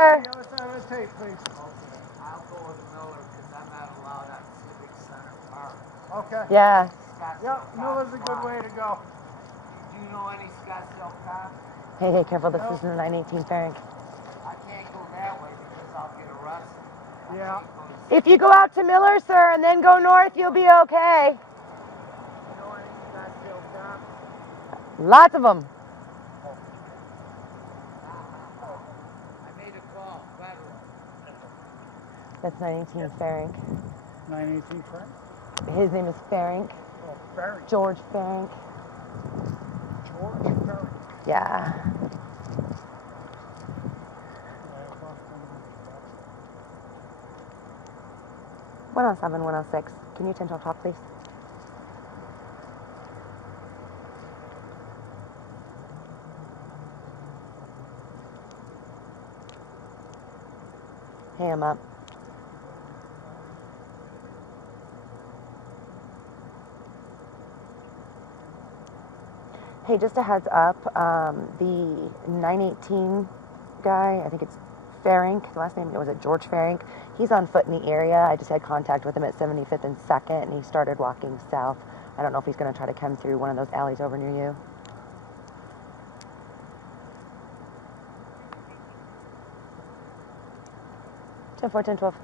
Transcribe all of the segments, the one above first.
The other side of the tape, please. Okay. I'll go with Miller because I'm not allowed on Civic Center Park. Okay. Yeah. Yep, Miller's a good way to go. Do you know any Scottsdale cops? Hey, careful. This is the 918 Farink. I can't go that way because I'll get arrested. Yeah. If you go out to Miller, sir, and then go north, you'll be okay. You know any Scottsdale cops? Lots of them. I made a call, federal. That's 918 Farink. 918 Frank? His name is Farink. Oh, Farink. George Farink. George Farink. Yeah. 107, 106. Can you 10-12 talk, please? Hey, I'm up. Hey, just a heads up, the 918 guy, I think it's Farink, the last name, was it George Farink? He's on foot in the area. I just had contact with him at 75th and 2nd, and he started walking south. I don't know if he's going to try to come through one of those alleys over near you. Ten 4, 10 12.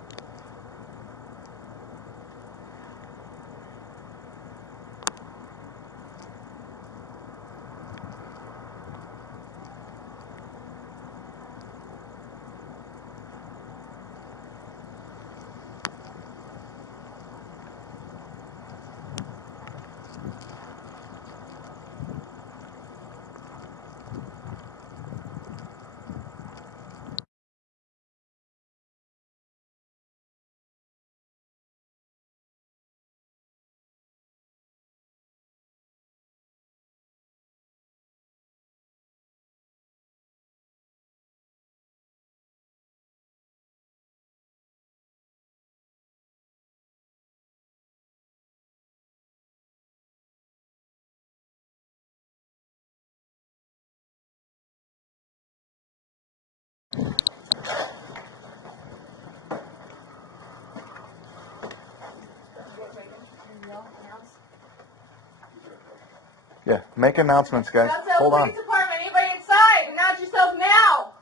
Yeah, make announcements, guys. Scottsdale Hold on. Police Department, anybody inside? Announce yourself now!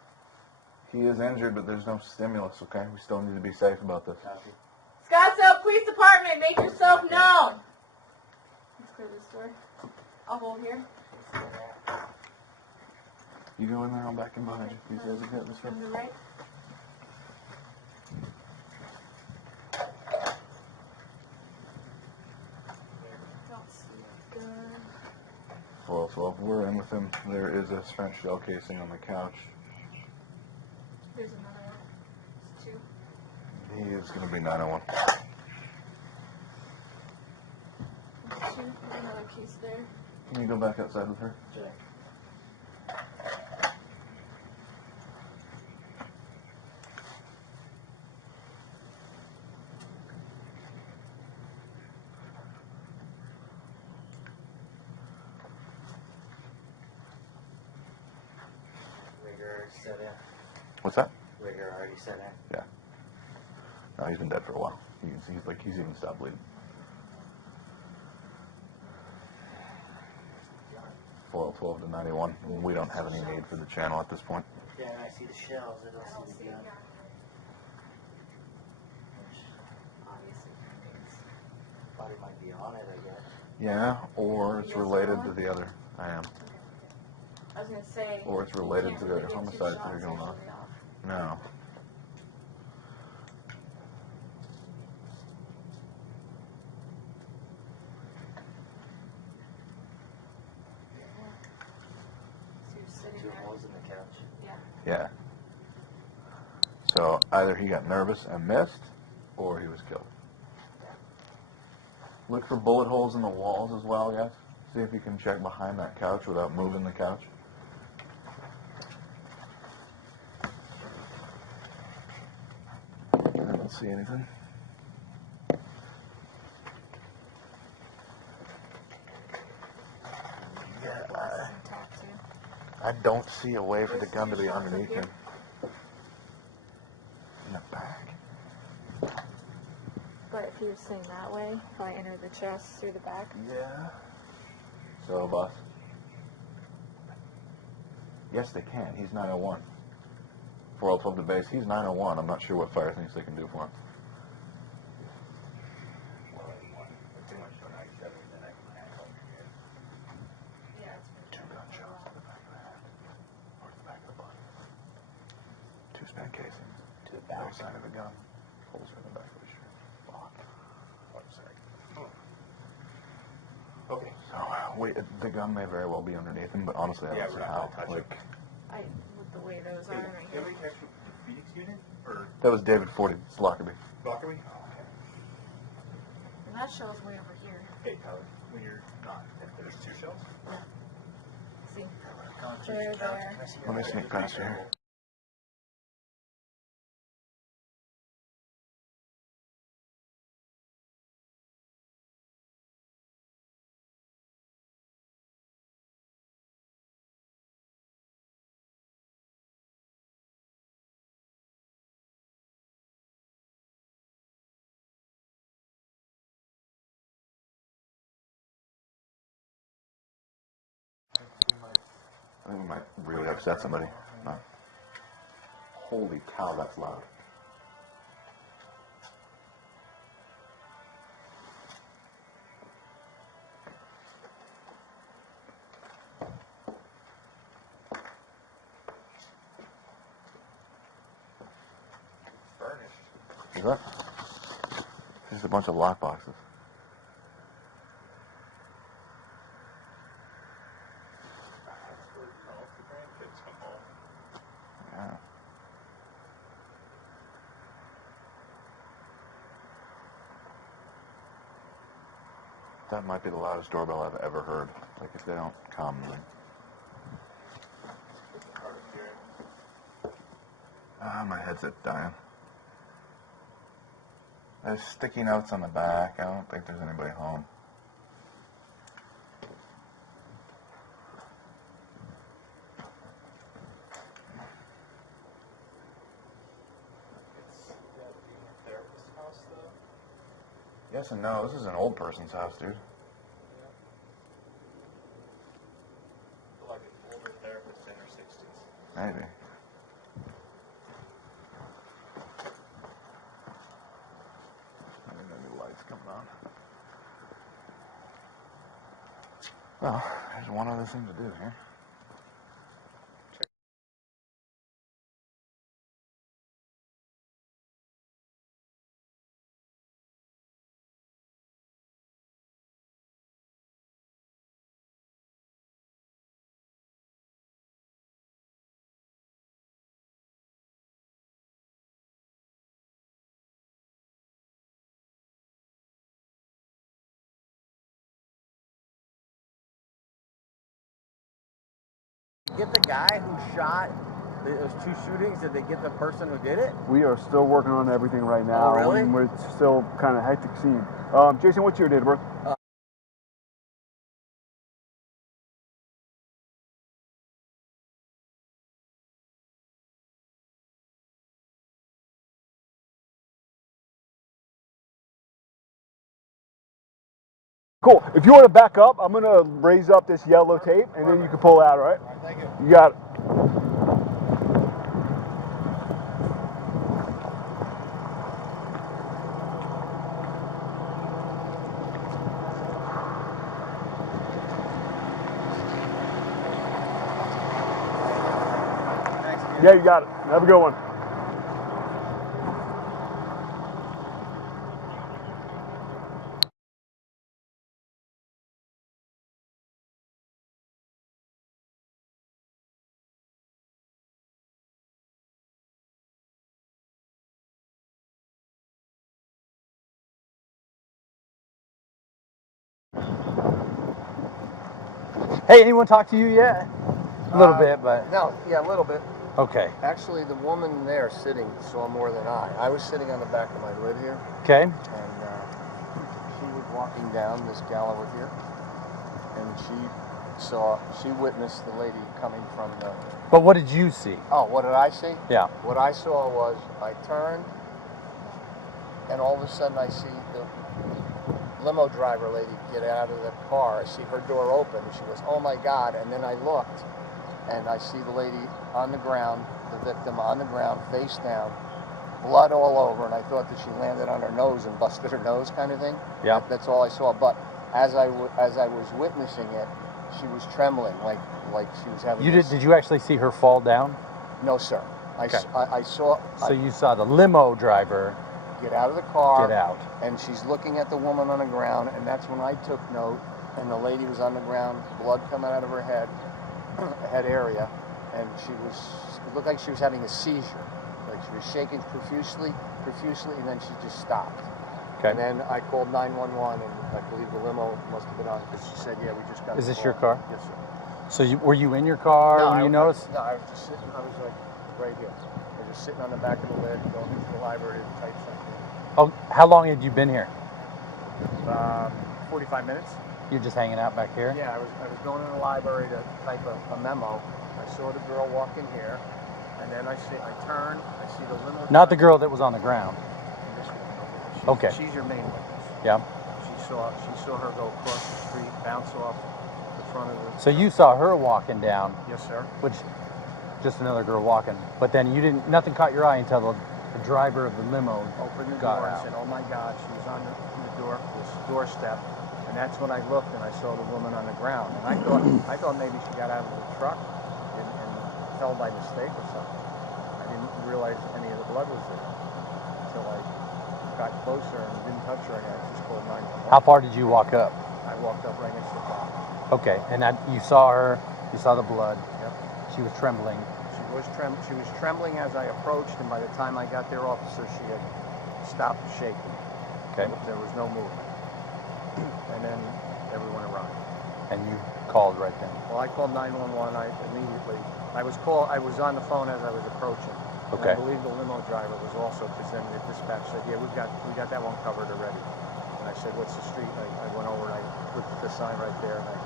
He is injured, but there's no stimulus, okay? We still need to be safe about this. Scottsdale Police Department, make yourself known! Let's clear this door. I'll hold here. You go in there, I'll back in behind you. These guys are getting this On the right. 12, we're in with him. There is a spent shell casing on the couch. There's another one. There's two. He is going to be 901. There's two. There's another case there. Can you go back outside with her? Sure. Set in. What's that? Rigger already set in. Yeah. No, he's been dead for a while. He's even stopped bleeding. 12 to 91. We don't have any need for the channel at this point. Yeah, and I see the shells. I don't see the gun. Body might be on it, I guess. Yeah, or it's related to the other. I am. I was going to say... Or it's related to the other homicides that are going on. No. Two holes in the couch. Yeah. So either he got nervous and missed, or he was killed. Look for bullet holes in the walls as well, guys. See if you can check behind that couch without moving the couch. I don't see anything. Yeah, I don't see a way for the gun to be underneath him. if he was sitting that way, probably enter the chest through the back. Yeah. So, boss? Yes, they can. He's 901. 412 to base. He's 901. I'm not sure what fire things they can do for him. Two gunshots to the back of the head. Or to the back of the body. Two spent casings. To the back. No sign of a gun. Holes are in the back of his shirt. Lock. 1 sec. Okay. So, wait, the gun may very well be underneath him, but honestly, I don't see how. Like, With the way those are right here. Phoenix unit? Or that was David 40. It's Lockerbie. Lockerbie? Oh, okay. And that shell's way over here. Hey, Tyler, when you're not, there's 2 shells? Yeah. See? There. Let me sneak past you here. I think we might really upset somebody. No. Holy cow, that's loud. Furnished. Is that? It's just a bunch of lock boxes. Yeah. That might be the loudest doorbell I've ever heard. Like, if they don't come, then... my headset's dying. There's sticky notes on the back. I don't think there's anybody home. Therapist's house, though? Yes and no. This is an old person's house, dude. Like an older therapist in her 60s. Maybe. I think maybe lights coming on. Well, there's one other thing to do here. Get the guy who shot those 2 shootings? Did they get the person who did it? We are still working on everything right now. Oh, really? And it's still kind of hectic scene. Jason, what's your date of birth? Cool. If you want to back up, I'm going to raise up this yellow tape, and then you can pull out, all right? All right, thank you. You got it. Thanks, man. Yeah, you got it. Have a good one. Hey, anyone talk to you yet? A little bit, but No, yeah, a little bit. okay. Actually, the woman there sitting saw more than I was sitting on the back of my lid here, Okay. and she was walking down this gal over here, and she witnessed the lady coming from the... But what did you see? Oh, what did I see? Yeah. What I saw was I turned, and all of a sudden I see the limo driver lady get out of the car. I see her door open. She goes, "Oh my God!" And then I looked, and I see the lady on the ground, the victim on the ground, face down, blood all over, and I thought that she landed on her nose and busted her nose, kind of thing. Yeah. That's all I saw. But as I was witnessing it, she was trembling, like she was having. Did you actually see her fall down? No, sir. Okay. I saw. So you saw the limo driver get out of the car. Get out. And she's looking at the woman on the ground, and that's when I took note. And the lady was on the ground, blood coming out of her head area, and it looked like she was having a seizure. Like she was shaking profusely, and then she just stopped. Okay. And then I called 911, and I believe the limo must have been on, because she said, "Yeah, we just got." Is the this call." your car? Yes, sir. So were you in your car when you noticed? No, I was just sitting. I was like right here. I was just sitting on the back of the lid, going into the library to type something. Oh, how long had you been here? 45 minutes. You're just hanging out back here? Yeah, I was going to the library to type a memo. I saw the girl walk in here, and then I turn, I see the limo. Not the girl that was on the ground. This one. Okay. She's your main witness. Yeah. She saw her go across the street, bounce off the front of the. So you saw her walking down. Yes, sir. Which, just another girl walking. But then nothing caught your eye until the driver of the limo opened the got door out. and said, "Oh my God," she was on the doorstep. And that's when I looked and I saw the woman on the ground. And I thought maybe she got out of the truck and fell by mistake or something. I didn't realize any of the blood was there until I got closer and didn't touch her again. I just called 911. How far did you walk up? I walked up right next to the car. Okay, and you saw her. You saw the blood. Yep. She was trembling. She was trembling as I approached, and by the time I got there, officer, she had stopped shaking. Okay. There was no movement. And then everyone arrived. And you called right then? Well, I called 911. I was on the phone as I was approaching. Okay. And I believe the limo driver was also, because then the dispatch said, "Yeah, we got that one covered already." And I said, "What's the street?" And I went over and I looked at the sign right there, and I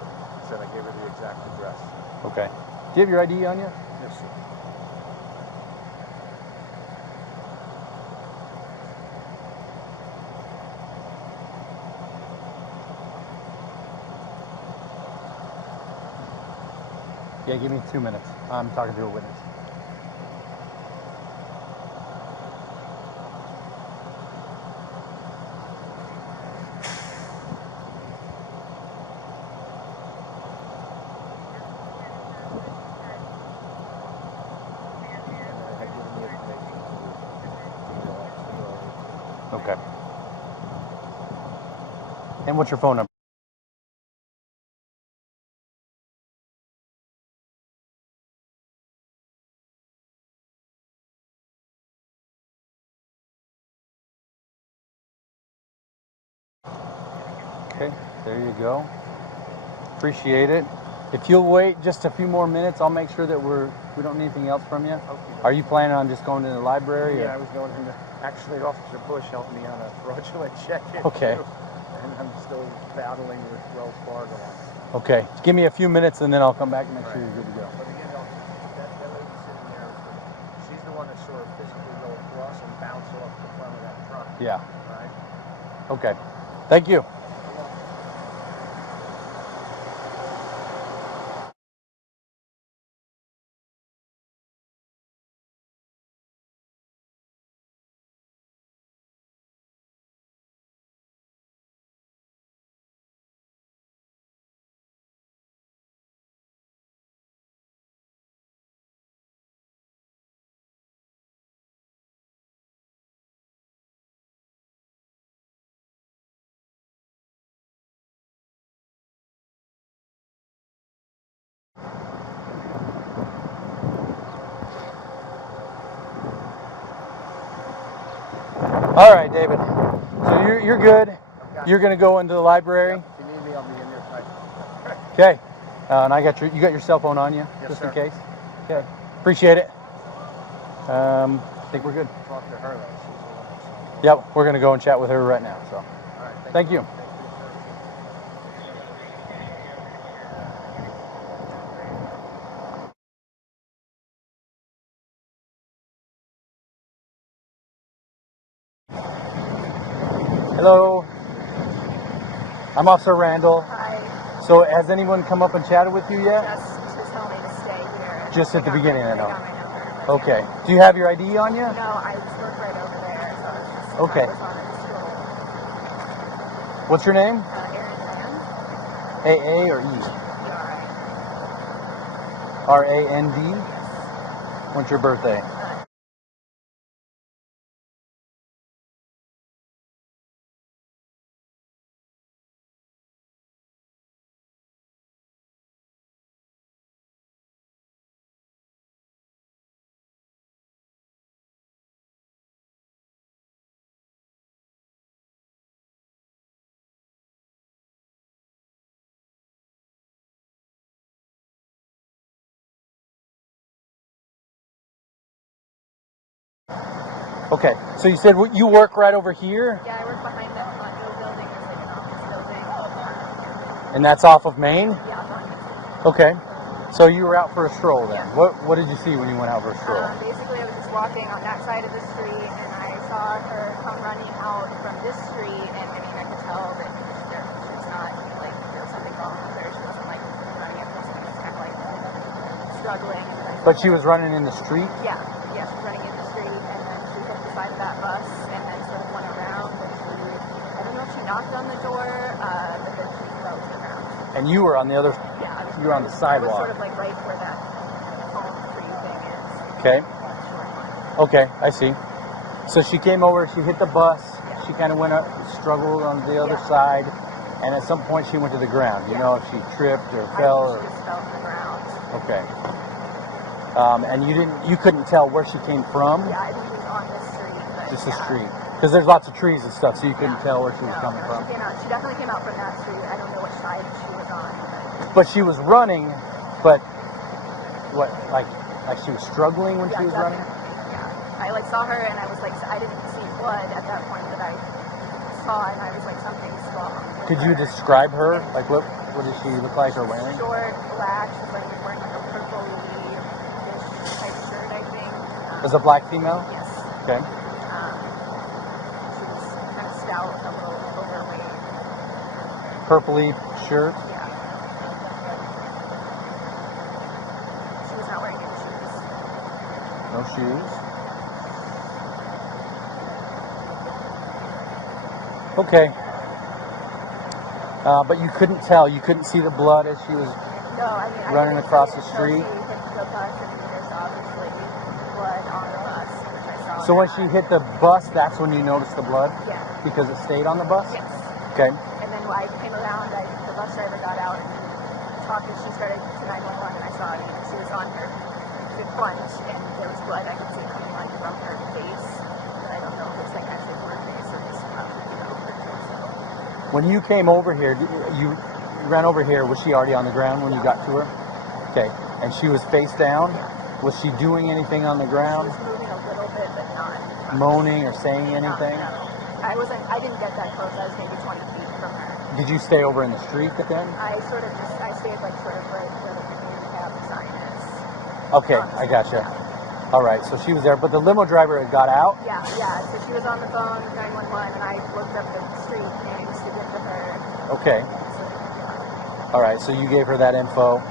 said I gave her the exact address. Okay. Do you have your ID on you? Yes, sir. Yeah, give me 2 minutes. I'm talking to a witness. Okay. And what's your phone number? Okay, there you go. Appreciate it. If you'll wait just a few more minutes, I'll make sure that we don't need anything else from you. Okay. Are you planning on just going to the library? Yeah, I was going to. Actually, Officer Bush helped me on a fraudulent check-in. Okay. Too, and I'm still battling with Wells Fargo on it. Okay. Just give me a few minutes and then I'll come back and make sure you're good to go. But again, that lady sitting there, she's the one that saw her physically go across and bounce off the front of that truck. Yeah. Right? Okay. Thank you. All right, David. So you're good. You're gonna go into the library. Yep. If you need me, I'll be in there tonight. Okay. And you got your cell phone on you, Yes, just sir. in case. Okay. Appreciate it. I think we're good. Talk to her though. She's the one that's Yep. We're gonna go and chat with her right now. So, all right. thank you. Hello. I'm Officer Randall. Hi. So has anyone come up and chatted with you yet? Just to tell me to stay here. Just at the beginning, I know. got my number. Okay. Do you have your ID on you? No, I just work right over there, so I was just Okay. I was on a stroll. What's your name? Aaron Land. AA or E? R-A-N-D? What's your birthday? Okay, so you said you work right over here? Yeah, I work behind that condo building. There's like an office building. And that's off of Main? Yeah, on Okay. So you were out for a stroll then. What did you see when you went out for a stroll? basically, I was just walking on that side of the street, and I saw her come running out from this street, and I mean, I could tell that she's not, like, there was something wrong with her. She wasn't, like, running at full speed. She was kind of, like, struggling. But she was running in the street? Yeah, she was running in the street, and then she hit the side of that bus, and then sort of went around, and I don't know if she knocked on the door, but then she fell to the ground. And you were on the other, Yeah, you were on the I was sidewalk. sort of, like, right where that palm tree thing is. Okay. Okay, I see. So she came over, she hit the bus, she kind of went up, struggled on the other side, and at some point she went to the ground. You know if she tripped or fell or... She just fell to the ground. Okay. And you couldn't tell where she came from? Yeah, I think she was on this street. But Just the street. Because there's lots of trees and stuff, so you couldn't tell where she was coming from. She definitely came out from that street. I don't know which side she was on. But she was running, but what, like she was struggling when she was running? Yeah. I saw her and I was like, I didn't see blood at that point, but I saw and I was like, something's wrong. Could you describe her? Like what did she look like or wearing? Short, black. She was wearing like a purple-ish type shirt, I think. Was a black female? Yes. Okay. She was kind of stout, a little overweight. Purpley shirt? Yeah. She was not wearing any shoes. No shoes. Okay. But you couldn't tell. You couldn't see the blood as she was running across the street. She hit the bus and there's obviously blood on the bus, which I saw. So when she hit the bus, that's when you noticed the blood? Yeah. Because it stayed on the bus? Yes. Okay. And then I came around, the bus driver got out and talked, and she started to 911, and I saw she was on her good plunge, and there was blood I could see coming from her face, but I don't know if it's like actually from her face or just from her torso. When you came over here, you ran over here, was she already on the ground when you got to her? Okay. And she was face down? Was she doing anything on the ground? She was moving a little bit, but not. Moaning or saying anything? No. I didn't get that close. I was maybe 20 feet from her. Did you stay over in the street then? I stayed like sort of right where the community cab sign is. Okay, I gotcha. All right, so she was there, but the limo driver had got out? Yeah. So she was on the phone with 911, and I looked up the street names to get to her. Okay. All right, so you gave her that info.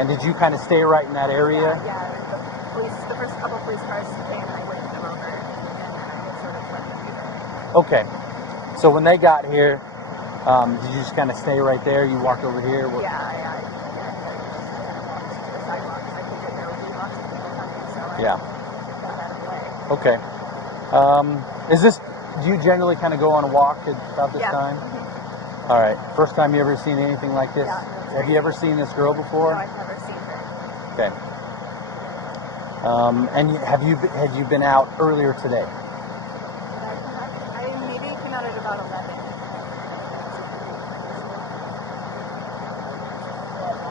And did you kind of stay right in that area? Yeah. The first couple of police cars came, and I waved them over, and then I sort of went through. Okay. So when they got here, did you just kind of stay right there? You walked over here? Yeah. Okay. Do you generally kind of go on a walk at about this time? Mm-hmm. All right. First time you ever seen anything like this? Yeah. Have you ever seen this girl before? No, I've never seen her. Okay. And had you been out earlier today? I maybe came out at about 11.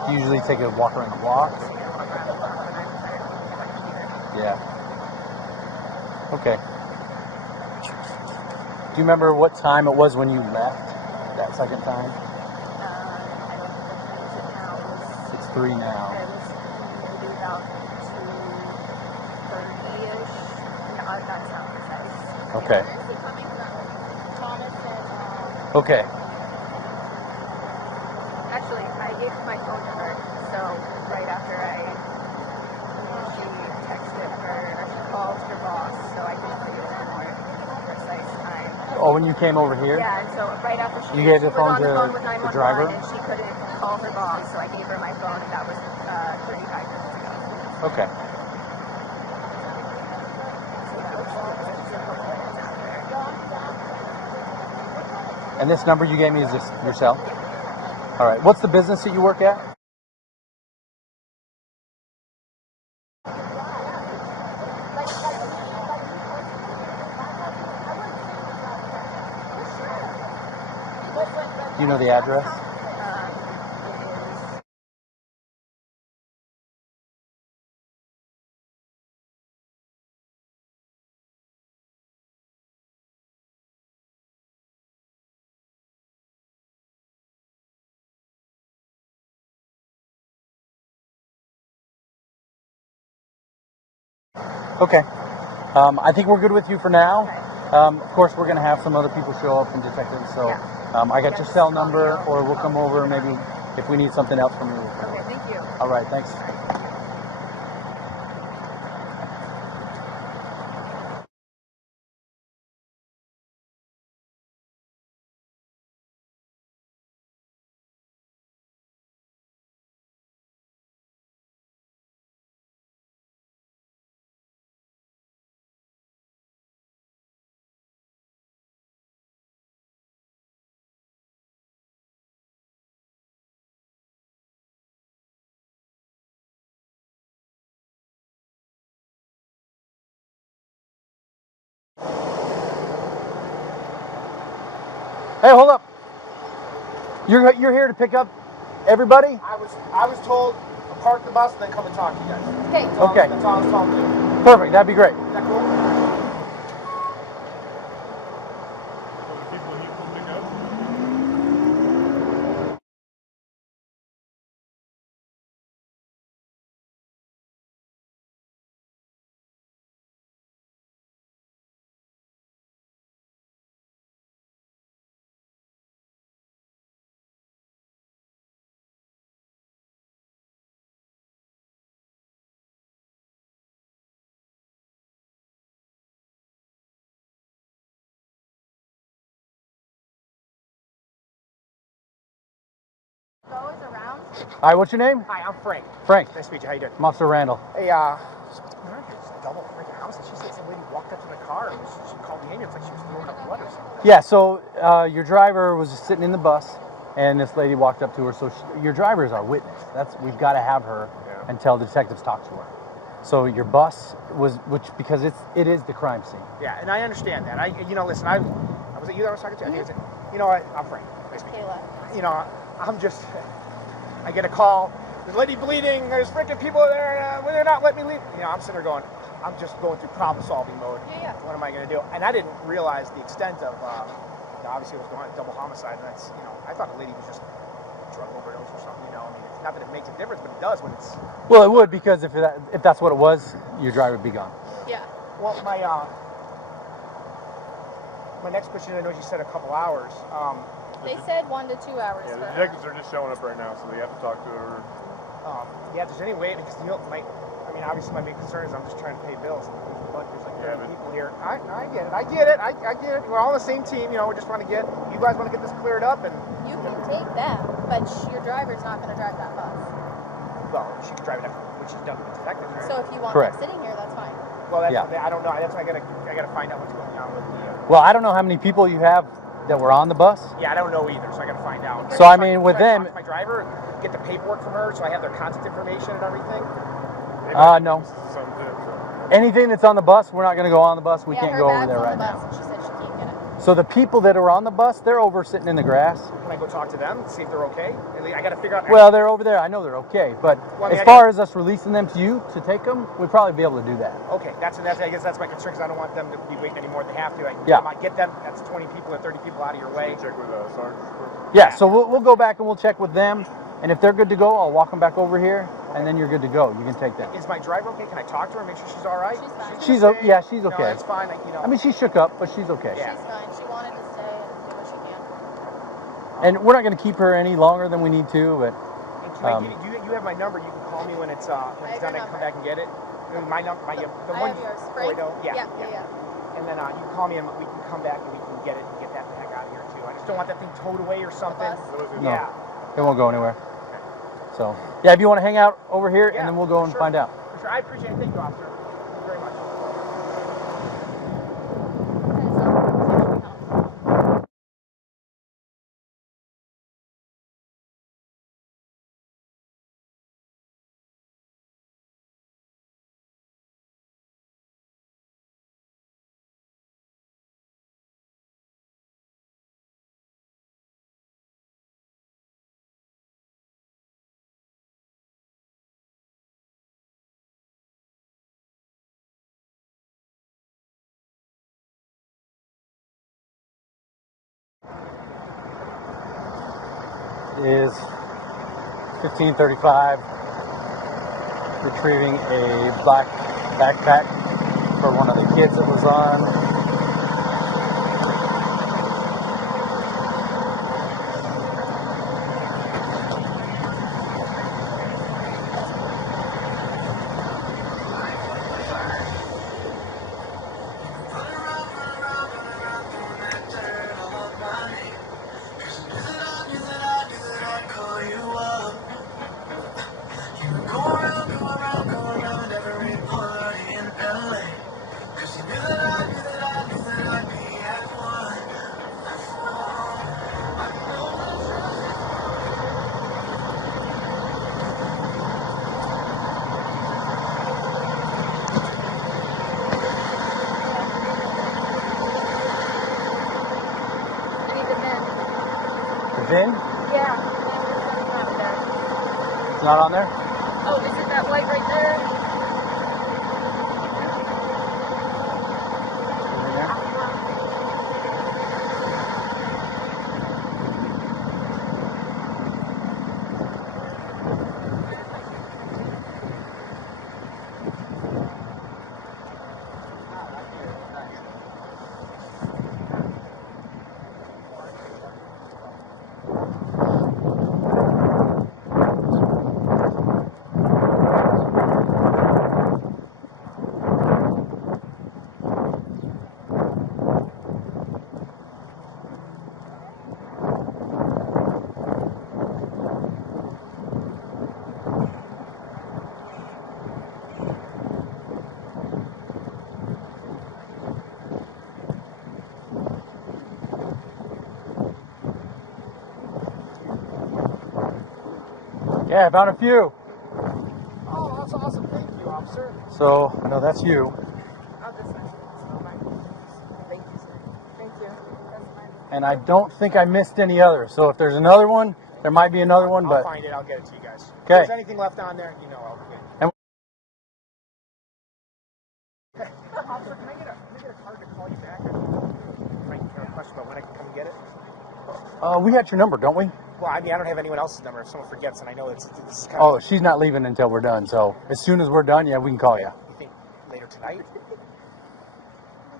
Do you usually take a walk around the block? Yeah. Okay. Do you remember what time it was when you left that second time? It's 3 now. It was maybe about 2:30-ish. No, that's not precise. Okay. Is it coming from Thomas and Okay. Actually, I gave my phone to her, so right after she texted her, or she called her boss, so I can tell you a more precise time. Oh, when you came over here? Yeah, and so right after You gave she the was phone on the to phone with the 911 driver? and she couldn't call her boss, so I gave her my phone, and that was 35 minutes ago. Okay. So that was just a couple minutes after. And this number you gave me is this your cell? All right. What's the business that you work at? Do you know the address? Okay. I think we're good with you for now. Of course, we're going to have some other people show up and detectives. So I got your cell number, or we'll come over maybe if we need something else from you. Okay, thank you. All right. Thanks. Hey, hold up. You're here to pick up everybody? I was told to park the bus and then come and talk to you guys. Okay. Okay. That's all I was told to do. Perfect. That'd be great. Is that cool? Goes around. All right. What's your name? Hi, I'm Frank. Frank. Nice to meet you. How you doing? I'm Officer Randall. Hey, we're here just double freaking house, and she said some lady walked up to the car and she called the ambulance like she was throwing up blood or something. Yeah. So your driver was just sitting in the bus, and this lady walked up to her. So your driver is our witness. We've got to have her until the detectives talk to her. So your bus was, because it is the crime scene. Yeah, and I understand that. Listen, I was it you that I was talking to? I think it's, you know what? I'm Frank. Nice to meet you. Kayla. You know, I get a call. There's a lady bleeding. There's freaking people there. They're not letting me leave. You know, I'm sitting there going, I'm just going through problem-solving mode. Yeah. What am I going to do? And I didn't realize the extent of, obviously it was going on double homicide, and that's, I thought the lady was just drug overdose or something. I mean, it's not that it makes a difference, but it does when it's. Well, it would, because if that's what it was, your driver would be gone. Yeah. Well, my next question, I know you said a couple hours. They said 1 to 2 hours. Yeah, the detectives are just showing up right now, so they have to talk to her. Yeah, if there's any way, because obviously my main concern is I'm just trying to pay bills. But there's like 30 people here. I get it. I get it. We're all on the same team. We're just trying to get. You guys want to get this cleared up, and You can take them, but your driver's not going to drive that bus. well, she can drive it after when she's done with the detectives, right? So if you want Correct. them sitting here, that's fine. Well, that's Yeah. I don't know. That's why I gotta find out what's going on with the. Well, I don't know how many people you have that were on the bus. Yeah, I don't know either, so I gotta find out. So, I mean, with them- my driver, get the paperwork from her, so I have their contact information and everything. No. Anything that's on the bus, we're not going to go on the bus. We can't go over there right now. She said she can't get it. So the people that are on the bus, they're over sitting in the grass. Can I go talk to them, see if they're okay? I gotta figure out. Well, they're over there. I know they're okay, but Well, I mean, as far as us releasing them to you to take them, we'd probably be able to do that. Okay, I guess that's my concern, because I don't want them to be waiting anymore than they have to. Get them. That's 20 people or 30 people out of your way. Check with Sarge. Yeah, so we'll go back and we'll check with them, and if they're good to go, I'll walk them back over here, and then you're good to go. You can take them. Is my driver okay? Can I talk to her and make sure she's all right? She's fine. She's she's No, okay. that's fine. I mean, she shook up, but she's okay. Yeah. She's fine. She wanted to stay and do what she can. And we're not going to keep her any longer than we need to, but. And can I give you have my number. You can call me when it's done. I can come back and get it. My number, the one. I have yours. Frank? Yeah. Yeah. And then you can call me and we can come back and we can get it and get that the heck out of here too. I just don't want that thing towed away or something. No, yeah. It won't go anywhere. So, yeah, if you want to hang out over here, and then we'll go and find out. For sure. I appreciate it. Thank you, officer. Thank you very much. Is 15:35, retrieving a black backpack for one of the kids that was on. VIN? Yeah. It's not on there? Oh, is it that light right there? Yeah, I found a few. Oh, that's awesome. Thank you, officer. So, no, that's you. Oh, that's nice. Thank you, sir. Thank you. That's fine. And I don't think I missed any others. So if there's another one, there might be another one, I'll but. find it. I'll get it to you guys. Okay. If there's anything left on there, you know I'll get it. And Officer, can I get a card to call you back? Right, a question about when I can come and get it? we got your number, don't we? Well, I mean, I don't have anyone else's number. If someone forgets, and I know it's kind Oh, of... she's not leaving until we're done. So as soon as we're done, yeah, we can call you. You think later tonight?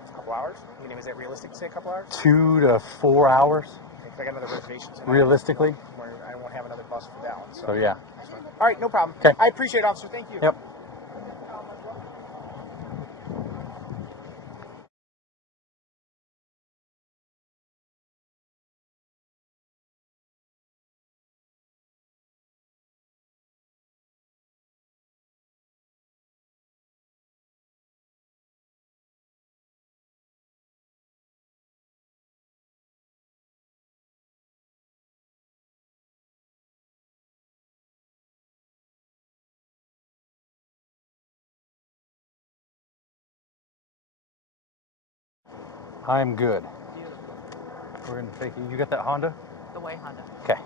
A couple hours? I mean, is it realistic to say a couple hours? 2 to 4 hours, If I got another reservation tonight, realistically. I won't have another bus for that one. So yeah. All right, no problem. Okay. I appreciate it, officer. Thank you. Yep. I'm good. We're gonna take you. You got that Honda? The way Honda. Okay.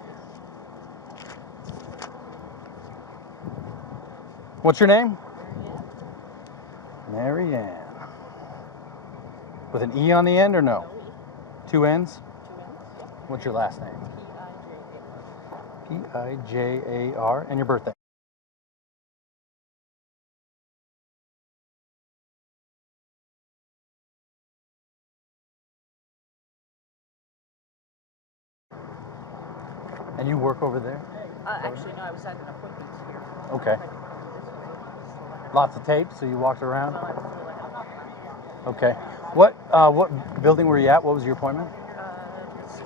What's your name? Marianne. With an E on the end or no? 2 N's? What's your last name? P-I-J-A-R. And your birthday? And you work over there? Actually, no, I was at an appointment here. Okay. Lots of tape, so you walked around? Well, I was told I had to walk around. Okay. What building were you at? What was your appointment? Let's see.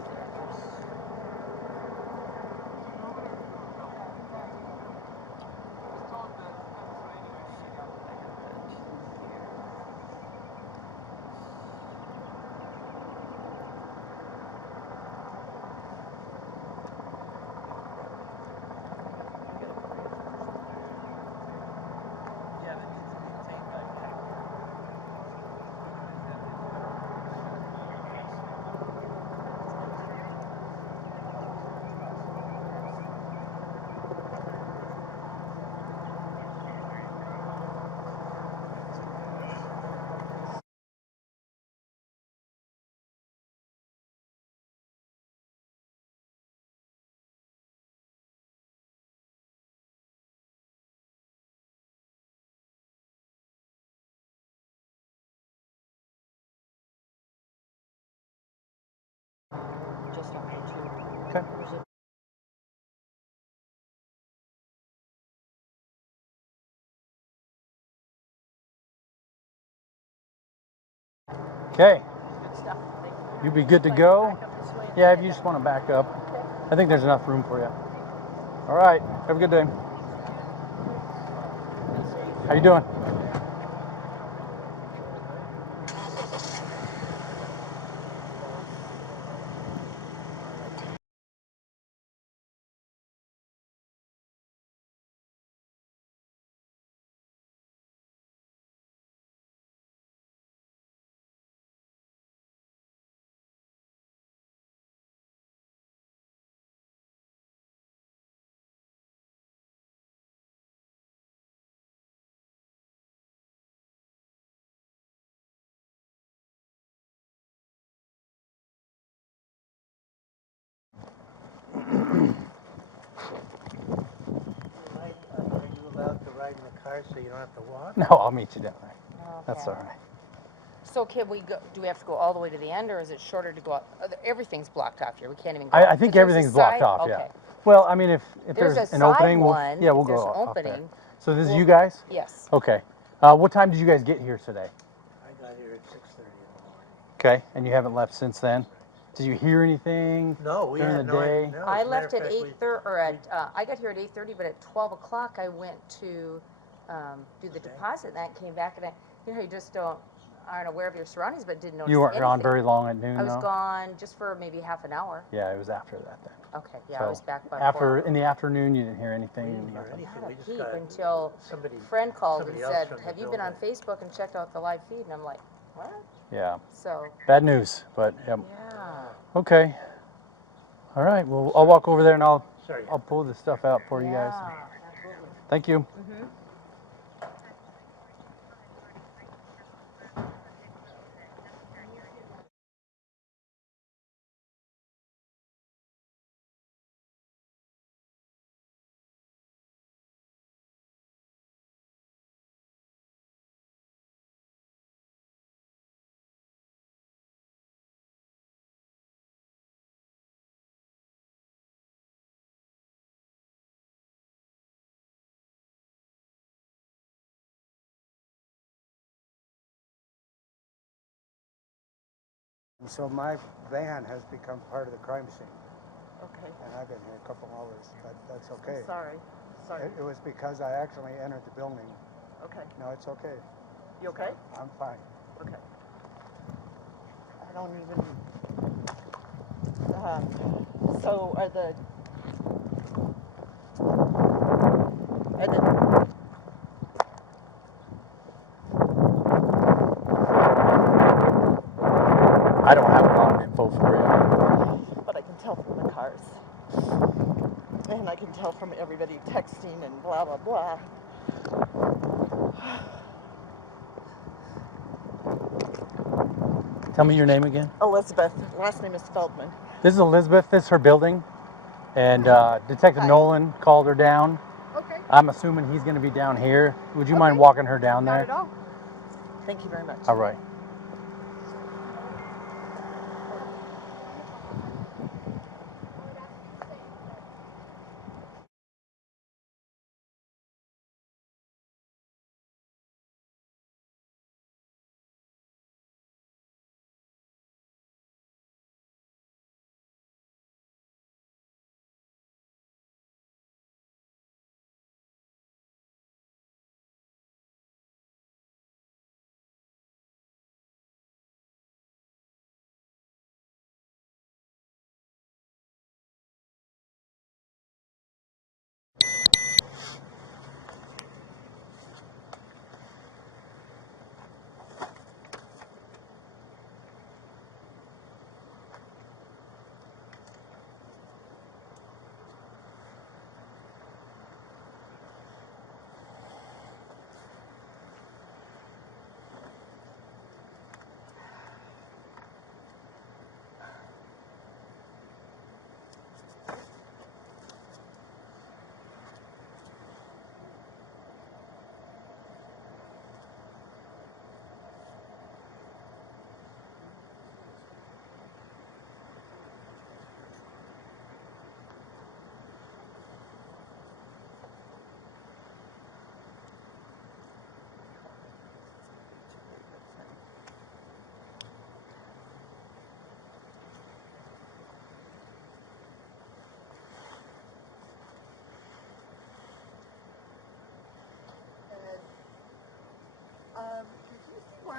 Just after 2. Okay. Okay. Good stuff. Thank you. You'll be good to go. Yeah, if you just want to back up. I think there's enough room for you. All right. Have a good day. How you doing? Are you allowed to ride in the car so you don't have to walk? No, I'll meet you down there. That's all right. So can we go? Do we have to go all the way to the end, or is it shorter to go up? Everything's blocked off here. We can't even go. I think everything's blocked off. Okay. Yeah. Well, I mean, if There's there's a an side opening, one, we'll if there's go an off there. opening, So this is you guys? Yes. Okay. What time did you guys get here today? I got here at 6:30 in the morning. Okay. And you haven't left since then? Did you hear anything No, we during had the no day? idea. No, I as a matter left of at fact, 8:30, or at I got here at 8:30, but at 12 o'clock I went to do the deposit, and that came back, and you just aren't aware of your surroundings, but didn't notice You weren't anything. gone very long at noon, I was no? gone just for maybe half an hour. Yeah, it was after that then. Okay, yeah, So I was back by in the afternoon, you didn't hear anything? We didn't hear Nothing? anything. Not We a just peep got until somebody. a friend called and somebody else said, from the "Have you been on building." Facebook and checked out the live feed?" And I'm like, "What?" Yeah. So. Bad news, but yep. Yeah. Okay. All right. Well, I'll walk over there and I'll pull this stuff out for you guys. Yeah, absolutely. Thank you. Mm-hmm. So my van has become part of the crime scene, Okay. and I've been here a couple hours, but that's okay. Sorry. Sorry. It was because I actually entered the building. Okay. No, it's okay. You okay? I'm fine. Okay. I don't even. So are the I don't have a lot of info for you. but I can tell from the cars, and I can tell from everybody texting and blah blah blah. Tell me your name again. Elizabeth, last name is Feldman. This is Elizabeth. This is her building. And Detective Nolan called her down. Okay. I'm assuming he's going to be down here. Would you mind walking her down there? Not at all. Thank you very much. All right.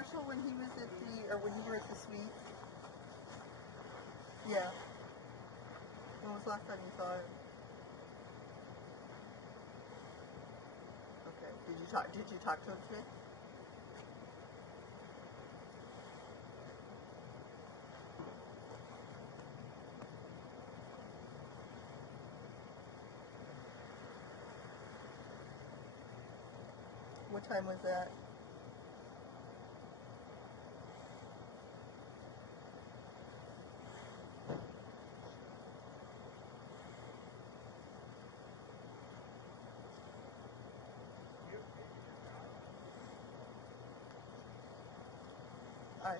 Marshall, when he was at the, or when you were at the suite? Yeah. When was the last time you saw him? Okay. Did you talk to him today? What time was that? Alright.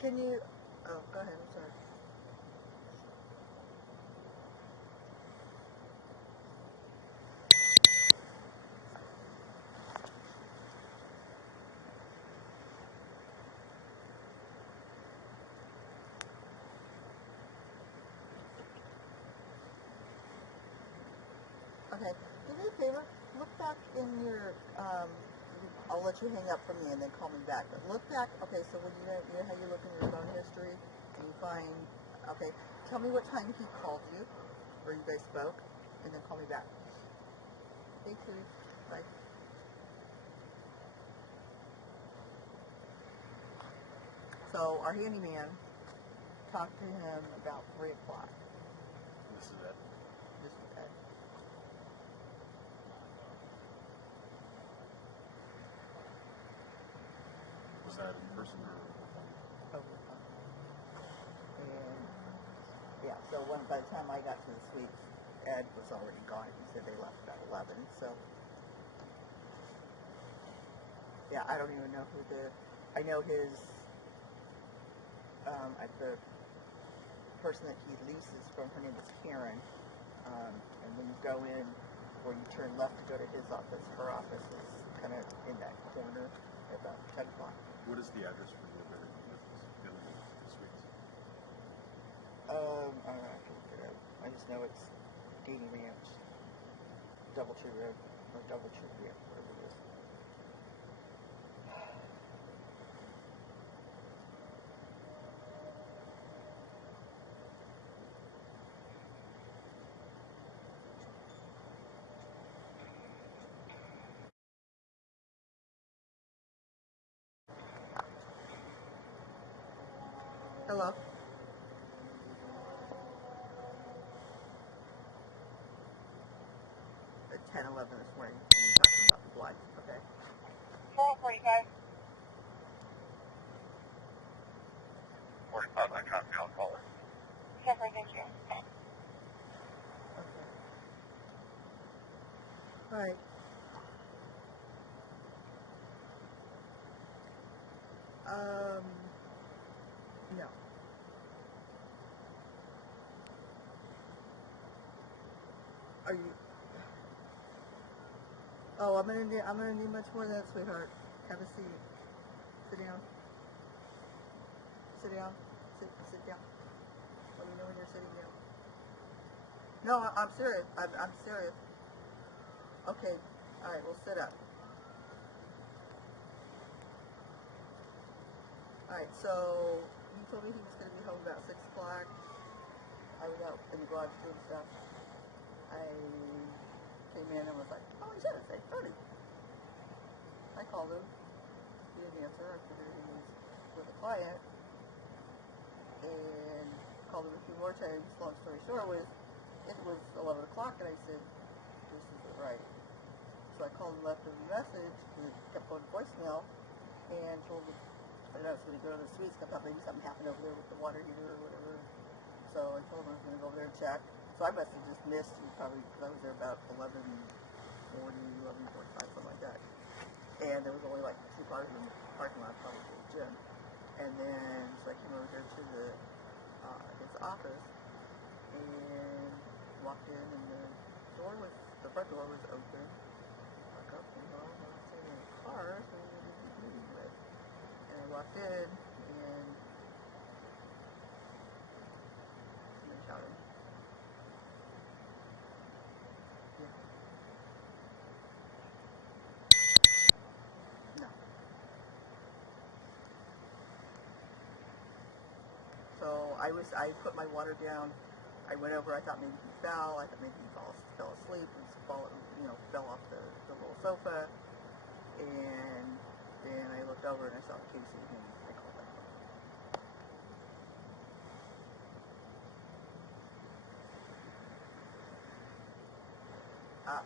Can you, oh, go ahead, I'm sorry. Okay, do me a favor, look back in your, I'll let you hang up from me and then call me back, but look back, okay, so when you know how you look in your phone history and you find, okay, tell me what time he called you, or you guys spoke, and then call me back. Thank you, bye. So, our handyman talked to him about 3 o'clock. This is it. This is Ed. Was that in person or over the phone? Over the phone. And yeah, so by the time I got to the suites, Ed was already gone. He said they left about 11. So yeah, I don't even know who I know his the person that he leases from, her name is Karen. And when you go in, or you turn left to go to his office, her office is kind of in that corner at about 10 o'clock. What is the address for the ability with dealing with the suites? I don't know, I can look it up. I just know it's Gainey Ranch, Doubletree Road, or Doubletree, yeah, whatever it is. Hello? At 10:11 this morning, we were talking about the blight, okay? 12:45. 45, I copy, I'll call her. Separate, thank you. Okay. Alright. No. Are you? Oh, I'm gonna need much more than that, sweetheart. Have a seat. Sit down. Sit down. Sit down. Let me know when you're sitting down. No, I'm serious. I'm serious. Okay. All right. We'll sit up. All right. So he told me he was gonna be home about 6 o'clock. I was out in the garage doing stuff. I came in and was like, oh, he said it's 8:30. I called him. He didn't answer. I figured he was with a client. And called him a few more times. Long story short was, it was 11 o'clock and I said, this isn't right. So I called him, left him a message, and it kept going to voicemail, and told him that I was going to go to the suites. I thought maybe something happened over there with the water heater or whatever. So I told him I was going to go over there and check. So I must have just missed him probably, because I was there about 11:40, 11:45, something like that. And there was only like 2 cars in the parking lot, probably for the gym. And then, so I came over here to his office and walked in, and the front door was open. Walk up, and well, I was sitting in a car, so we were meeting with. And I walked in, and they shouted. Yeah. No. I put my water down. I went over. I thought maybe he fell. I thought maybe he fell asleep and fell off the little sofa. And then I looked over and I saw Casey and I called him.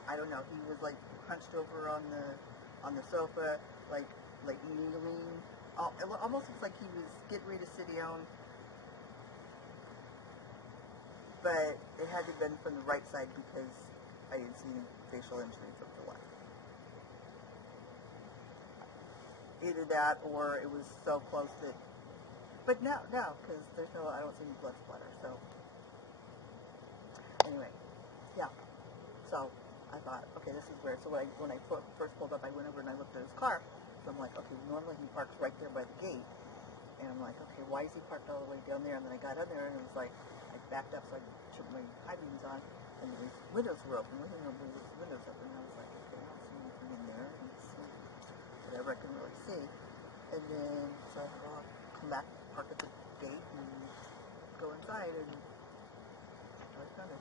I don't know. He was like hunched over on the sofa, like kneeling. It almost looks like he was getting ready to sit down, but it had to have been from the right side because I didn't see any facial injury from the left. Either that or it was so close that. But no, because I don't see any blood splatter. So anyway, yeah. So I thought, okay, this is weird. So when I first pulled up, I went over and I looked at his car. So I'm like, okay, normally he parks right there by the gate. And I'm like, okay, why is he parked all the way down there? And then I got in there and it was like, I backed up so I put my high beams on. And his windows were open. His windows open. And I was like, okay, I don't see anything in there. I don't see whatever I can really see. And then, so I thought, well, I'll come back, park at the gate, and go inside. And I found it.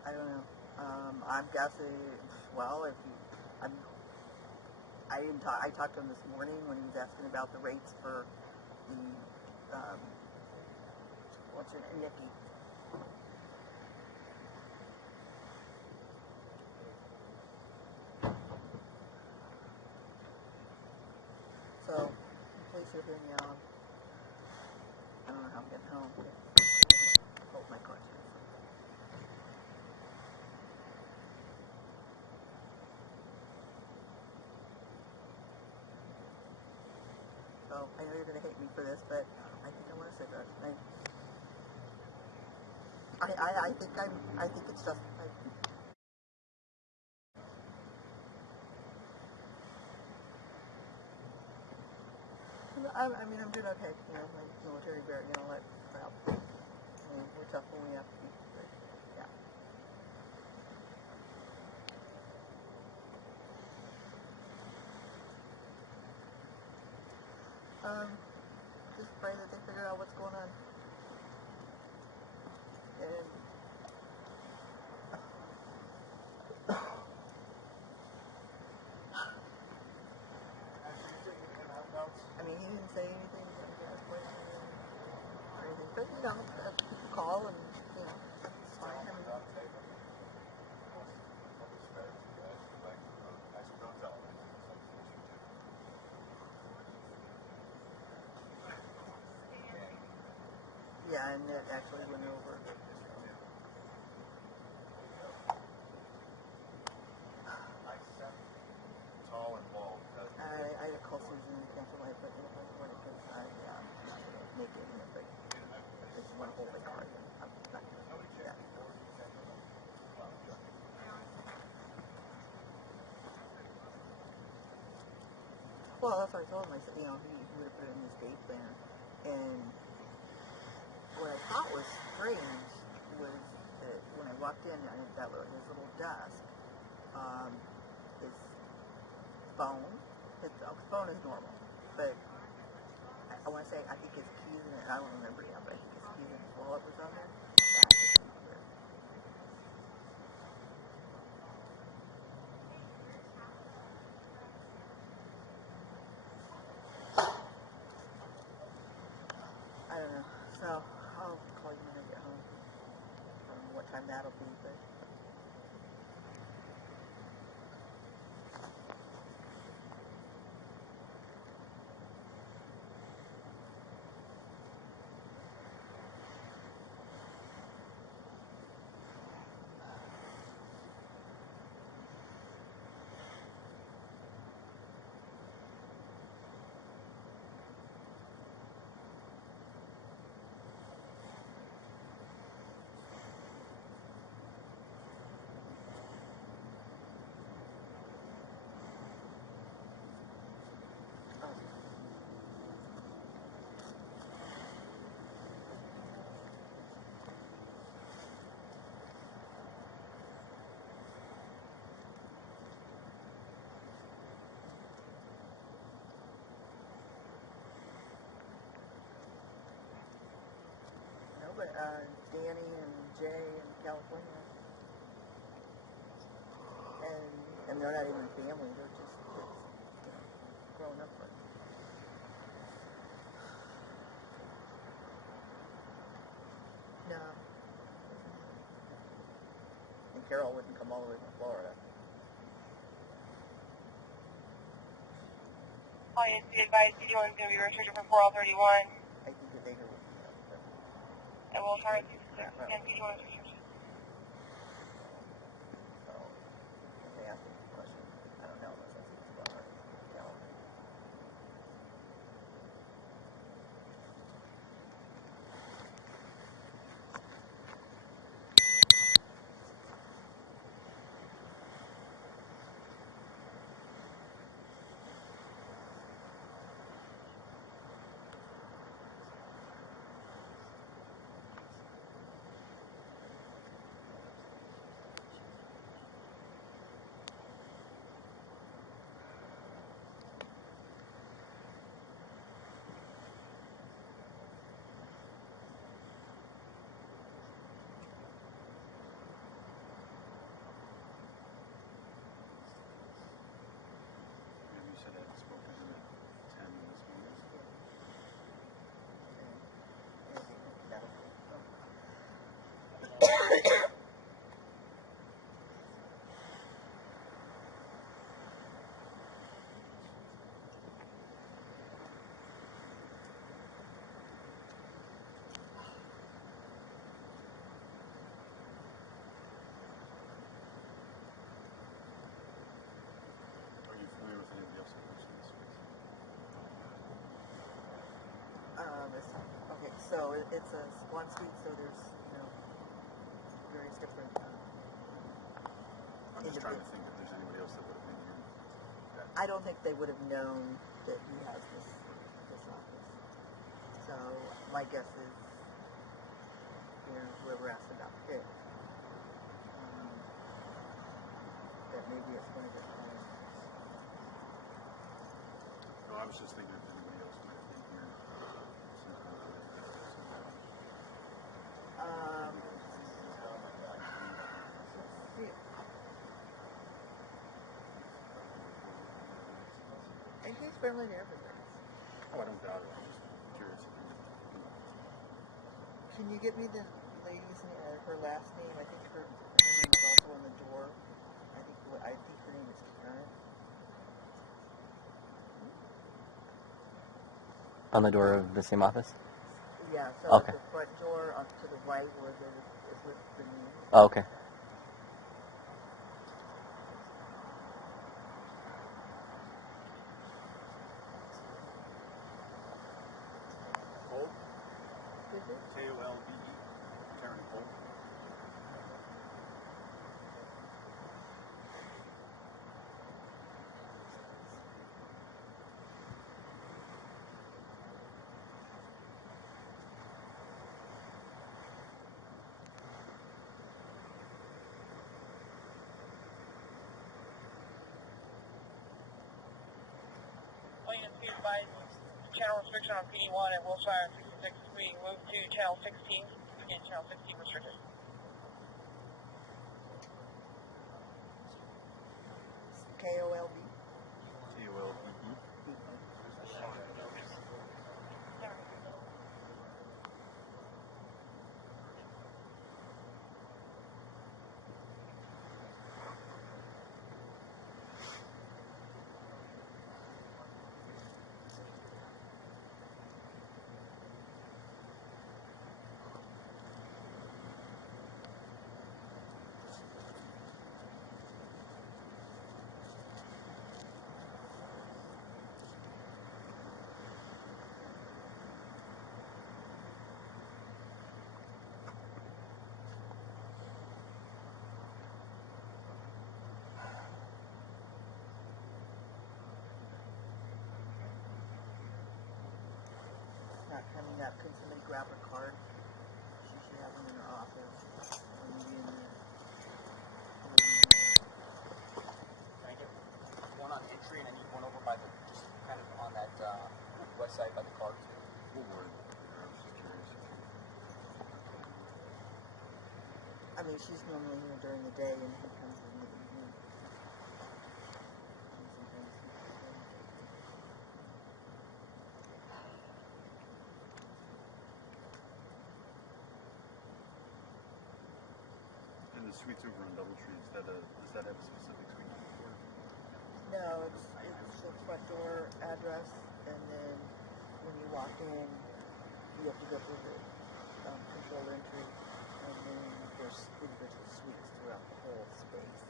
I don't know. I'm guessing. Well, I talked to him this morning when he was asking about the rates for the what's her name, Nikki. So, please hear me out. I don't know how I'm getting home. Hold my questions. So I know you're going to hate me for this, but I think I want a cigarette. I think it's justified. I mean, I'm doing okay. You know, my military bear, you know, all that crap. I mean, we're tough when we have to be. But, yeah. Just pray that they figure out what's going on. And I mean, he didn't say anything, he didn't ask questions or anything, but you know, people call and, you know, it's fine. I mean, yeah, and it actually went over. Tall and bald. I had a cold season and canceled my appointment because I make it in it, but I just want to hold my card and I'm not going to do that. Well, that's what I told him. I said, you know, he would have put it in his day plan. And what I thought was strange was that when I walked in at his little desk, his phone is normal, but I want to say, I think his keys in it, I don't remember now, but I think his keys in his wallet was on there. I don't know. So I'll call you when I get home. I don't know what time that'll be, but. Danny and Jay in California. And they're not even family, they're just kids, you know, growing up friends. No. And Carol wouldn't come all the way from Florida. Client, be advised, anyone is going to be restricted for 4L31. I think that they would be up there. And we'll try to do this again, anyone is restricted. So, if they ask me a question, I don't know unless I see it's on our calendar. You said that spoke to him at 10 this morning. Are you familiar with anybody else that works in this space? Okay, so it's a one suite, so there's, you know, various different. I'm just trying to think if there's anybody else that would have been here. I don't think they would have known that he has this office. So my guess is, you know, whoever asked about it, that maybe it's one of his own. No, I was just thinking if anybody else might have been here. And he's friendly to everybody. Oh, I don't doubt it. I'm just curious. Can you get me the lady's name, her last name? I think her name is also on the door. I think her name is Karen. On the door of the same office? Yeah, so okay. At the front door to the right where there is with the name. Oh, okay. Cole? K-O-L-B-E. Karen Cole. Client, be advised, channel restriction on PD1 at Wilshire 66 being moved to channel 16. Again, channel 16 restricted. K-O-L-B? K-O-L-B-E. Not coming up. Can somebody grab her card? She should have them in her office. Or maybe in there. Can I get one on entry and I need one over by the, just kind of on that west side by the car too? We'll worry about it. I was just curious. Typically, she's normally here during the day, and he comes in the evening. And the suites over on Doubletree, does that have a specific suite number? No, it's the front door address, and then when you walk in, you have to go through the control entry, and then there's individual suites throughout the whole space.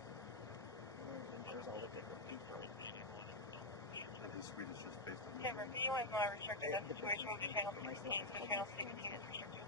And there's all the different people. And his suite is just based on Denver, P1 is not restricted. That situation will be channel 16, so channel 16 is restricted.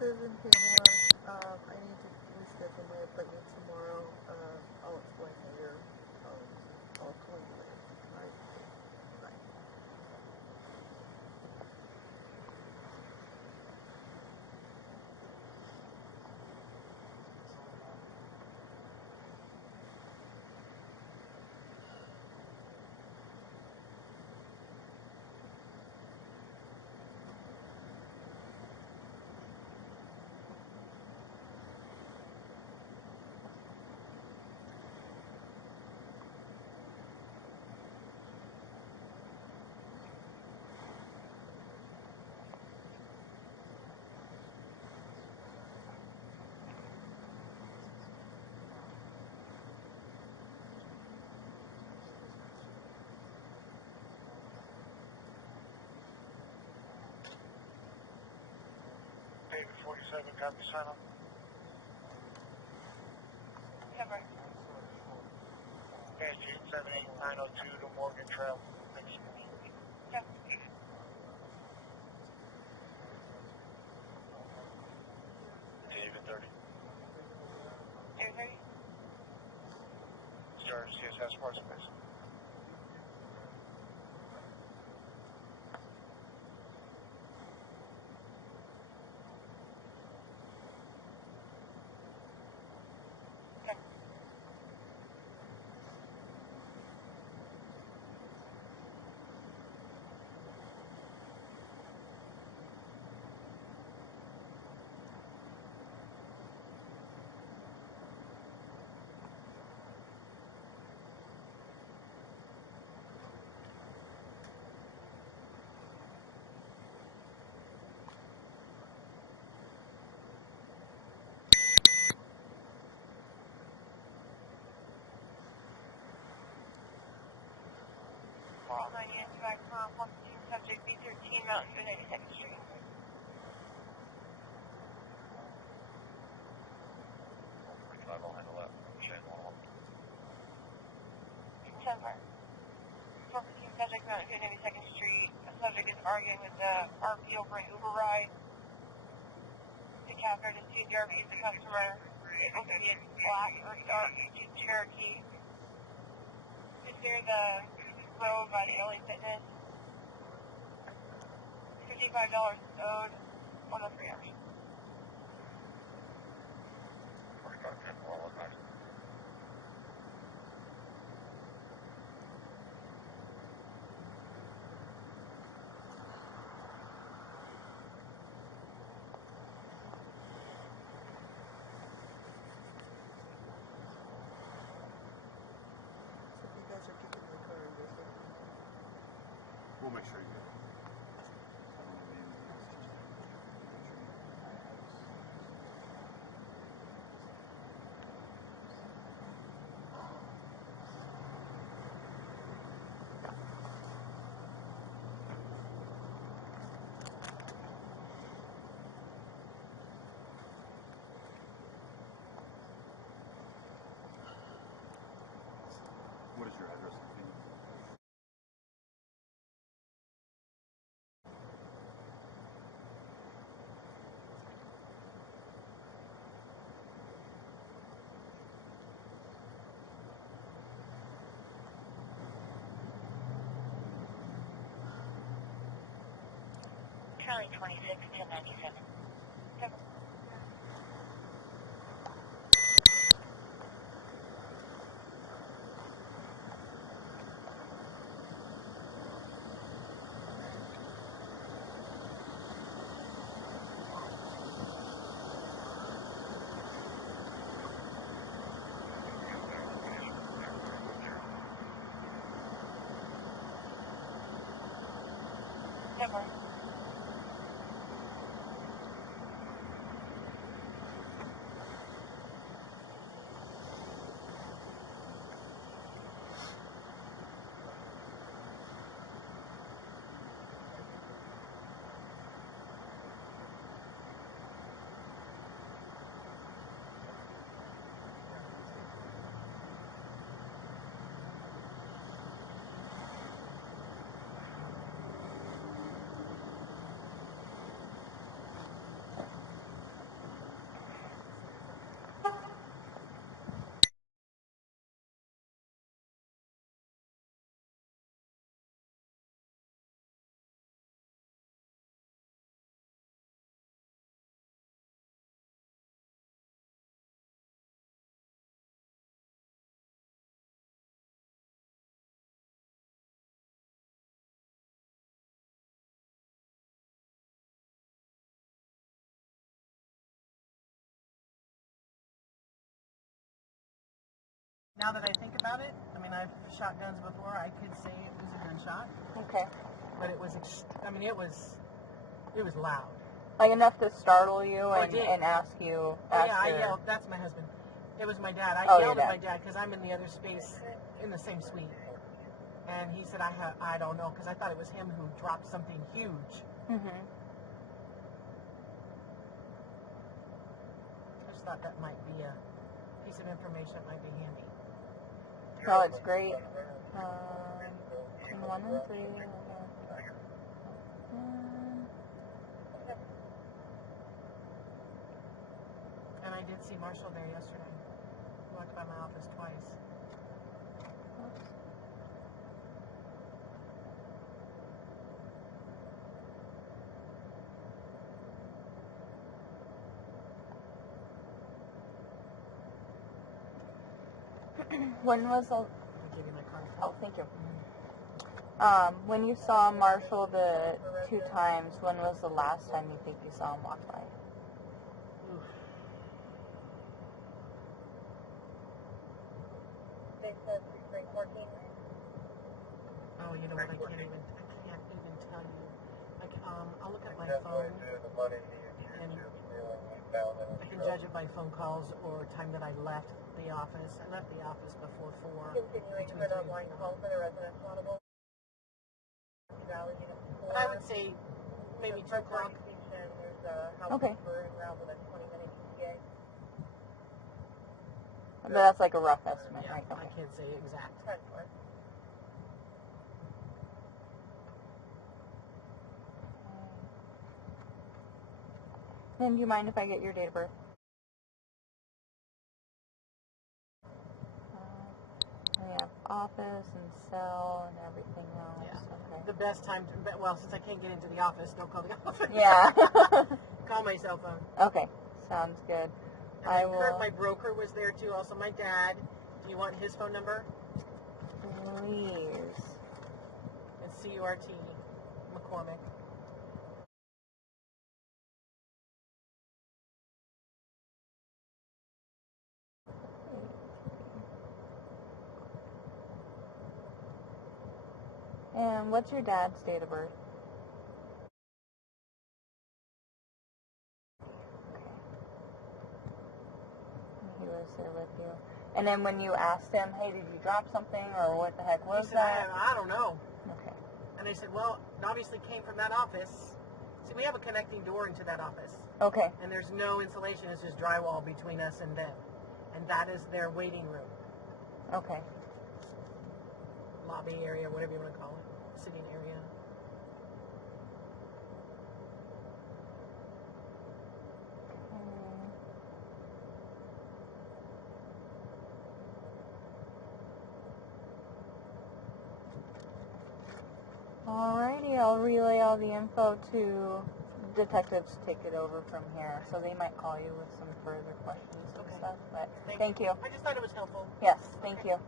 Susan, Pamela, I need to reschedule my appointment tomorrow. I'll explain later. I'll call you later. All right. Bye. David 47, copy, sign up. Denver. Okay, June 78902 to Morgan Trail. Thanks. Yeah. George, CSS Force, please. All 9 units back from 115 subject B13 Mountain View 92nd Street. 45, I'll handle that. Shane, 1-1. 10 fire. 115 subject Mountain View 92nd Street. A subject is arguing with the RP over an Uber ride. The captor just sees the RP as a customer. It looks like it's black or dark Cherokee. It's near the road by the LA Fitness. $55 owed. 103 action. 45, 10, 1-1, back. You guys are keeping the car in this one. We'll make sure you get it. What is your address in Phoenix? Charlie 26, 1097. Never. Now that I think about it, I mean, I've shot guns before. I could say it was a gunshot. Okay. But it was, it was loud. Like enough to startle you Oh, and ask you. Oh, yeah, I yelled. That's my husband. It was my dad. I yelled at my dad because I'm in the other space in the same suite. And he said, I don't know, because I thought it was him who dropped something huge. Mm-hmm. I just thought that might be a piece of information that might be handy. No, it's great. 1 and 3. And I did see Marshall there yesterday. He walked by my office twice. When was the... I'll give you my card. Oh, thank you. When you saw Marshall the 2 times, when was the last time you think you saw him walk by? Oh, you know what? I can't even tell you. I'll look at my phone, and I can judge it by phone calls or time that I left the office. I left the office before 4. Continuing to put online calls for the residents audible. But I would say maybe 2 o'clock. Okay. But that's like a rough estimate, Yeah, right? Okay. I can't say exact. And do you mind if I get your date of birth? We have office and cell and everything else. Yeah. Okay. The best time to, well, since I can't get into the office, don't call the office. Yeah. Call my cell phone. Okay. Sounds good. And I Kurt, will. my broker, was there too. Also, my dad. Do you want his phone number? Please. It's CURT McCormick. And what's your dad's date of birth? He was there with you. And then when you asked him, hey, did you drop something or what the heck was He said, that? I don't know. Okay. And I said, well, it obviously came from that office. See, we have a connecting door into that office. Okay. And there's no insulation. It's just drywall between us and them. And that is their waiting room. Okay. Lobby area, whatever you want to call it. Sitting area. Alrighty, I'll relay all the info to detectives take it over from here. So they might call you with some further questions and stuff. But thank you. I just thought it was helpful. Yes, thank you.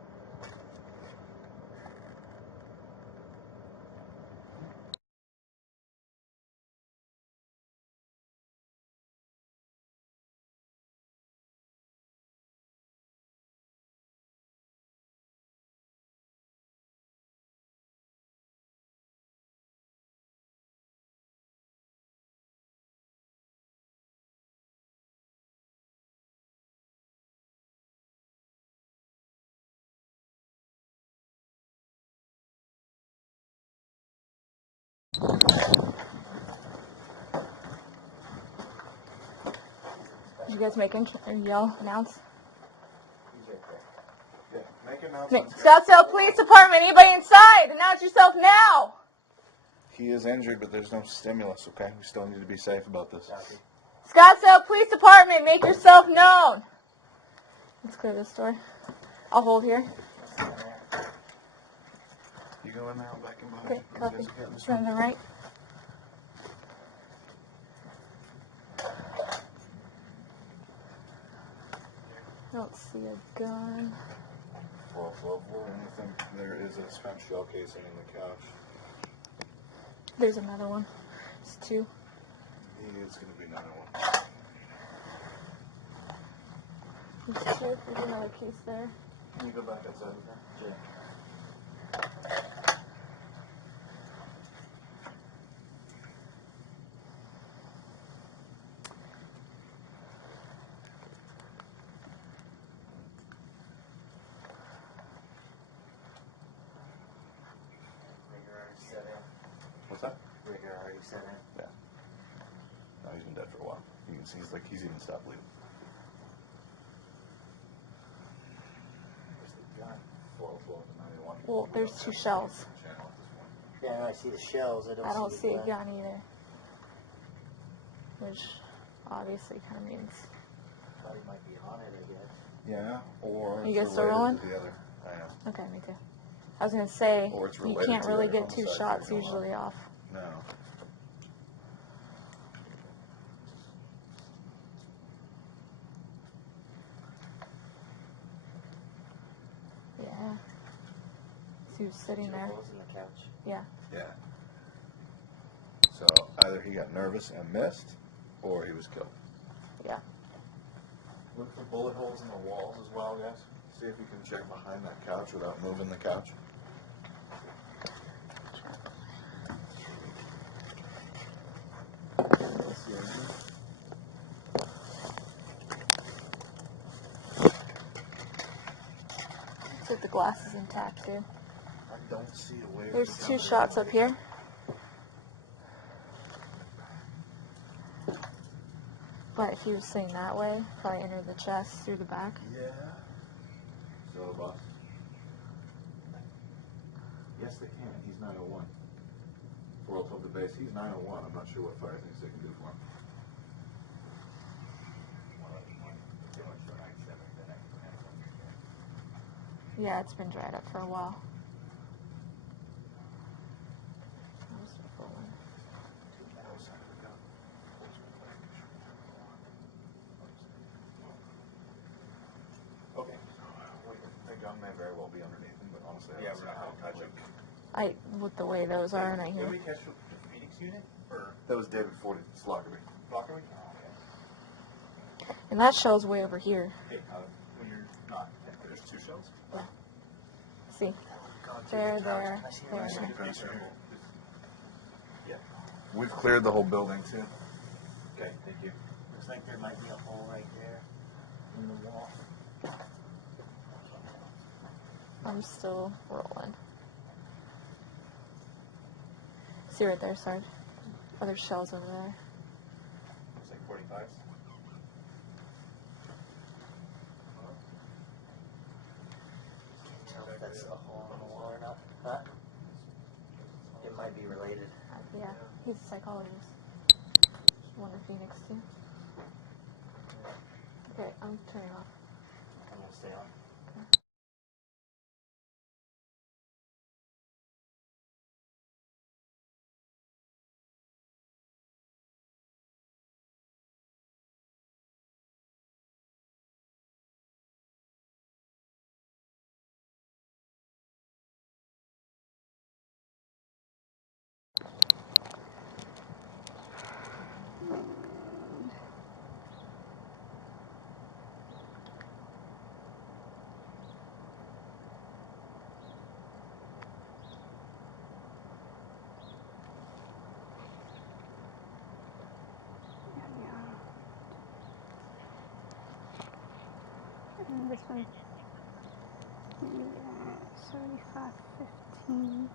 Did you guys make him yell, announce? Yeah, make announcements. Scottsdale Police Department, anybody inside? Announce yourself now! He is injured, but there's no stimulus, okay? We still need to be safe about this. Scottsdale Police Department, make yourself known! Let's clear this door. I'll hold here. You go in there, I'll back him behind Okay, you. copy. You guys get in this Turn room. to the right. I don't see a gun. Anything, there is a spent shell casing in the couch. There's another one. It's 2. He is going to be another one. There's 2. There's another case there. Can you go back outside with her? Sure. What's that? Rigor already set in. Yeah. No, he's been dead for a while. You can see he's even stopped bleeding. Where's the gun? Flow to 91. Well, there's 2 shells. Yeah, I see the shells. I don't see a gun either. Which obviously kind of means. Thought he might be on it, I guess. Yeah, or You guys it's still related rolling? to the other. I am. Okay, me too. I was going to say, Or it's you related can't to really their get 2 homicide shots going on. usually off. No. He was sitting there. Holes in the couch. Yeah. Yeah. So either he got nervous and missed, or he was killed. Yeah. Look for bullet holes in the walls as well, guys. See if you can check behind that couch without moving the couch. See if the glass is intact, dude. I don't see a way. There's 2 shots up here. But if he was sitting that way, probably entered the chest through the back. Yeah. So, boss. Yes, they can. He's 901. World of the base. He's 901. I'm not sure what fire things they can do for him. Yeah, it's been dried up for a while. Okay. The gun may very well be underneath him, but honestly, I don't see how to touch it. With the way those are, and I Did hear. we catch the Phoenix unit? Or That was David Ford Slockerby. Lockery? And that shell's way over here. Okay, when you're not, there's 2 shells? Yeah. See? There, there. Yeah. We've cleared the whole building, too. Okay, thank you. Looks like there might be a hole right there in the wall. I'm still rolling. See right there, Sarge? Other shells over there. Looks like 45s. If that's a hole in the wall or not. Huh? It might be related. Yeah, he's a psychologist. One of Phoenix, too. Okay, I'm turning off. I'm gonna stay on. And this one, yeah, 7515.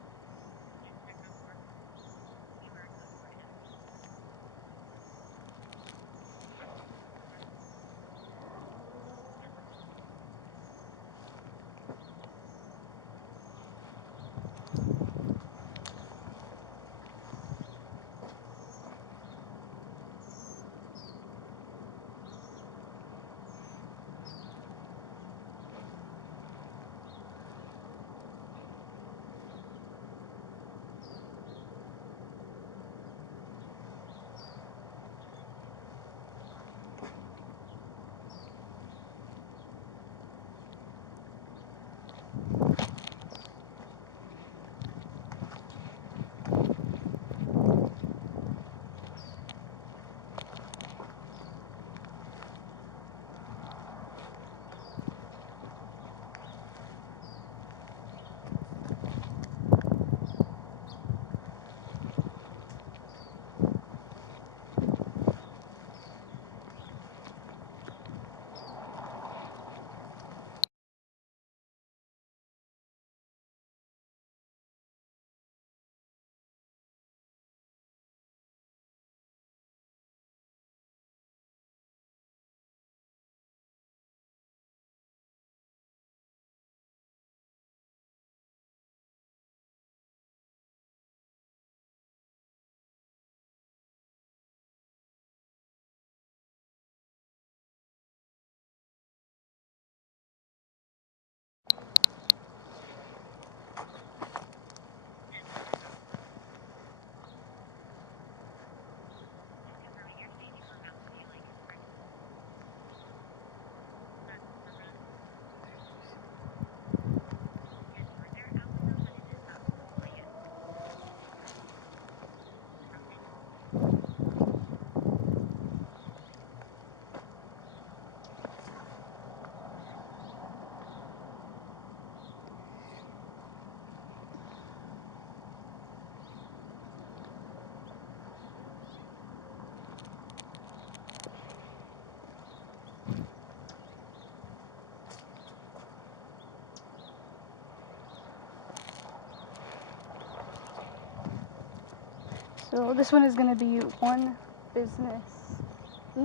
So this one is going to be One Business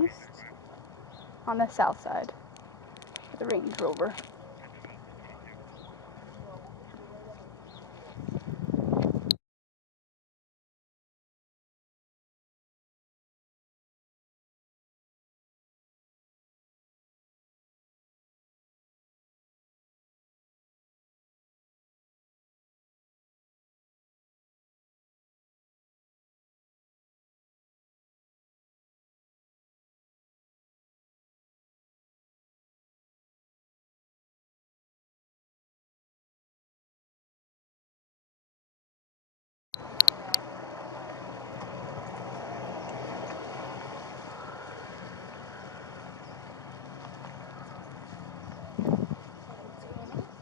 East on the south side with the Range Rover.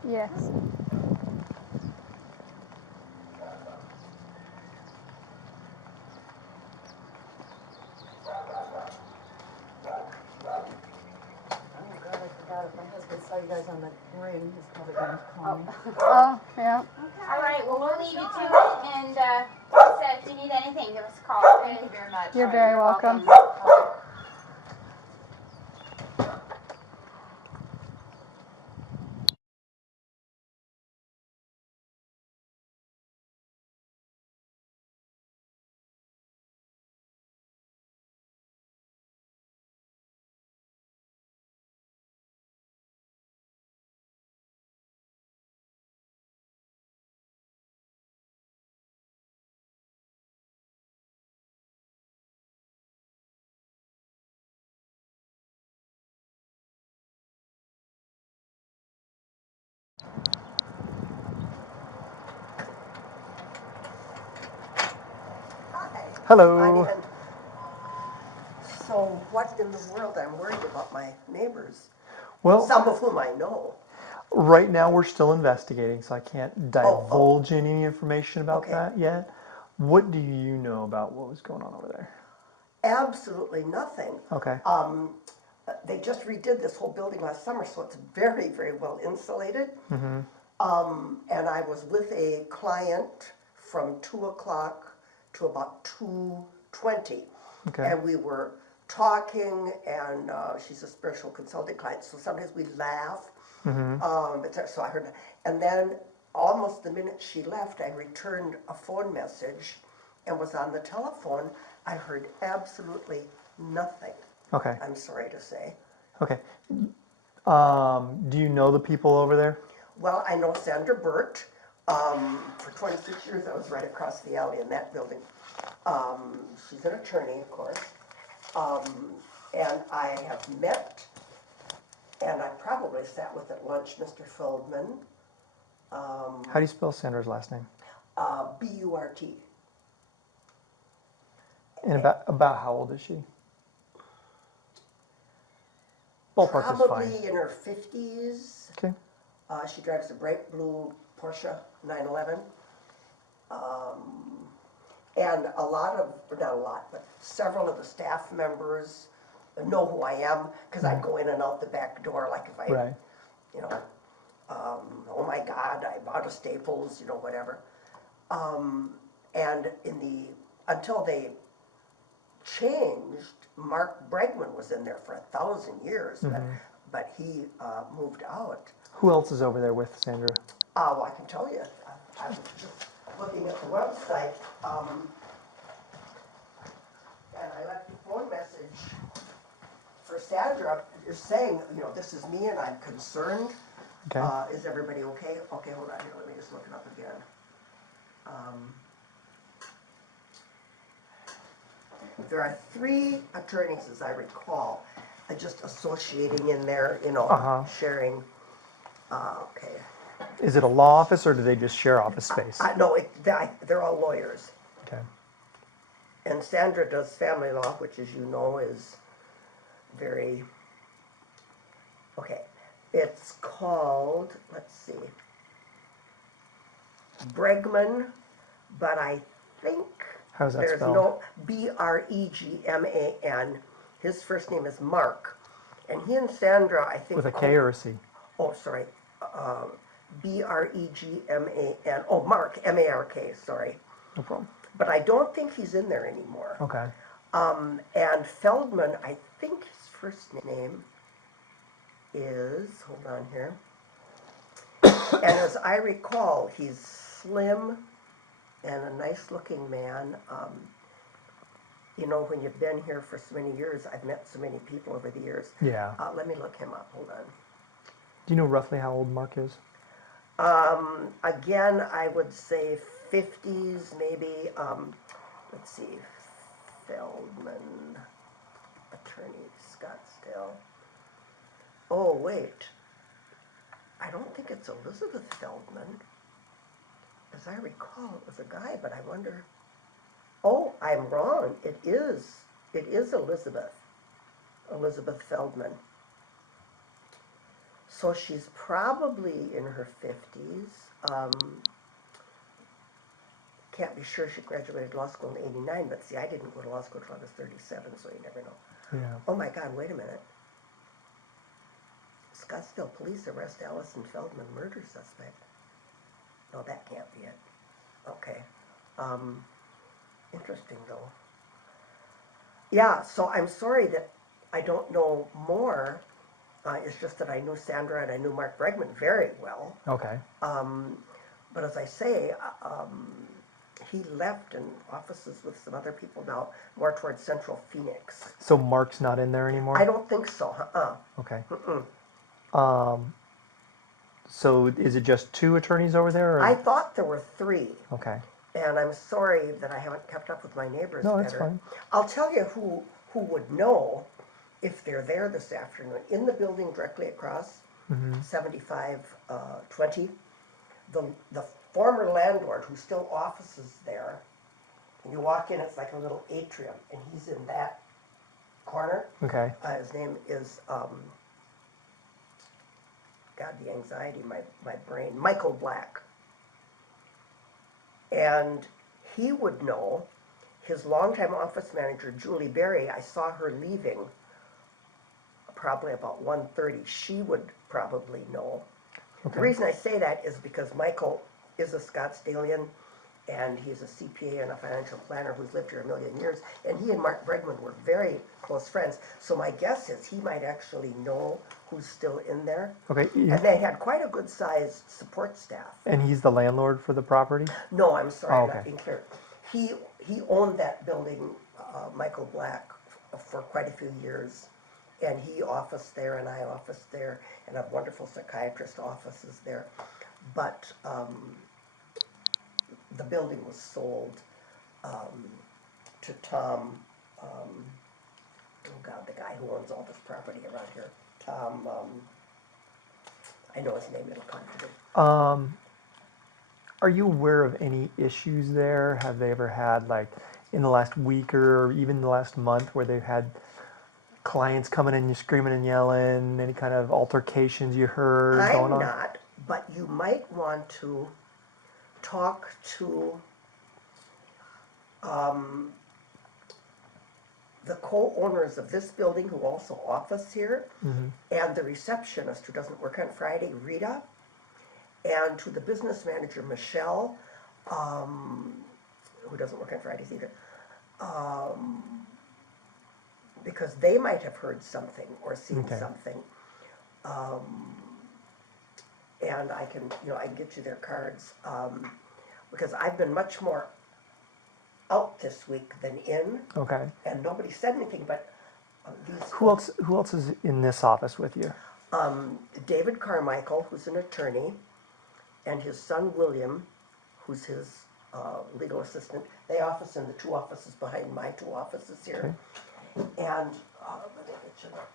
Yes. If my husband saw you guys on the ring, he's probably going to call me. Oh, yeah. All right, well, we'll leave you to it, and if you need anything, give us a call. Thank you very much. You're very welcome. Hello. So what in the world? I'm worried about my neighbors, Well, some of whom I know. right now we're still investigating, so I can't divulge any information about that yet. What do you know about what was going on over there? Absolutely nothing. Okay. They just redid this whole building last summer, so it's very, very well insulated. Mm-hmm. And I was with a client from 2 o'clock to about 2:20. Okay. And we were talking, and she's a spiritual consulting client, so sometimes we laugh. Mm-hmm. So I heard, and then almost the minute she left, I returned a phone message and was on the telephone. I heard absolutely nothing. Okay. I'm sorry to say. Okay. Do you know the people over there? Well, I know Sandra Burt. For 26 years, I was right across the alley in that building. She's an attorney, of course. And I have met, and I probably sat with at lunch, Mr. Feldman. How do you spell Sandra's last name? B-U-R-T. And about how old is she? Ballpark is fine. Probably in her 50s. Okay. She drives a bright blue Porsche 911. And a lot of, or not a lot, but several of the staff members know who I am because I go in and out the back door, like if I, you know, oh my God, I bought a Staples, you know, whatever. And until they changed, Mark Bregman was in there for 1,000 years, but he moved out. Who else is over there with Sandra? Well, I can tell you. I was just looking at the website, and I left a phone message for Sandra. You're saying, you know, this is me and I'm concerned. Okay. Is everybody okay? Okay, hold on here. Let me just look it up again. There are 3 attorneys, as I recall, just associating in there, you know, sharing. Okay. Is it a law office or do they just share office space? No, they're all lawyers. Okay. And Sandra does family law, which, as you know, is very, okay. It's called, let's see, Bregman, but I think How's that there's spelled? no Bregman. His first name is Mark. And he and Sandra, I think. With a K or a C? Oh, sorry. Bregman. Oh, Mark, M-A-R-K, sorry. No problem. but I don't think he's in there anymore. Okay. And Feldman, I think his first name is, hold on here, and as I recall, he's slim and a nice-looking man. You know, when you've been here for so many years, I've met so many people over the years. Yeah. Let me look him up, hold on. Do you know roughly how old Mark is? Again, I would say 50s, maybe, let's see, Feldman, attorney, Scottsdale. Oh, wait. I don't think it's Elizabeth Feldman. As I recall, it was a guy, but I wonder. Oh, I'm wrong. It is Elizabeth Feldman. So she's probably in her 50s. Can't be sure. She graduated law school in '89, but see, I didn't go to law school until I was 37, so you never know. Yeah. Oh my God, wait a minute. Scottsdale Police arrest Allison Feldman, murder suspect. No, that can't be it. Okay. Interesting though. Yeah, so I'm sorry that I don't know more. It's just that I knew Sandra and I knew Mark Bregman very well. Okay. But as I say, he left in offices with some other people now, more towards Central Phoenix. So Mark's not in there anymore? I don't think so, Okay. Mm-mm. So is it just 2 attorneys over there? Or? I thought there were 3. Okay. And I'm sorry that I haven't kept up with my neighbors No, better. that's fine. I'll tell you who would know if they're there this afternoon. In the building directly across, 7520, the former landlord who still offices there, and you walk in, it's like a little atrium, and he's in that corner. Okay. His name is, God, the anxiety, my brain, Michael Black. And he would know. His longtime office manager, Julie Berry, I saw her leaving probably about 1:30. She would probably know. Okay. The reason I say that is because Michael is a Scottsdalian, and he's a CPA and a financial planner who's lived here a million years, and he and Mark Bregman were very close friends. So my guess is he might actually know who's still in there. Okay. And they had quite a good-sized support staff. And he's the landlord for the property? No, I'm sorry, I'm not okay. being clear. He owned that building, Michael Black, for quite a few years. And he officed there, and I officed there, and have wonderful psychiatrist offices there. But the building was sold to Tom, oh God, the guy who owns all this property around here. Tom, I know his name, it'll come to me. Are you aware of any issues there? Have they ever had, like, in the last week or even the last month, where they've had clients coming in, you screaming and yelling, any kind of altercations you heard going on? I'm not, but you might want to talk to the co-owners of this building who also office here, and the receptionist who doesn't work on Friday, Rita, and to the business manager, Michelle, who doesn't work on Fridays either, because they might have heard something or seen something. And I can get you their cards, because I've been much more out this week than in. Okay. And nobody said anything, but these Who else is in this office with you? David Carmichael, who's an attorney, and his son William, who's his legal assistant. They office in the 2 offices behind my 2 offices here. Okay. And let me get you there.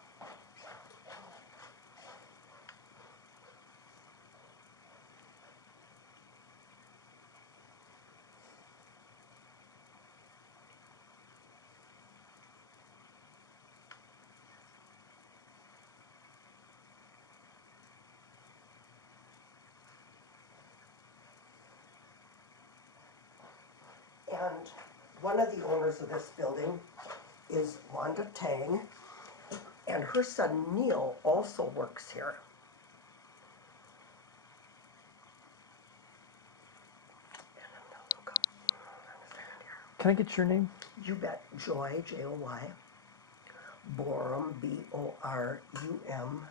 And one of the owners of this building is Wanda Tang, and her son Neil also works here. And I'm gonna look up, Can I get your name? You bet. Joy, Joy. Borum, Borum.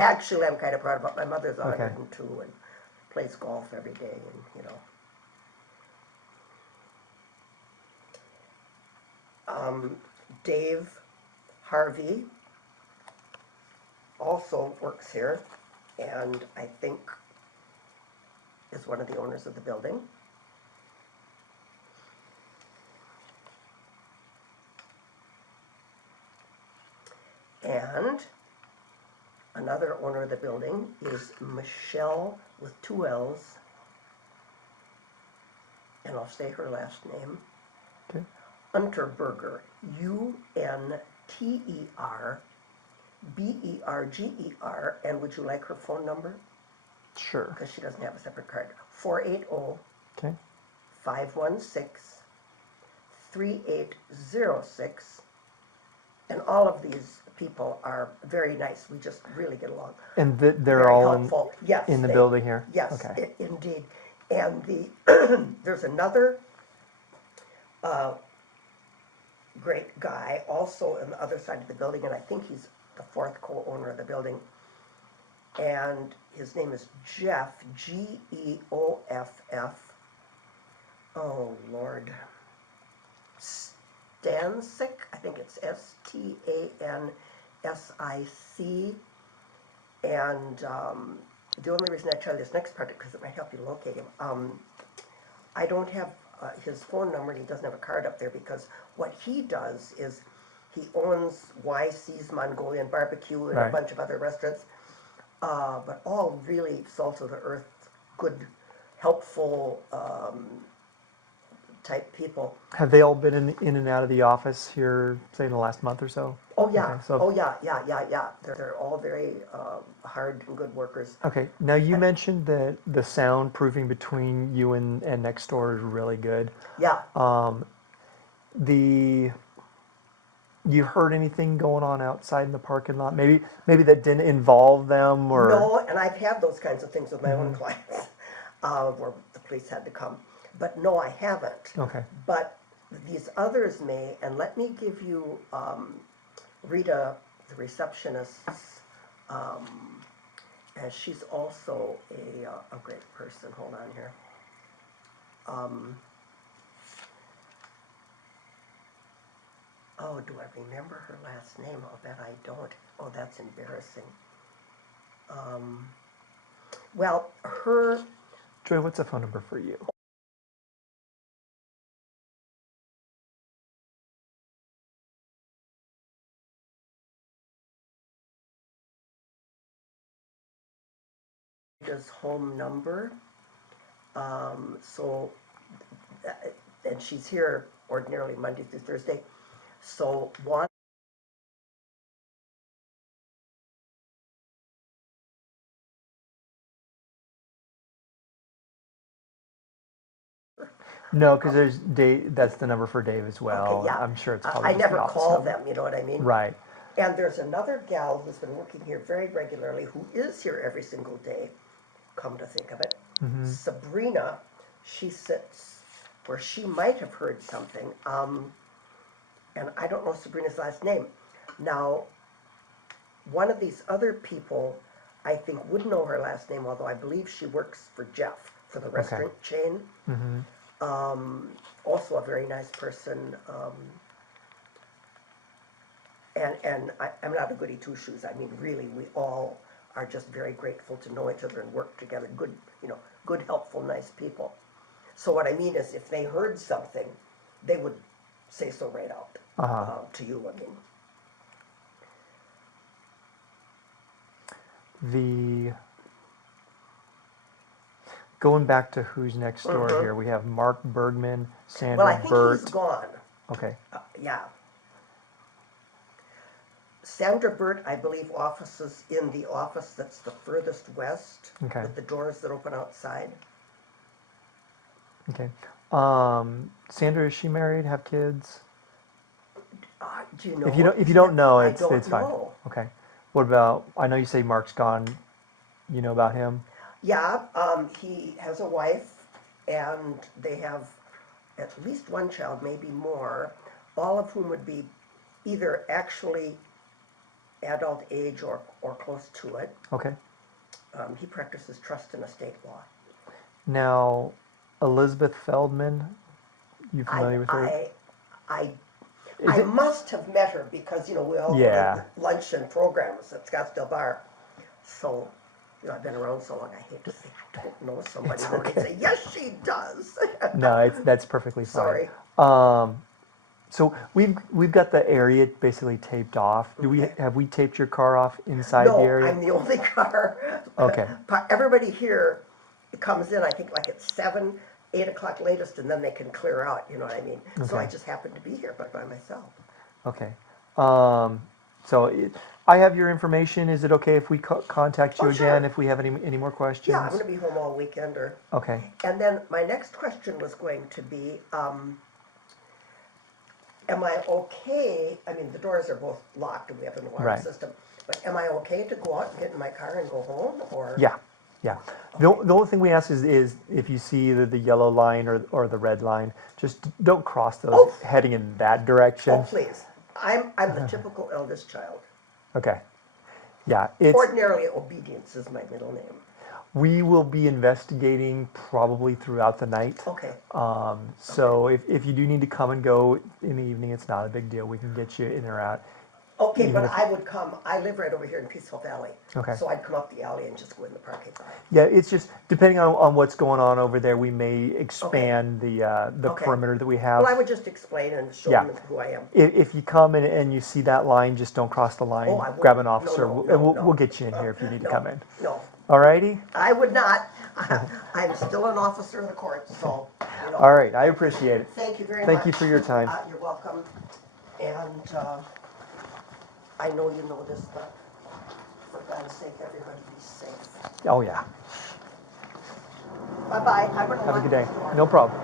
Actually, I'm kind of proud of it. My mother's 102 and plays golf every day, and Dave Harvey also works here, and I think is one of the owners of the building. And another owner of the building is Michelle with 2 L's, and I'll say her last name. Okay. Unterberger, Unterberger, and would you like her phone number? Sure. Because she doesn't have a separate card. 480 Okay. 516-3806. And all of these people are very nice. We just really get along. And they're Very all helpful. Yes, in the building here? Yes, Okay. Indeed. And there's another great guy also on the other side of the building, and I think he's the 4th co-owner of the building. And his name is Jeff, Geoff. Oh, Lord. Stansic, I think it's Stansic. And the only reason I tell you this next part is because it might help you locate him. I don't have his phone number, and he doesn't have a card up there, because what he does is he owns YC's Mongolian Barbecue and a bunch of other restaurants, but all really salt of the earth, good, helpful type people. Have they all been in and out of the office here, say, in the last month or so? Oh yeah, Okay, so, oh yeah. They're all very hard and good workers. Okay, now you mentioned that the soundproofing between you and next door is really good. Yeah. You heard anything going on outside in the parking lot? Maybe that didn't involve them, or No, and I've had those kinds of things with my own clients, where the police had to come. But no, I haven't. Okay. But these others may, and let me give you Rita, the receptionist, and she's also a great person. Hold on here. Oh, do I remember her last name? I'll bet I don't. Oh, that's embarrassing. Well, her... Joy, what's the phone number for you? Rita's home number. And she's here ordinarily Monday through Thursday. So one. No, because there's Dave. That's the number for Dave as well. Okay, yeah. I'm sure it's probably I just the never office call number. them, you know what I mean? Right. And there's another gal who's been working here very regularly, who is here every single day, come to think of it. Mhm. Sabrina, she sits where she might have heard something, and I don't know Sabrina's last name. Now, one of these other people, I think, would know her last name, although I believe she works for Jeff, for the restaurant chain. Mm-hmm. Also a very nice person. And I'm not a goody two-shoes. I mean, really, we all are just very grateful to know each other and work together. Good, good, helpful, nice people. So what I mean is, if they heard something, they would say so right out to you. I mean. Going back to who's next door here, we have Mark Bergman, Sandra Well, I think Burt. he's gone. Okay. Yeah. Sandra Burt, I believe, offices in the office that's the furthest west, Okay. with the doors that open outside. Okay. Sandra, is she married? Have kids? Do you know? If you don't know, I it's don't it's fine. know. Okay. What about? I know you say Mark's gone. You know about him? Yeah, he has a wife, and they have at least one child, maybe more, all of whom would be either actually adult age or close to it. Okay. He practices trust and estate law. Now, Elizabeth Feldman, you familiar with her? I must have met her because, we all go to lunch and programs at Scottsdale Bar. So, I've been around so long, I hate to say I don't know somebody. It's When okay. they say, yes, she does. No, that's perfectly fine. Sorry. So we've got the area basically taped off. Have we taped your car off inside the area? No, I'm the only car. Okay. Everybody here comes in, I think, like at 7, 8 o'clock latest, and then they can clear out, you know what I mean? So Okay. I just happen to be here, but by myself. Okay. I have your information. Is it okay if we contact you again if we have any more questions? Yeah, I'm going to be home all weekend. Okay. And then my next question was going to be, am I okay, I mean, the doors are both locked and we have an alarm system, but am I okay to go out and get in my car and go home, or? Yeah. The only thing we ask is if you see the yellow line or the red line, just don't cross those heading in that direction. Oh, please. I'm the typical eldest child. Okay. Yeah. Ordinarily, obedience is my middle name. We will be investigating probably throughout the night. Okay. So if you do need to come and go in the evening, it's not a big deal. We can get you in or out. Okay, but I would come, I live right over here in Peaceful Valley. Okay. So I'd come up the alley and just go in the parking lot. Yeah, it's just depending on what's going on over there, we may expand the perimeter that we have. Well, I would just explain and show them who I am. If you come and you see that line, just don't cross the line. Grab an officer, and we'll get you in here if you need to come in. No. Alrighty? I would not. I'm still an officer of the court, so. All right, I appreciate it. Thank you very much. Thank you for your time. You're welcome. And I know you know this, but for God's sake, everybody be safe. Oh, yeah. Bye-bye. Have a good day. No problem.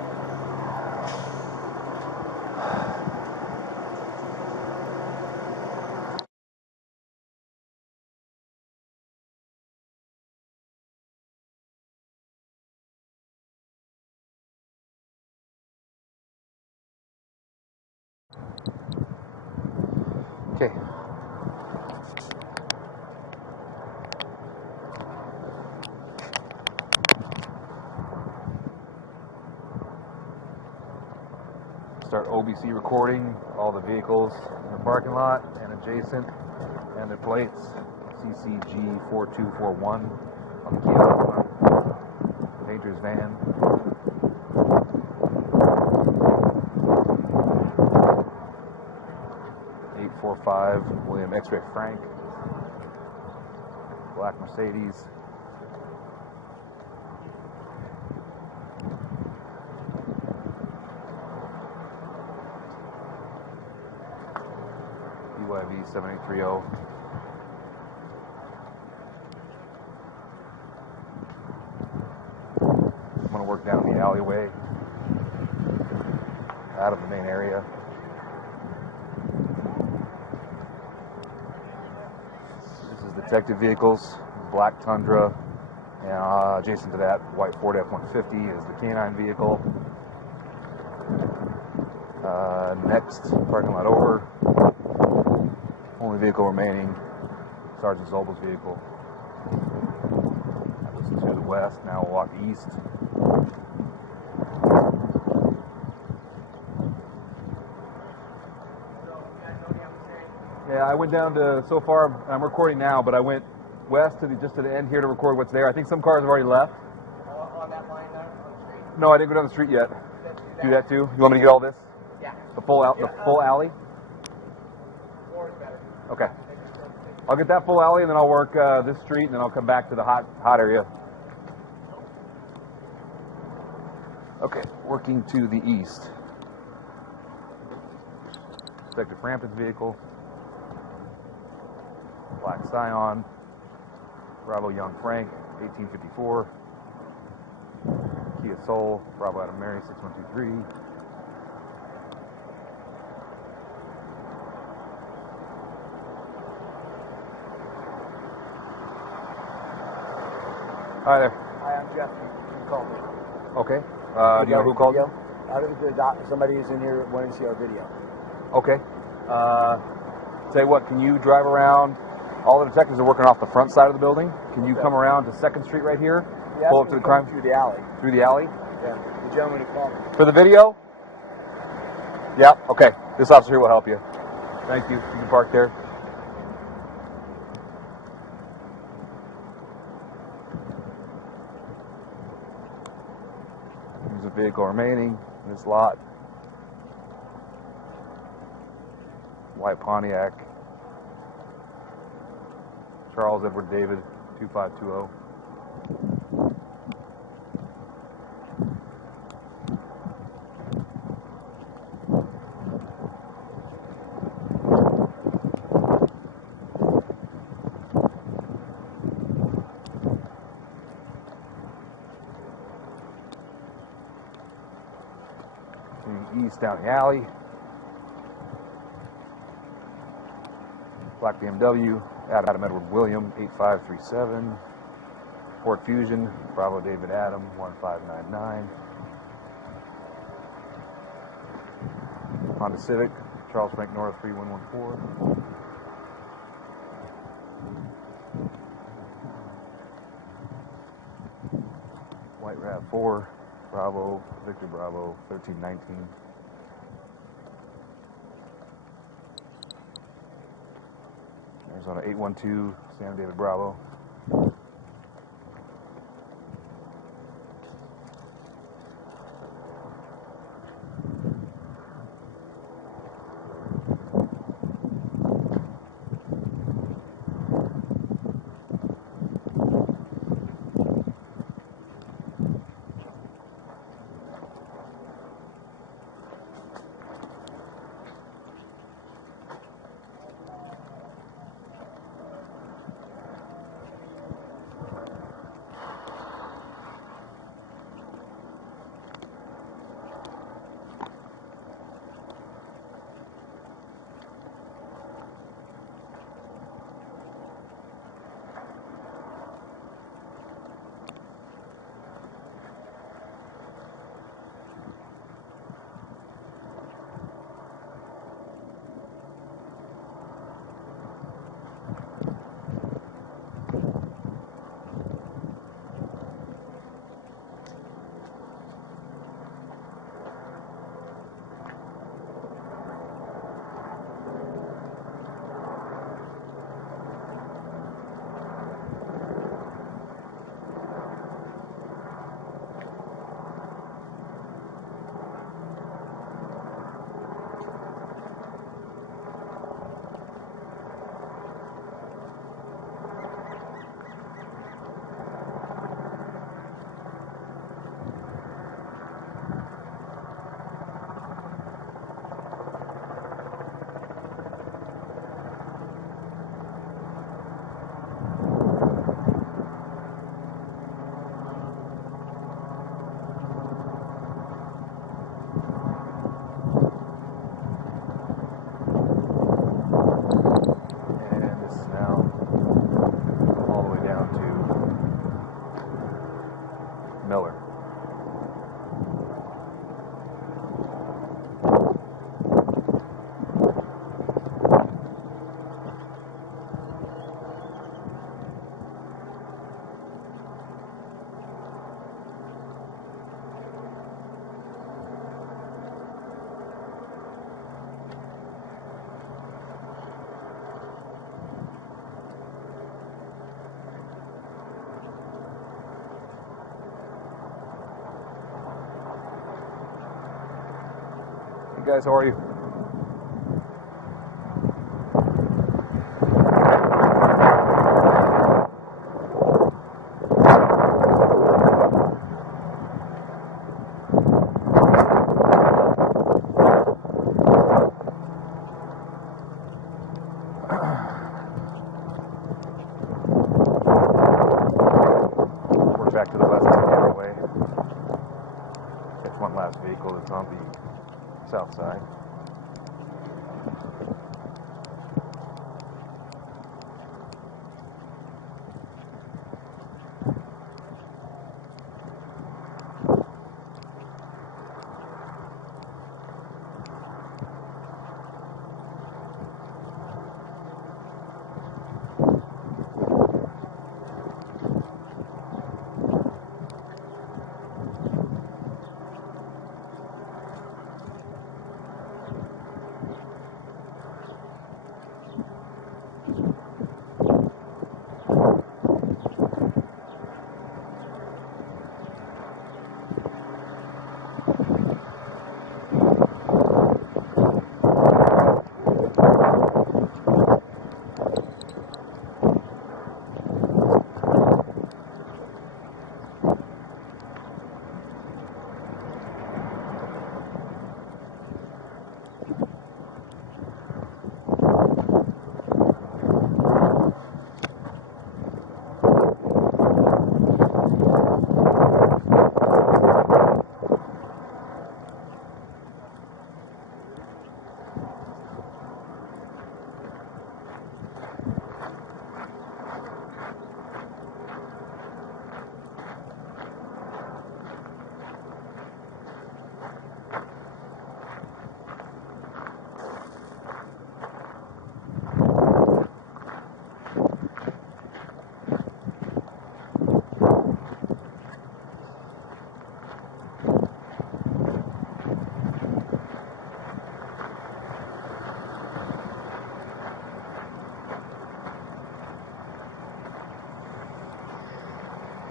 Okay. Start OBC recording all the vehicles in the parking lot and adjacent and their plates. CCG 4241 on the Kia Painter's van. .845 William X-Ray Frank. Black Mercedes. BYV 7830. I'm going to work down the alleyway out of the main area. This is detective vehicles, black Tundra, and adjacent to that, white Ford F-150 is the canine vehicle. Next parking lot over. Only vehicle remaining, Sergeant Zobel's vehicle. That was to the west, now we'll walk east. Yeah, I went down to, so far, I'm recording now, but I went west to just to the end here to record what's there. I think some cars have already left. On that line there, on the street? No, I didn't go down the street yet. Do that too? You want me to get all this? Yeah. The full alley? More is better. Okay. I'll get that full alley and then I'll work this street and then I'll come back to the hot area. Okay, working to the east. Inspector Frampton's vehicle. Black Scion, Bravo Young Frank, 1854, Kia Soul, Bravo Adam Mary, 6123. Hi there. Hi, I'm Jeff. You called me. Okay. Do you know who called you? Somebody is in here wanting to see our video. Okay. Tell you what, can you drive around? All the detectives are working off the front side of the building. Can you come around to 2nd Street right here? Yeah, Pull up to the crime through the alley. Through the alley? Yeah, the gentleman who called me. For the video? Yeah, okay. This officer here will help you. Thank you. You can park there. There's a vehicle remaining in this lot. White Pontiac. Charles Edward David, 2520. East down the alley. Black BMW, Adam Edward William, 8537. Ford Fusion, Bravo David Adam, 1599. Honda Civic, Charles Frank North, 3114. White RAV4, Bravo, Victor Bravo, 1319. Arizona 812, Sam David Bravo. Hey guys, how are you? south side.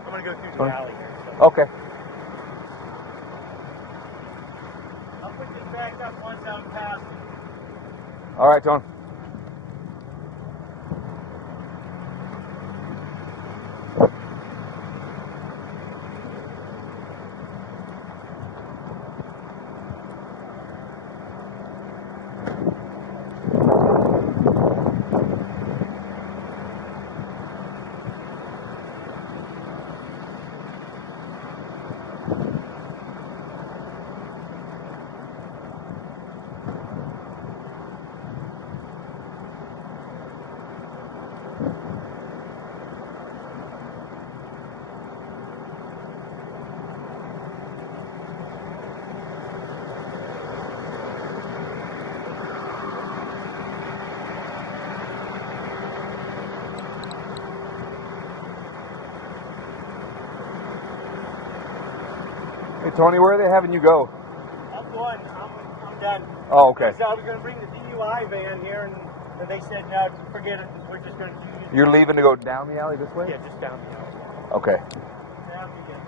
I'm gonna go through the alley here. Okay. I'll put this back up once I'm past. All right, Tone. Hey, Tony, where are they having you go? I'm going. I'm done. Oh, okay. So I was going to bring the DUI van here, and they said, no, forget it. We're just going to use it. You're leaving to go down the alley this way? Yeah, just down the alley. Okay. Down the alley.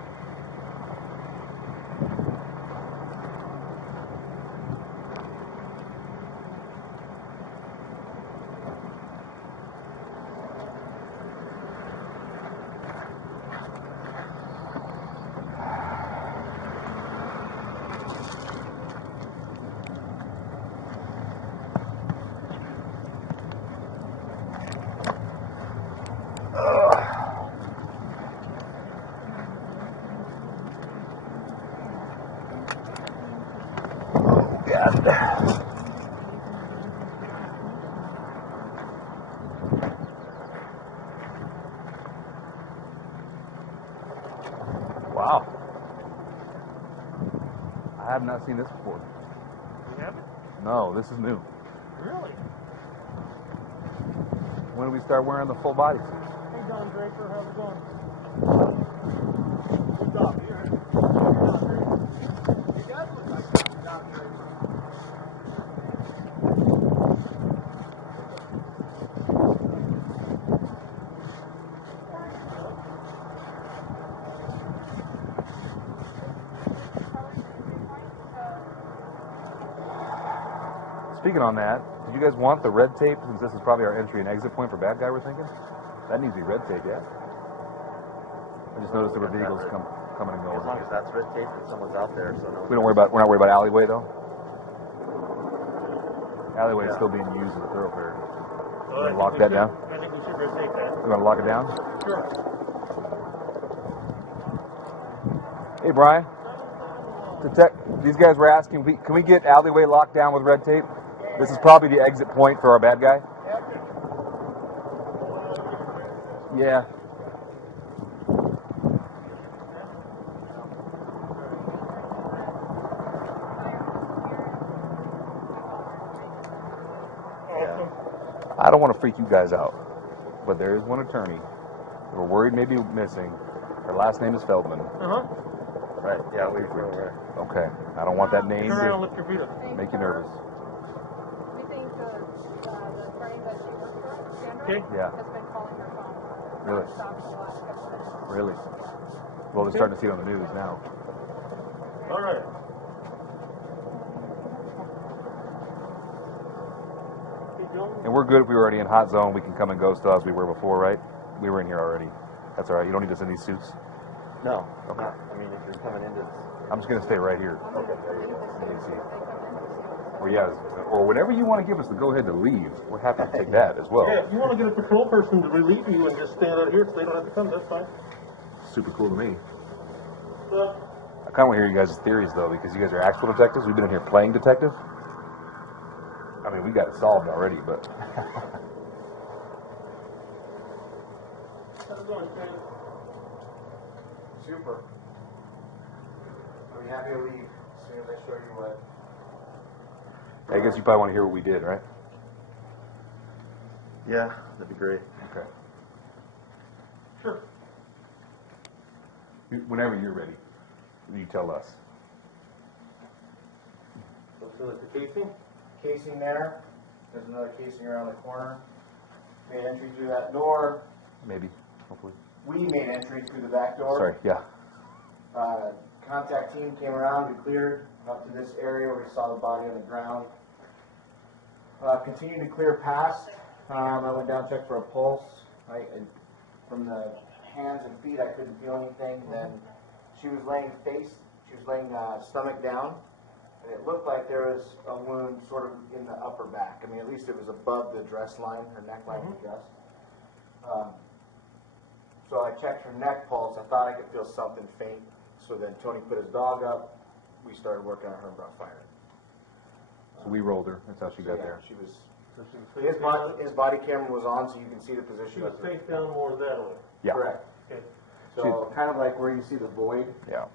Wow. I have not seen this before. You haven't? No, this is new. Really? When do we start wearing the full body suits? Hey, Don Draper, how's it going? Good job. You're Don Draper. He does look like Don Draper. Speaking on that, did you guys want the red tape, since this is probably our entry and exit point for bad guy we're thinking? That needs to be red tape, yeah? I just noticed there were vehicles coming and going. As long as that's red tape and someone's out there, so no. We're not worried about Alleyway though. Alleyway is still being used as a thoroughfare. You want to lock that down? I think we should red tape that. You want to lock it down? Sure. Hey, Brian. These guys were asking, can we get Alleyway locked down with red tape? This is probably the exit point for our bad guy. Yeah. I don't want to freak you guys out, but there is one attorney we're worried may be missing. Her last name is Feldman. Right, yeah, we're aware. Okay, I don't want that name to make you nervous. We think the friend that she works for, Sandra, Yeah. has been calling her phone. Really? nonstop for the last couple of days. Really? Well, they're starting to see it on the news now. All right. And we're good if we were already in hot zone. We can come and go still as we were before, right? We were in here already. That's all right. You don't need us in these suits. No. Okay. I mean, if you're coming into this. I'm just going to stay right here. Okay. Or yeah, or whenever you want to give us the go-ahead to leave, we're happy to take that as well. Yeah, if you want to get a patrol person to relieve you and just stand out here so they don't have to come, that's fine. Super cool to me. But I kind of want to hear you guys' theories, though, because you guys are actual detectives. We've been in here playing detective. I mean, we got it solved already, but... how's it going, Stan? Super. I'll be happy to leave as soon as I show you what. I guess you probably want to hear what we did, right? Yeah, that'd be great. Okay. Sure. Whenever you're ready, you tell us. So it's the casing? Casing there. There's another casing around the corner. Made entry through that door. Maybe, hopefully. We made entry through the back door. Sorry, yeah. Contact team came around, we cleared up to this area where we saw the body on the ground. Continued to clear past. I went down, checked for a pulse. From the hands and feet, I couldn't feel anything. Then she was laying stomach down, and it looked like there was a wound sort of in the upper back. I mean, at least it was above the dress line, her neckline was dressed. So I checked her neck pulse. I thought I could feel something faint. So then Tony put his dog up. We started working on her and brought fire. So we rolled her. That's how she got Yeah, there. she was. His body camera was on, so you can see the position. She was face down more that way. Yeah. Correct. Okay. So kind of like where you see the void Yeah.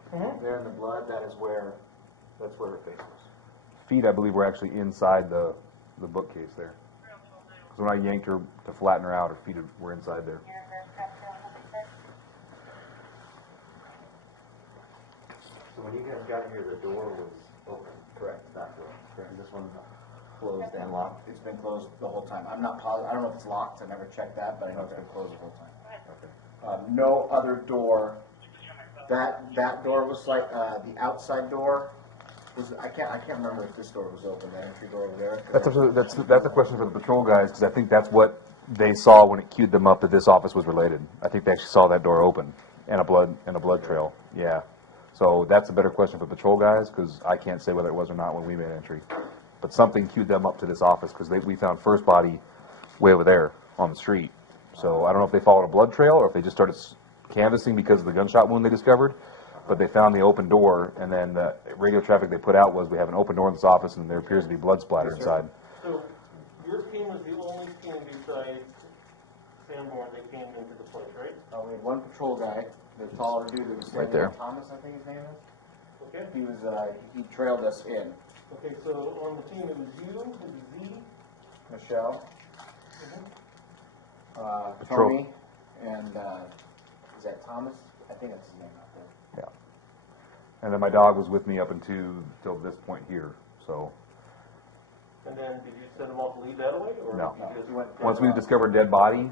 there in the blood, that's where her face was. Feet, I believe, were actually inside the bookcase there. Because when I yanked her to flatten her out, her feet were inside there. So when you guys got here, the door was open. Correct. That door. Correct. This one closed and locked. It's been closed the whole time. I'm not positive. I don't know if it's locked. I never checked that, but I know it's been closed the whole time. Okay. No other door. That door was like the outside door. I can't remember if this door was open. The entry door over there. That's a question for the patrol guys, because I think that's what they saw when it queued them up that this office was related. I think they actually saw that door open and a blood trail. Yeah. So that's a better question for patrol guys, because I can't say whether it was or not when we made entry. But something queued them up to this office, because we found first body way over there on the street. So I don't know if they followed a blood trail or if they just started canvassing because of the gunshot wound they discovered. But they found the open door, and then the radio traffic they put out was, we have an open door in this office and there appears to be blood splatter inside. So your team was the only team besides Sanborn that came into the place, right? We had one patrol guy, the taller dude that was standing Right there. Thomas, I think his name is. Okay. He was he trailed us in. Okay, so on the team it was you, it was Z. Michelle, Patrol. Tony, and is that Thomas? I think that's his name out there. Yeah. And then my dog was with me up till this point here. So And then did you send them off to leave that way? Or no. you just Once we discovered dead body,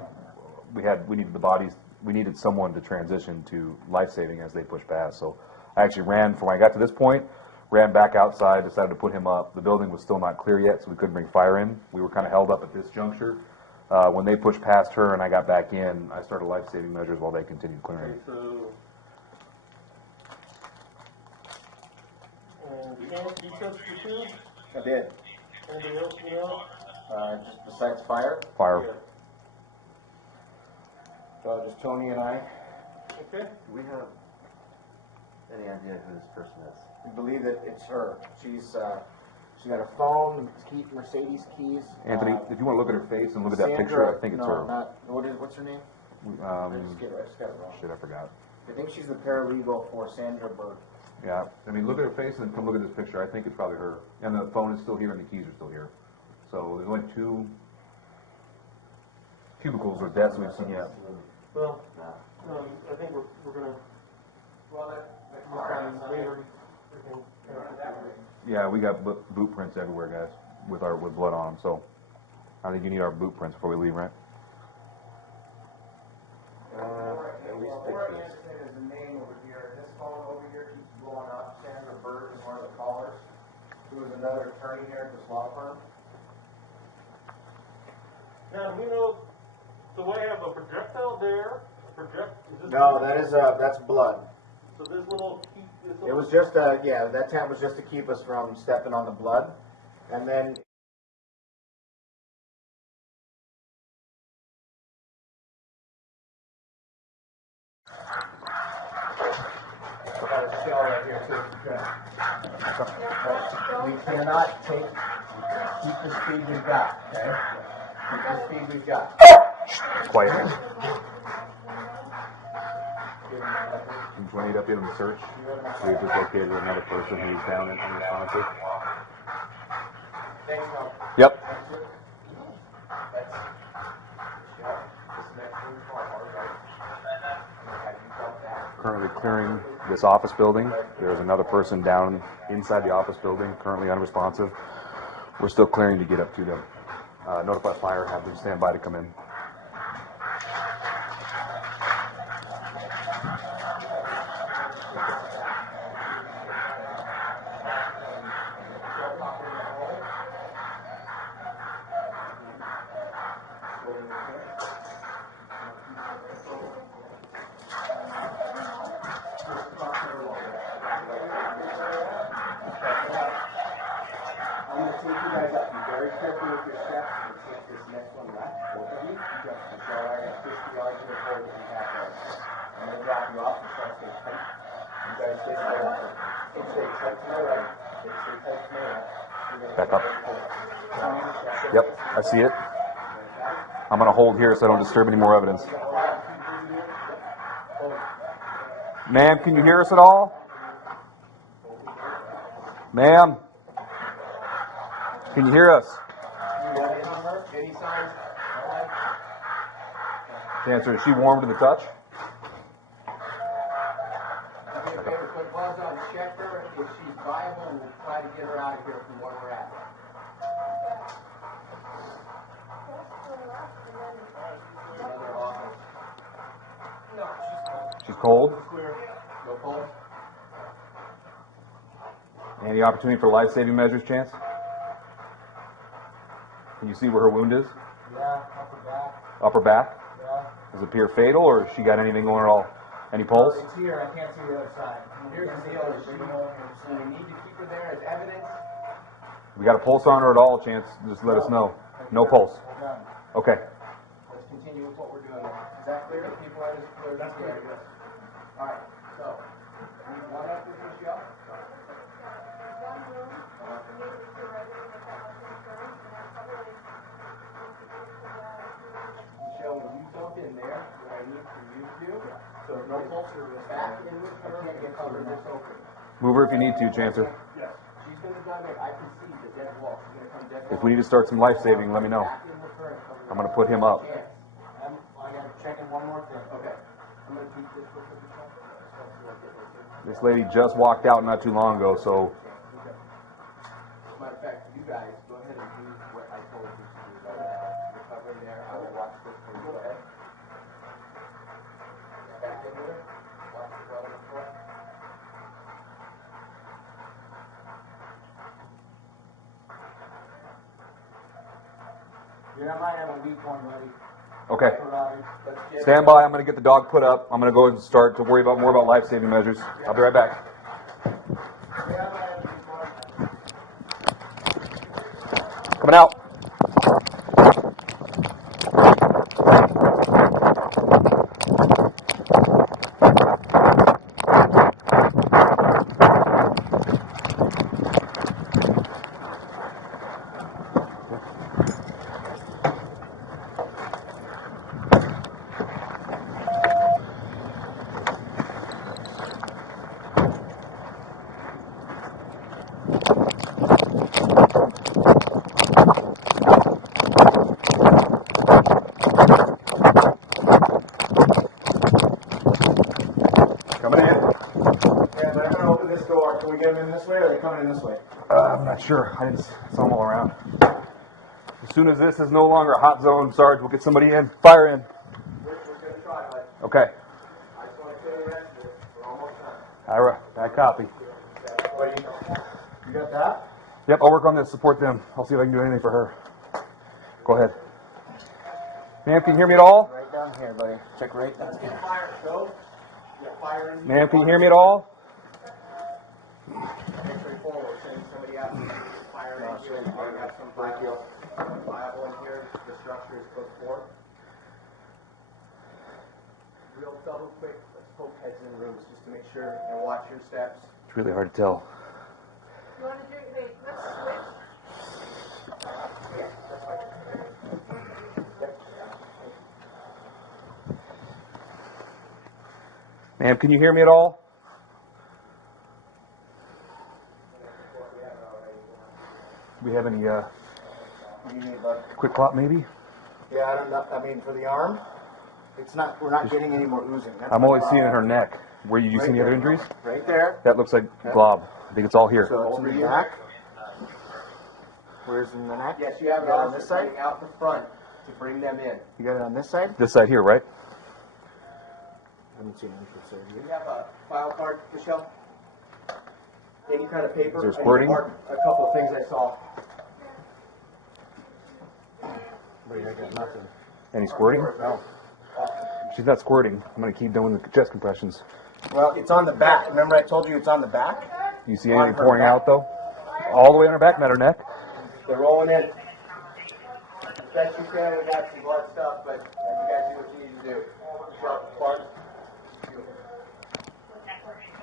we needed the bodies. We needed someone to transition to life-saving as they pushed past. So I actually ran from when I got to this point, ran back outside, decided to put him up. The building was still not clear yet, so we couldn't bring fire in. We were kind of held up at this juncture. When they pushed past her and I got back in, I started life-saving measures while they continued clearing. Okay, so and the amp you touched the tube? I did. Anything else you know? Just besides fire? Fire. Just Tony and I. Okay. Do we have Any idea who this person is? We believe that it's her. She's got a phone, Mercedes keys. Anthony, if you want to look at her face and look at that picture, I think it's her. What's her name? I just got it wrong. Shit, I forgot. I think she's the paralegal for Sandra Burke. Yeah, I mean, look at her face and then come look at this picture. I think it's probably her. And the phone is still here and the keys are still here. So there's only 2 cubicles or desks we've seen yet. Well, I think we're gonna. Well, that later. Yeah, we got boot prints everywhere, guys, with blood on them. So I think you need our boot prints before we leave, right? At least pictures. There's a name over here. This phone over here keeps blowing up. Sandra Burke is one of the callers. Who is another attorney here at this law firm. Now, we know. So we have a projectile there. No, that's blood. So this little. It was just that tent was just to keep us from stepping on the blood, and then. Got a shell right here too. We cannot keep the speed we've got. Okay. Keep the speed we've got. Quiet. Do I need to update on the search? We just located another person who's down and unresponsive. Thanks, Mel. Yep. Currently clearing this office building. There's another person down inside the office building, currently unresponsive. We're still clearing to get up to them. Notify fire, have them stand by to come in. Back up. Yep, I see it. I'm going to hold here so I don't disturb any more evidence. Ma'am, can you hear us at all? Ma'am? Can you hear us? The answer is she warm to the touch? Check her. If she's viable, we'll try to get her out of here from where we're at. She's cold? No cold? Any opportunity for life-saving measures, Chance? Can you see where her wound is? Yeah, upper back. Upper back? Yeah. Does it appear fatal, or has she got anything going at all? Any pulse? It's here. I can't see the other side. Here's the deal. We need to keep her there as evidence. We got a pulse on her at all, Chance? Just let us know. No pulse. Done. Okay. Let's continue with what we're doing. Is that clear? People are just clear. That's clear. All right. So, one after Michelle. Michelle, when you jump in there, what I need for you to do, so no pulse, back in with her and get cover this open. Move her if you need to, Chancer. Yes. She's going to dive in. I can see the dead wall. She's going to come dead wall. If we need to start some life-saving, let me know. I'm going to put him up. I got to check in one more thing. Okay. I'm going to keep this with her. This lady just walked out not too long ago, so Matter of fact, you guys, go ahead and do what I told you to do. You're covering there. I will watch this for you. Go ahead. Back in with her. Watch the well on the floor. You might have a weak one, buddy. okay. Stand by. I'm going to get the dog put up. I'm going to go and start to worry more about life-saving measures. I'll be right back. Coming out. sure. I didn't saw them all around. As soon as this is no longer a hot zone, Sarge, we'll get somebody in. Fire in. We're gonna try, bud. Okay. I just want to tell you the rest of it. We're almost done. Ira, bad copy. You got that? Yep, I'll work on this. Support them. I'll see if I can do anything for her. Go ahead. Ma'am, can you hear me at all? Right down here, buddy. Check right down here. Fire, go. Yeah, fire in. Ma'am, can you hear me at all? Entry forward, send somebody out. Fire in here. We got some viable in here. The structure is put forth. Real double quick. Let's poke heads in rooms just to make sure and watch your steps. It's really hard to tell. You want to do, hey, let's switch. Yeah, that's fine. Ma'am, can you hear me at all? Do we have any What do you need, bud? quick clot maybe? Yeah, I don't know. I mean, for the arm, it's not. We're not getting any more oozing. That's I'm my only problem. seeing in her neck. Where you see any other injuries? Right there. That looks like glob. I think it's all here. So it's in the back. Where's in the neck? Yes, you have it on this side. Out the front to bring them in. You got it on this side? This side here, right? I haven't seen it. Do you have a file card, Michelle? Any kind of paper? Is there squirting? A couple of things I saw. But I got nothing. Any squirting? No. She's not squirting. I'm going to keep doing the chest compressions. Well, it's on the back. Remember I told you it's on the back? You see anything pouring out, though? All the way on her back, not her neck? They're rolling in. As best you can, we got some blood stuff, but you guys do what you need to do. Michelle, Clark.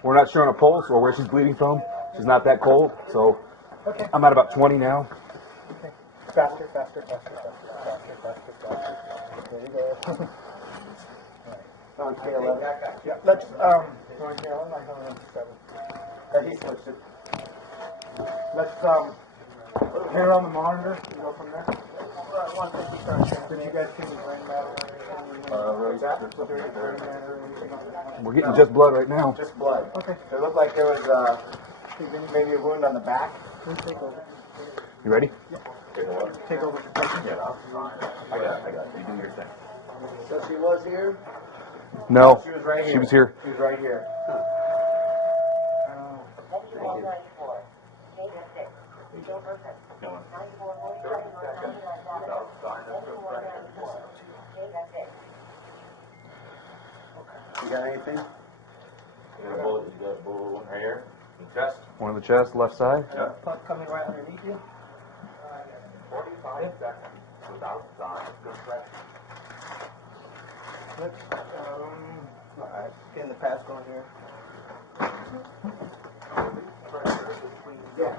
We're not showing a pulse or where she's bleeding from. She's not that cold, so I'm at about 20 now. Okay. Faster, faster, faster, faster, faster, faster. There you go. On scale 11. Yeah, let's, on scale 11, he switched it. Let's, get her on the monitor and go from there. Did you guys see the brain matter or anything? We're getting just blood right now. Just blood. Okay. It looked like there was, maybe a wound on the back. Take over. You ready? Take over. Yeah, I got it. You do your thing. So she was here? No. She was right here. She was here. She was right here. You got anything? You got a bullet right here? In the chest? One in the chest, left side. Yeah. Pump coming right underneath you? 45 seconds without sign. Good pressure. Let's, alright, getting the pass going here. Yeah.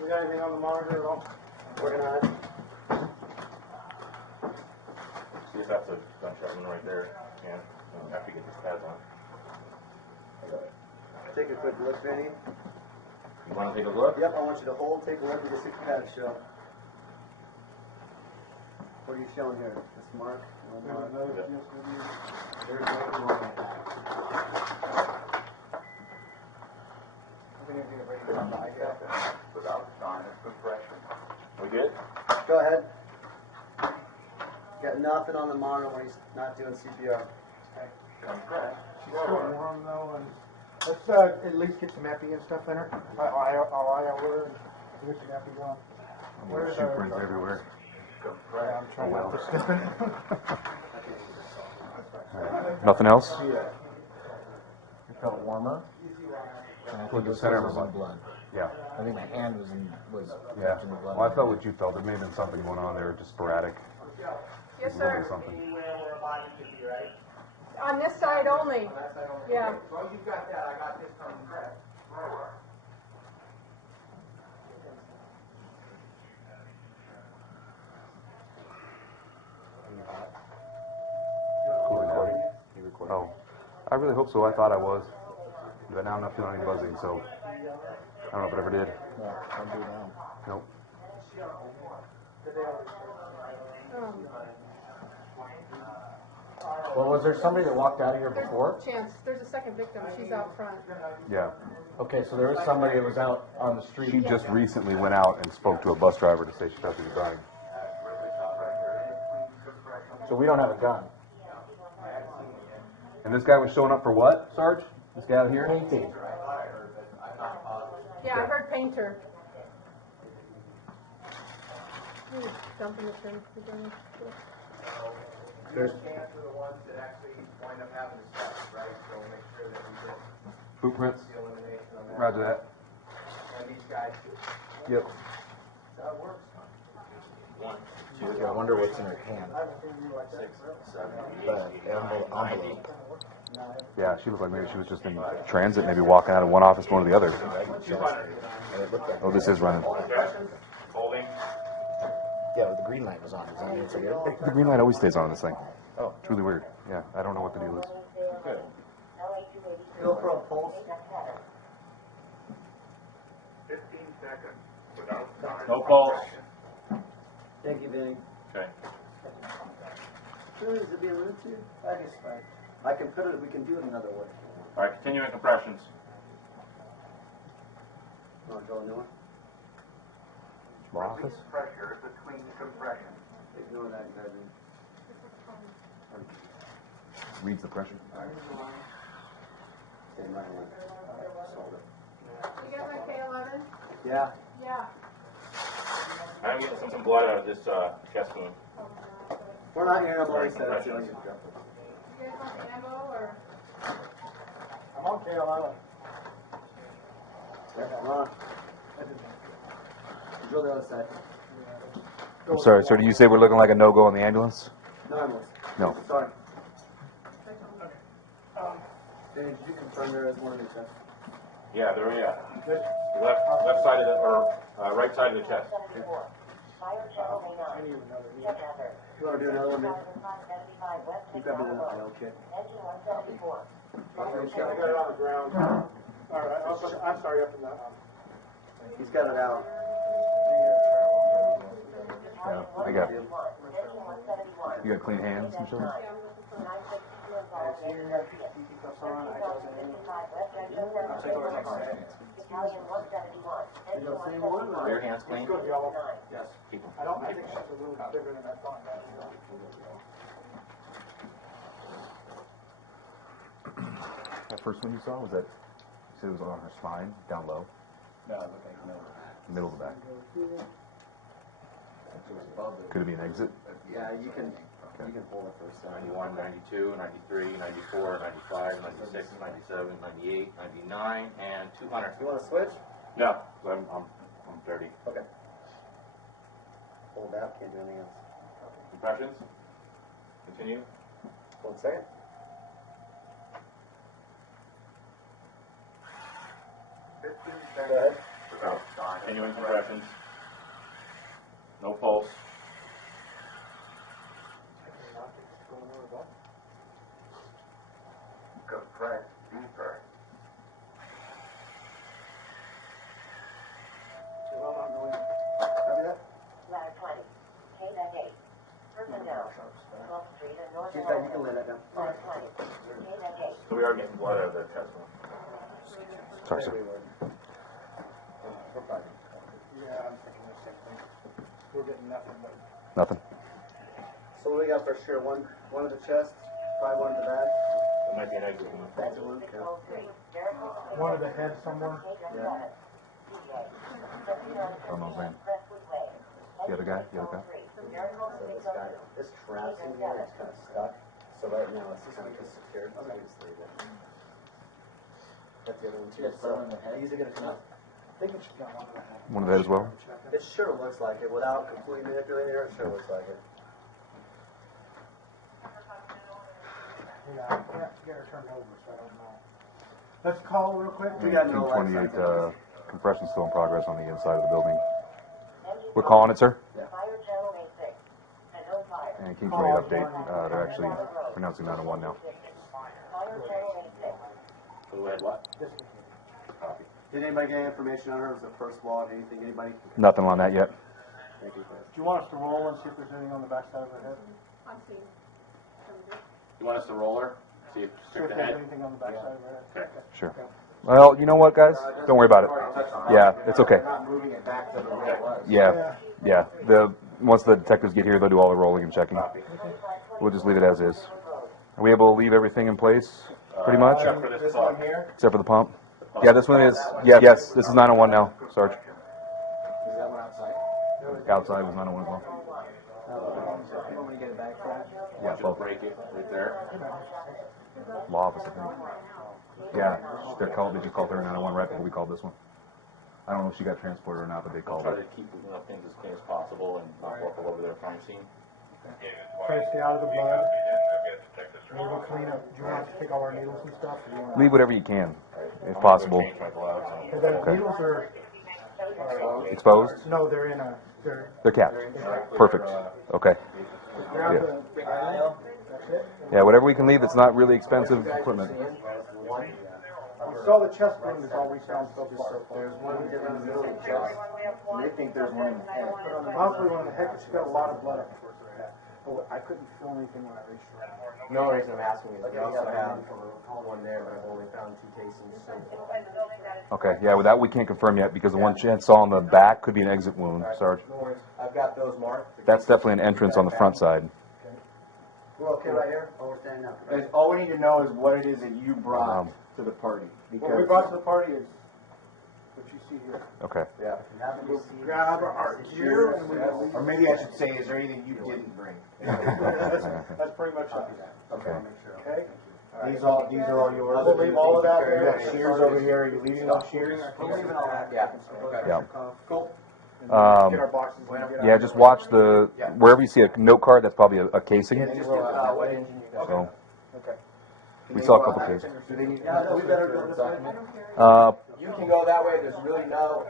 We got anything on the monitor at all? Working on it. See if that's a gunshot wound right there. Yeah. After you get these pads on. I got it. Take a quick look, Vinny. You want to take a look? Yep, I want you to hold, take a look at the 6 pads show. What are you showing here? This mark? No mark. There's nothing wrong with that. Without sign of compression. We good? Go ahead. Got nothing on the monitor when he's not doing CPR. She's still warm though, and let's at least get some epi and stuff in her. I'll eye over and get some epi going. Where's Shoe prints everywhere. Yeah, I'm trying not to step in. Nothing else? You felt warmer? With the center of my blood. Yeah. I think my hand was in Yeah. Well, I felt what you felt. There may have been something going on there, just sporadic. Yes, A little bit sir. of something. On this side only. Yeah. As long as you've got that, I got this from Chris. Oh, I really hope so. I thought I was. But now I'm not feeling any buzzing, so I don't know if it ever did. No, don't do that. Nope. Well, was there somebody that walked out of here before? Chance, there's a second victim. She's out front. Yeah. Okay, so there was somebody that was out on the street. She just recently went out and spoke to a bus driver to say she thought he was dying. So we don't have a gun. And this guy was showing up for what, Sarge? This guy out here? Painting. Yeah, I heard painter. Dumping the thing. There's Cans are the ones that actually wind up having the stuff, right? So we'll make sure that we get Footprints? the elimination on that. Roger that. And these guys, Yep. that works. 1, 2, I wonder what's in her hand. 6, 7, The envelope. Yeah, she looked like maybe she was just in transit, maybe walking out of one office going to the other. Oh, this is running. Holding. Yeah, the green light was on. Does that mean it's a good? The green light always stays on in this thing. Oh. It's really weird. Yeah, I don't know what the deal is. Good. Go for a pulse. 15 seconds without time. No pulse. Thank you, Vinny. Okay. Really, is it being rude to you? I guess fine. I can put it, we can do it another way. All right, continuing compressions. Want to draw a new one? More office? Pressure between compressions. Ignore that, guys. Reads the pressure. Same right one. Sold it. You guys on K11? Yeah. Yeah. I'm getting some blood out of this chest wound. We're not here, I'm already Sorry, set up. You guys want ammo or? I'm on K11. Yeah, run. Drill the other side. Sorry, sir, do you say we're looking like a no-go on the ambulance? No ambulance. No. Sorry. Did you confirm there is one of the chests? Yeah, there we are. The left side of the, or right side of the chest. You want to do another one, Nick? Keep that one up, okay. I got it on the ground. All right, I'm sorry, up in that. He's got it out. Yeah, I got it. You got clean hands, Michelle? Are your hands clean? Yes. Keep them. I think she's a little bigger than I thought. That first one you saw, was that, you said it was on her spine, down low? No, it looked like no. Middle of the back. Could it be an exit? Yeah, you can hold it for a second. 91, 92, 93, 94, 95, 96, 97, 98, 99, and 200. You want to switch? No, I'm dirty. Okay. Hold that, can't do anything else. Compressions. Continue. 1 second. Go ahead. Continuing compressions. No pulse. Compress deeper. Copy that? Ladder 20. K-8. Personnel. 12th Street and North Keep that, you can lay that down. Ladder 20. K-8. So we are getting blood out of the chest wound. Sorry, sir. Yeah, I'm thinking the same thing. We're getting nothing but. Nothing? So what we got for sure? One of the chest, probably one in the back. It might be an exit wound. Exit wound, okay. One of the head somewhere. Yeah. Don't know his name. The other guy? The other guy? So this guy, this trap's in here, it's kind of stuck. So right now, it's just like a secured, so I just leave it. That's the other one too. So these are gonna come out. I think it should go on the head. One of that as well? It sure looks like it, without completely manipulating it, it sure looks like it. Yeah, I can't get her turned over, so I don't know. Let's call real quick. We got no lights. 228 compression still in progress on the inside of the building. We're calling it, sir? And King's Way update. They're actually pronouncing 901 now. Who had what? Copy. Did anybody get information on her? Was it first walk, anything? Anybody? Nothing on that yet. Thank you. Do you want us to roll and see if there's anything on the back side of her head? I see. You want us to roll her? See if strip the head? Anything on the backside of her head? Okay. Sure. Well, you know what, guys? Don't worry about it. Yeah, it's okay. Not moving it back to the way it was. Yeah. Once the detectives get here, they'll do all the rolling and checking. We'll just leave it as is. Are we able to leave everything in place, pretty much? Except for this one here. Except for the pump? Yeah, this one is, yes, this is 901 now, Sarge. Is that one outside? Outside was 901 as well. You want me to get it back for us? Yeah, both. Break it right there. Law office, I think. Yeah, they just called her 901 right before we called this one. I don't know if she got transported or not, but they called Try her. to keep things as clean as possible and not walk all over their crime scene. Try to stay out of the blood. We'll go clean up. Do you want us to take all our needles and stuff? Or do you want Leave whatever you can, if possible. Because the Okay. needles are Exposed? no, they're in a They're capped. Perfect. Okay. grab Yeah. the aisle. That's it. Yeah, whatever we can leave that's not really expensive equipment. We saw the chest wound is all we found so far. There's one in the middle of the chest. And they think there's one in the head. Possibly one in the head, but she got a lot of blood. But I couldn't feel anything when I reached around. No reason I'm asking is we also have one there, but I've only found 2 casings. Okay, yeah, with that we can't confirm yet because the one Chad saw on the back could be an exit wound, Sarge. No worries. I've got those marked. That's definitely an entrance on the front side. We're okay right here? Oh, we're standing up. All we need to know is what it is that you brought to the party. What we brought to the party is what you see here. Okay. Yeah. We'll grab our gear and we will leave. Or maybe I should say, is there anything you didn't bring? That's pretty much it. Okay. Okay? These are all yours. We'll leave all of that You there. got shears over here. Are you leaving those shears? We're leaving all that. Yeah. Yeah. Cool. Get Um, our boxes when we get yeah, out. just watch wherever you see a note card, that's probably a casing. Just what engine you got? So, Okay. we saw a couple cases. Do they need? Yeah, we better go this way. You can go that way. There's really no.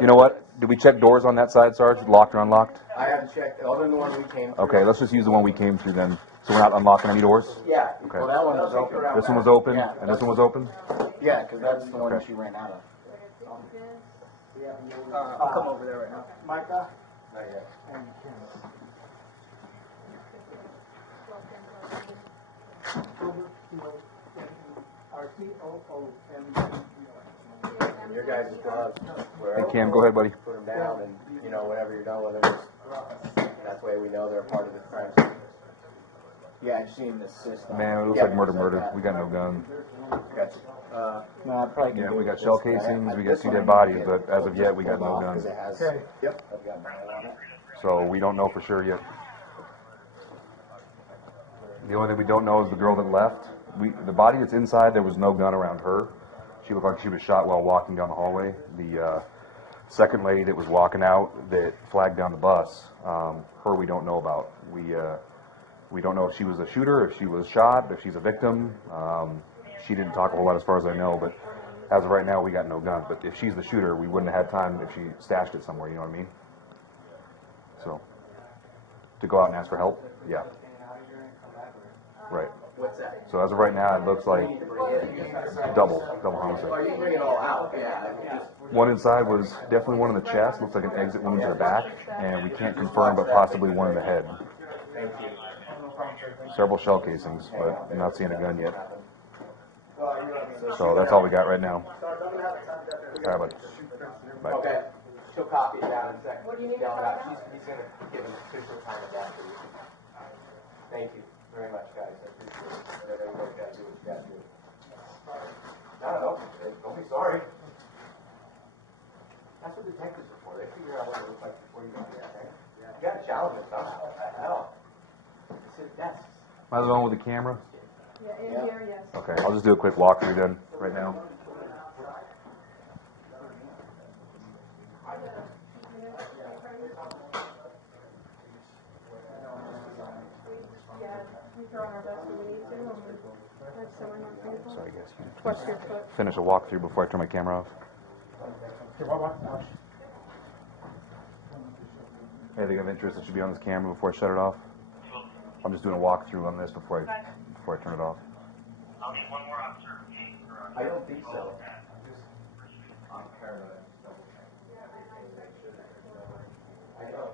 You know what? Did we check doors on that side, Sarge? Locked or unlocked? I haven't checked. Other than the one we came through. Okay, let's just use the one we came through then. So we're not unlocking any doors? Yeah. Okay. Well, that one was open. This one was open, Yeah, and this one was open? Yeah, because that's the one Okay. she ran out of. I'll come over there right now. Micah? Not yet. And Kim. And your guys' gloves. Hey, Cam, go ahead, buddy. Put them down, and whenever you're done with them, that's the way we know they're part of the crime scene. Yeah, I just need an assist. Man, it looks like murder. We got no gun. Gotcha. No, I probably can Yeah, do we it got with shell this. casings, we got This 2 one I dead need to bodies, get but as of yet, we got no pulled off gun. 'cause it has- Okay. Yep. I've got mail on it. So we don't know for sure yet. The only thing we don't know is the girl that left. The body that's inside, there was no gun around her. She looked like she was shot while walking down the hallway. The second lady that was walking out that flagged down the bus, her we don't know about. We don't know if she was a shooter, if she was shot, if she's a victim. She didn't talk a whole lot as far as I know, but as of right now, we got no guns. But if she's the shooter, we wouldn't have had time if she stashed it somewhere, you know what I mean? So, to go out and ask for help? Yeah. Right. What's that? So as of right now, it looks like double homicide. Oh, you can bring it all out, yeah. One inside was definitely one in the chest, looks like an exit wound to the back, and we can't confirm, but possibly one in the head. Several shell casings, but I'm not seeing a gun yet. So that's all we got right now. All right, bye. Okay. She'll copy it down in a second. What do you need? He's going to give an official time of that for you. Thank you very much, guys. I appreciate it. Everybody got to do what you got to do. No, don't be sorry. That's what detectives are for. They figure out what it looks like before you go in there. You got to challenge it somehow. What the hell? That's Am I the one with the camera? Yeah, in here, yes. Okay, I'll just do a quick walkthrough then, right now. Yeah, we throw on our best when we need to, and we have someone on people. So I guess you Watch your foot. finish a walkthrough before I turn my camera off. Anything of interest that should be on this camera before I shut it off? I'm just doing a walkthrough on this before I turn it off. I'll need one more officer. I don't think so. I'm paranoid. I know.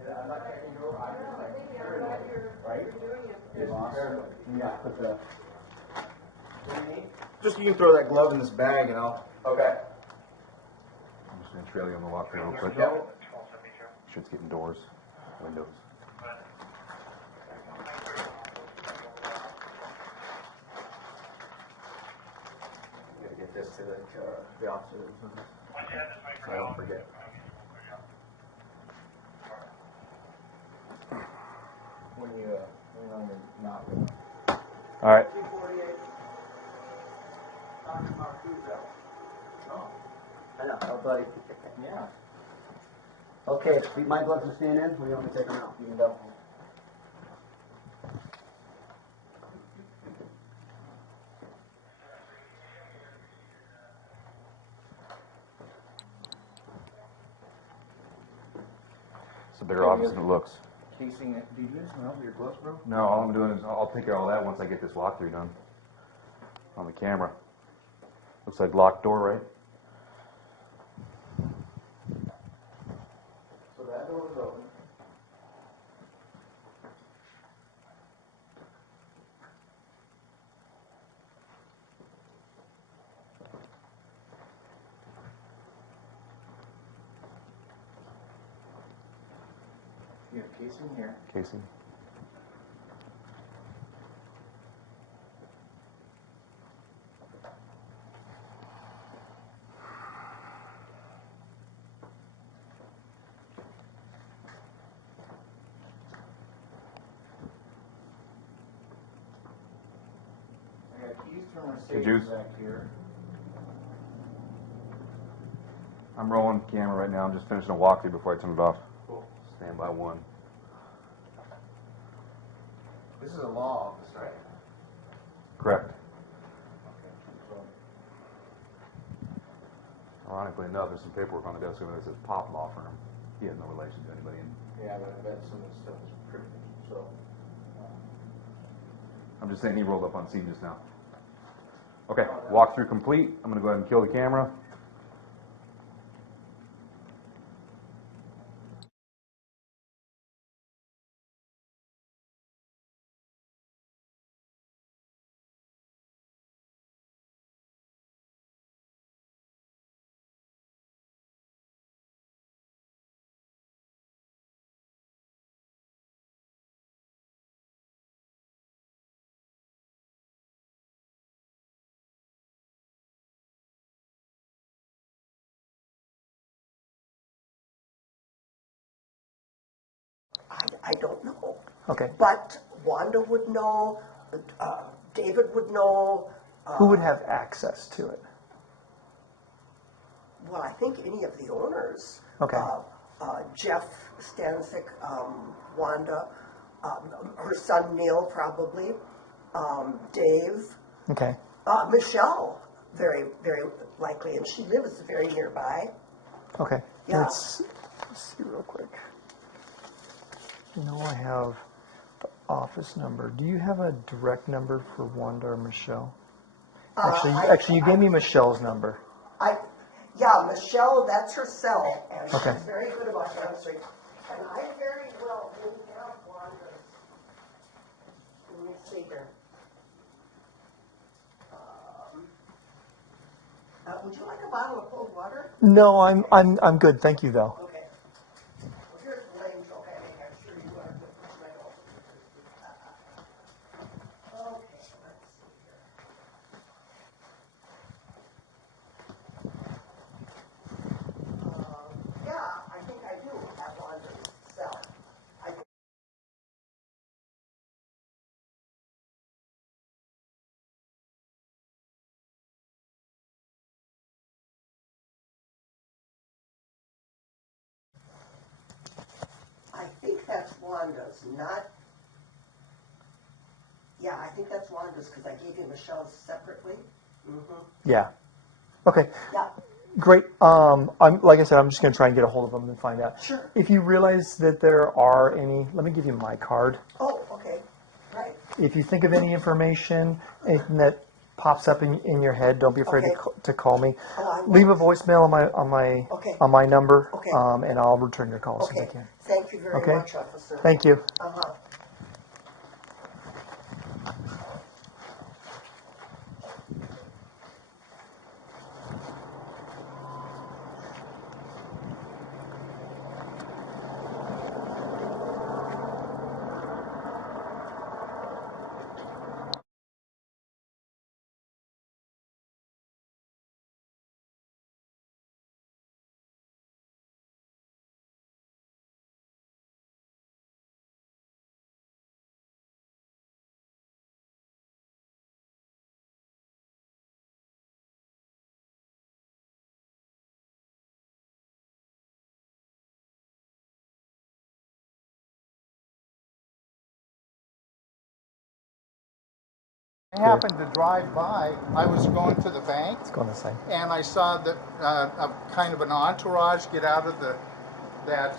And I'm not checking your eyes, I'm like paranoid, right? You're paranoid. Yeah, put the. Just you can throw that glove in this bag and I'll. Okay. I'm just gonna trail you on the walk real quick. Yep. Sure it's getting doors, windows. Gotta get this to the officer. So I don't forget. When you knock it. All right. 248. Talking about who's out. Oh. I know, oh buddy. Yeah. Okay, my gloves are staying in, or you want me to take them out? You can go. It's a bigger office than it looks. Casing it. Do you need some help with your gloves, bro? No, all I'm doing is I'll take care of all that once I get this walkthrough done. On the camera. Looks like locked door, right? So that door is open. You have casing here. Casing. I got keys from Hey, Mercedes Juice. back here. I'm rolling the camera right now. I'm just finishing a walkthrough before I turn it off. Cool. Stand by one. This is a law office, right? Correct. Okay. So, Ironically enough, there's some paperwork on the desk over there that says Pop Law Firm. He has no relation to anybody. yeah, but I bet some of the stuff is privileged. So. I'm just saying he rolled up on scene just now. Okay, walkthrough complete. I'm going to go ahead and kill the camera. I don't know. Okay. But Wanda would know, David would know. Who would have access to it? Well, I think any of the owners. Okay. Jeff Stanzik, Wanda, her son Neil probably, Dave, Okay. Michelle, very, very likely, and she lives very nearby. Okay. Yeah. Let's see real quick. You know, I have the office number. Do you have a direct number for Wanda or Michelle? Actually, you gave me Michelle's number. Yeah, Michelle, that's her cell, and Okay. she's very good about answering. And I very well may have Wanda's. Let me see here. Would you like a bottle of cold water? No, I'm good. Thank you though. Okay. Well, here's the lane, okay, I'm sure you are good for smell. Okay, let's see here. Yeah, I think I do have Wanda's cell. I think that's Wanda's, not. Yeah, I think that's Wanda's because I gave you Michelle's separately. Mm-hmm. Yeah. Okay. Yeah. Great. I'm like I said, I'm just going to try and get a hold of them and find out. Sure. If you realize that there are any, let me give you my card. Oh, okay. Right. If you think of any information, anything that pops up in your head, don't be afraid to call me. Leave a voicemail on my number, and I'll return your call as soon as I can. Thank you very much, officer. Thank you. Uh-huh. I happened to drive by. I was going to the bank. Let's go on this side. And I saw that a kind of an entourage get out of that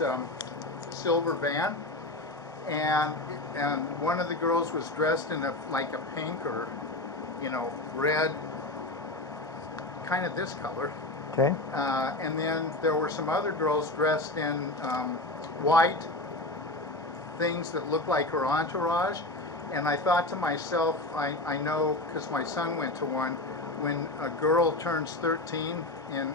silver van, and one of the girls was dressed in like a pink or red, kind of this color. Okay. And then there were some other girls dressed in white things that looked like her entourage. And I thought to myself, I know, because my son went to one, when a girl turns 13 in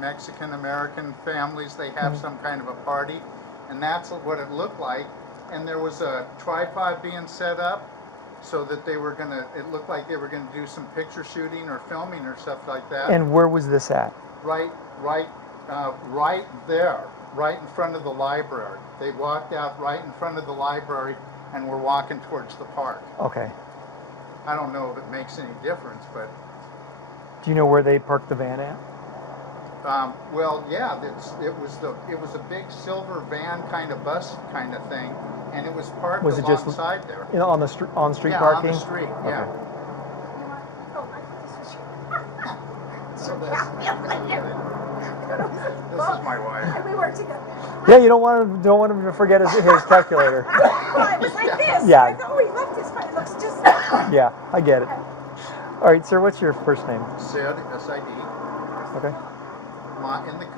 Mexican-American families, they have some kind of a party, and that's what it looked like. And there was a tripod being set up so that they were it looked like they were gonna do some picture shooting or filming or stuff like that. And where was this at? Right there, right in front of the library. They walked out right in front of the library and we're walking towards the park. Okay. I don't know if it makes any difference, but... Do you know where they parked the van at? Well, yeah, it was a big silver van kind of bus kind of thing, and it was parked alongside there. On the street parking? Yeah, on the street, yeah. Okay. This is my wife. And we work together. Yeah, you don't want him to forget his calculator. Well, it was like this. Yeah. I thought, oh, he left his phone. It looks just like that. Yeah, I get it. All right, sir, what's your first name? Sid, S-I-D. Okay.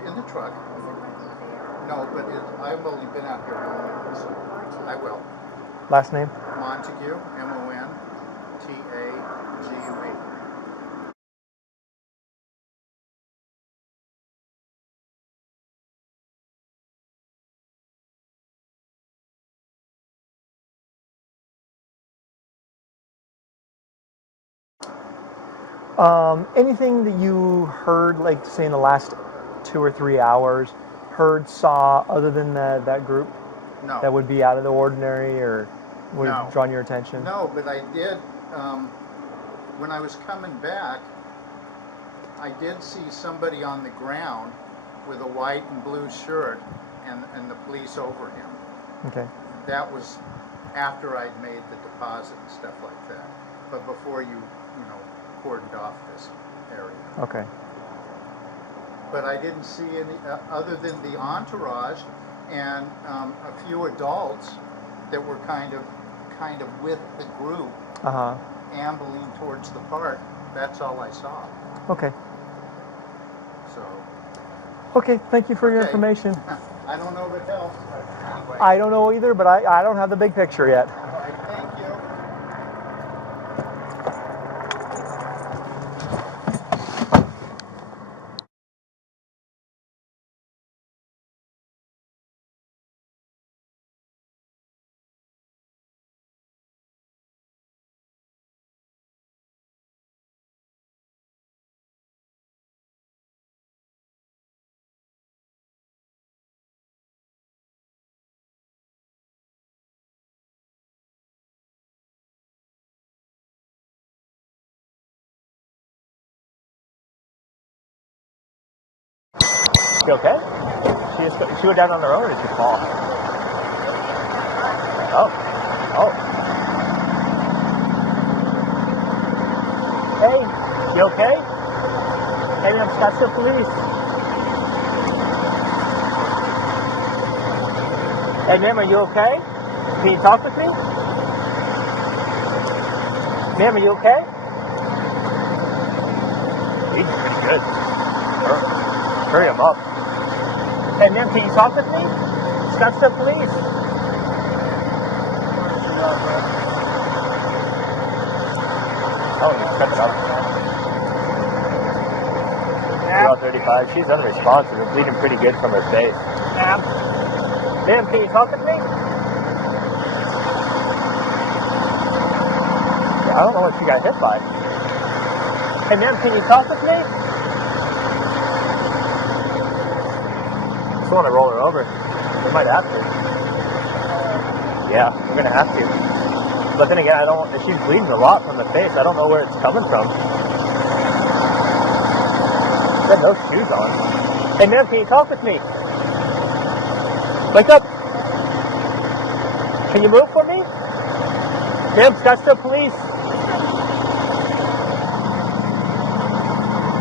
In the truck. No, but I've only been out here 1 minute, so I will. Last name? Montague, M-O-N-T-A-G-U-E. Anything that you heard, like say in the last 2 or 3 hours, saw, other than that group? No. That would be out of the ordinary or would have No. drawn your attention? No, but I did, when I was coming back, I did see somebody on the ground with a white and blue shirt and the police over him. Okay. That was after I'd made the deposit and stuff like that, but before you cordoned off this area. Okay. But I didn't see any, other than the entourage and a few adults that were kind of with the group, ambling towards the park. That's all I saw. Okay. So. Okay, thank you for your information. I don't know if it helps, but anyway. I don't know either, but I don't have the big picture yet. All right, thank you. She okay? She went down on her own or did she fall? Oh. Hey, you okay? Hey, I'm Scottsdale Police. Hey, ma'am, are you okay? Can you talk with me? Ma'am, are you okay? He's pretty good. Hurry him up. Hey, ma'am, can you talk with me? Scottsdale Police. Oh, step it up. Yeah. 35. She's unresponsive and bleeding pretty good from her face. Ma'am. Ma'am, can you talk with me? I don't know what she got hit by. Hey, ma'am, can you talk with me? Just want to roll her over. We might have to. Yeah, we're gonna have to. But then again, if she's bleeding a lot from the face, I don't know where it's coming from. She had no shoes on. Hey, ma'am, can you talk with me? Wake up. Can you move for me? Ma'am, Scottsdale Police.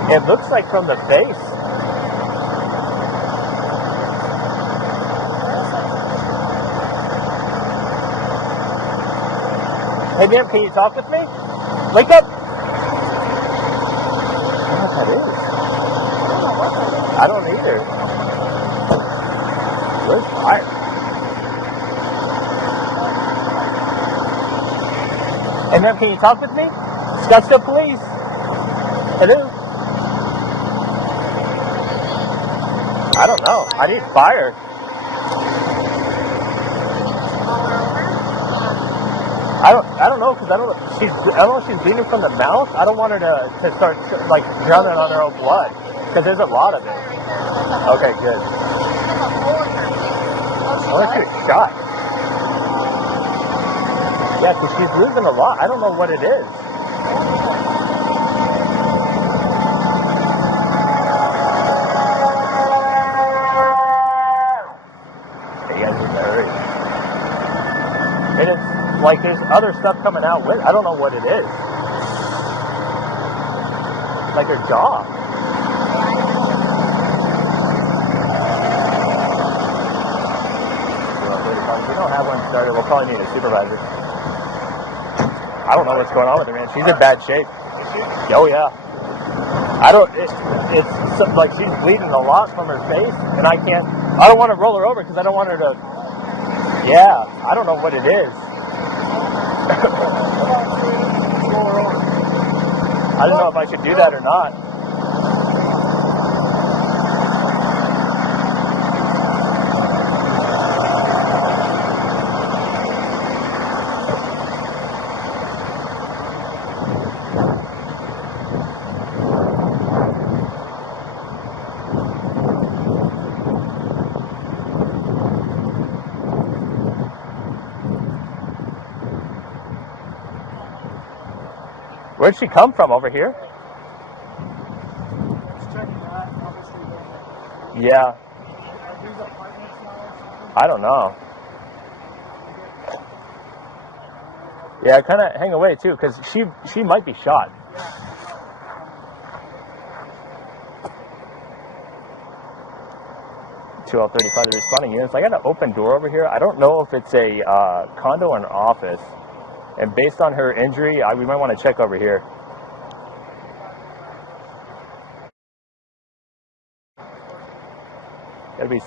It looks like from the face. Hey, ma'am, can you talk with me? Wake up! I don't know what that is. I don't either. Where's fire? Hey, ma'am, can you talk with me? Scottsdale Police. Hello? I don't know. I need fire. I don't know, because I don't know if she's bleeding from the mouth. I don't want her to start like drowning on her own blood, because there's a lot of it. Okay, good. Unless she was shot. Yeah, because she's losing a lot. I don't know what it is. You guys need to hurry. It is. Like, there's other stuff coming out with, I don't know what it is. Like her jaw. If we don't have one started, we'll probably need a supervisor. I don't know what's going on with her, man. She's in bad shape. Oh, yeah. It's like she's bleeding a lot from her face, and I don't want to roll her over because I don't want her to, yeah, I don't know what it is. I don't know if I should do that or not. Where'd she come from? Over here? Yeah. I don't know. Yeah, kind of hang away too, because she might be shot. $2:35, the responding units. I got an open door over here. I don't know if it's a condo or an office. And based on her injury, we might want to check over here. Gotta be.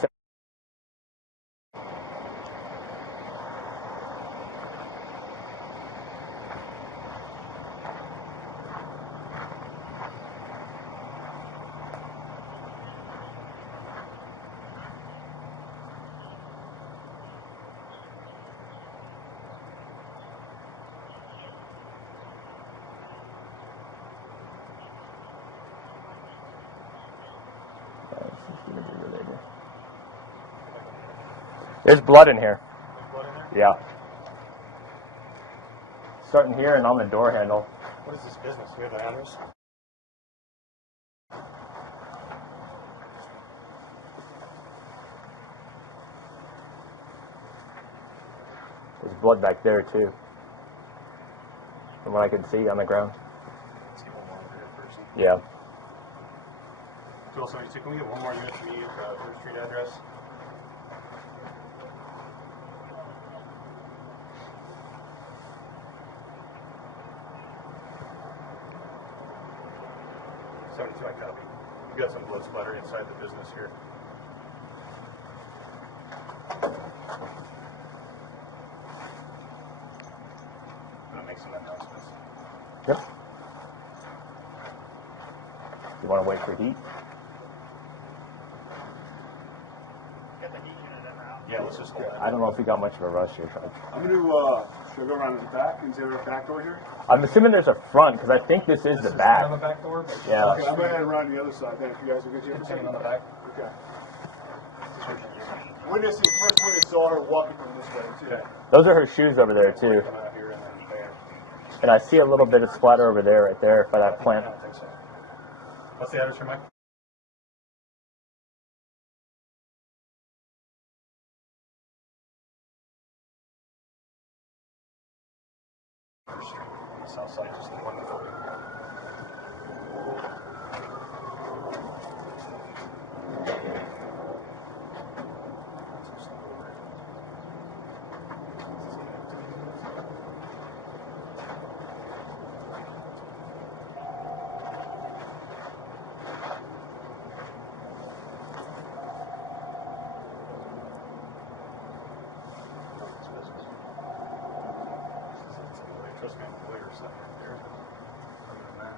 There's blood in here. Yeah. Starting here and on the door handle. What is this business? Do we have an address? There's blood back there too. From what I can see on the ground. Let's get one more over here first. Yeah. 1272, can we get one more unit from you, 3rd Street address? I copy. You've got some blood splatter inside the business here. I'm going to make some announcements. Yep. You want to wait for heat? Yeah, let's just hold that. I don't know if we got much of a rush here. I'm going to, should I go around to the back? Is there a back door here? I'm assuming there's a front, because I think this is the back. On the back door? Yeah. Okay, I'm going to head around the other side then, if you guys are good here. On the back? Okay. First witness saw her walking from this way, too. Those are her shoes over there, too. And I see a little bit of splatter over there, right there, by that plant. What's the address for Mike? South side, just the one. supposed to be on the lawyer side right there. Other than that.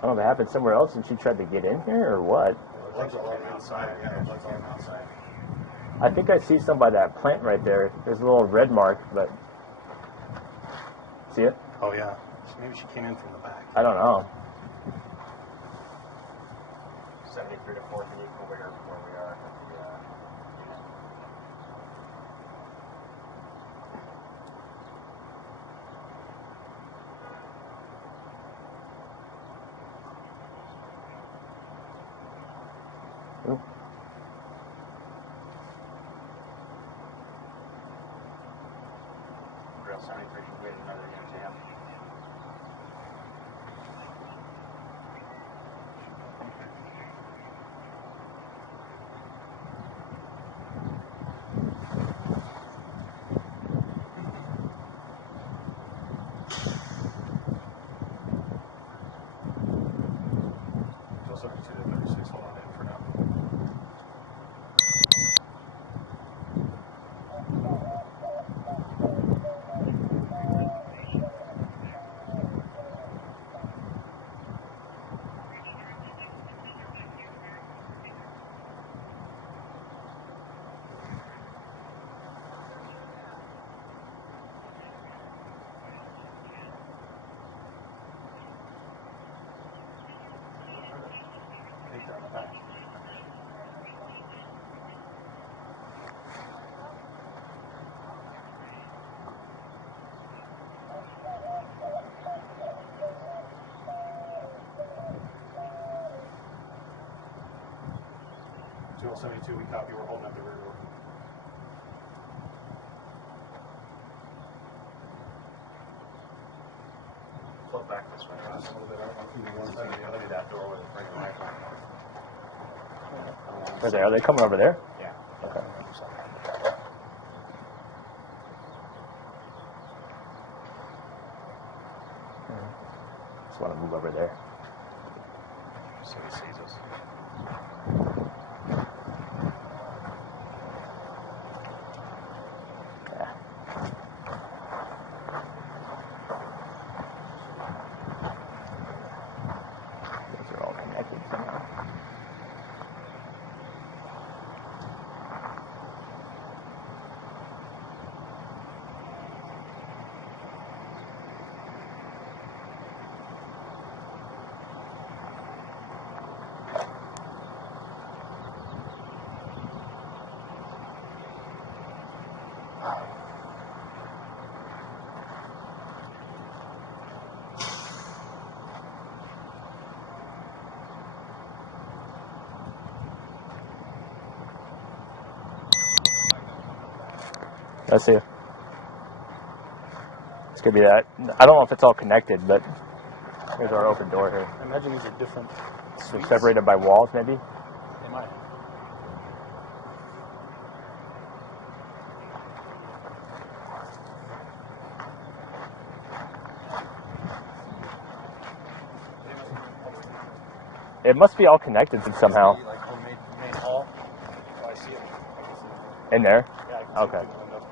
I don't know if it happened somewhere else and she tried to get in here or what. Blood's all on the outside. Yeah, blood's all on the outside. I think I see some by that plant right there. There's a little red mark, but see it? Oh yeah. So maybe she came in from the back. I don't know. 73 to 4th and equal where we are at the Ooh. Grill 73 should wait another jam. Drill 72 to 36, hold on in for now. I think they're on the back. Drill 72, we copy. We're holding up the rear door. Flip back this way. A little bit up on one side or the other. That door with the bring right back. Where they are? Are they coming over there? Yeah. Okay. Just want to move over there. So he sees us. Yeah. Those are all connected somehow. Let's see. It's gonna be that. I don't know if it's all connected, but here's our open door here. I imagine these are different They're suites. separated by walls, maybe. They might. It must be all connected somehow. Like the main hall. Oh, I see it. In there? Yeah, I can see it Okay. through the window.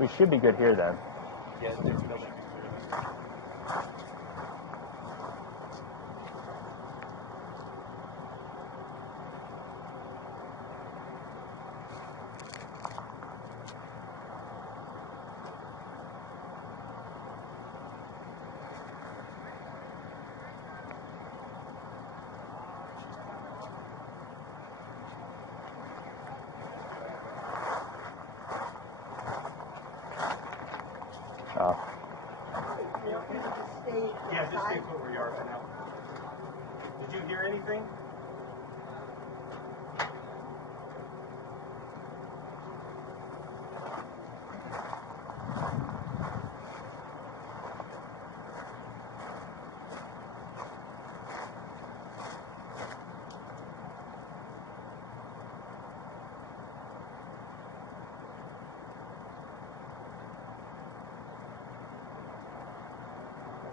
We should be good here then. Yeah, it's double clear. Oh. Yeah, just stay put where you are for now. Did you hear anything?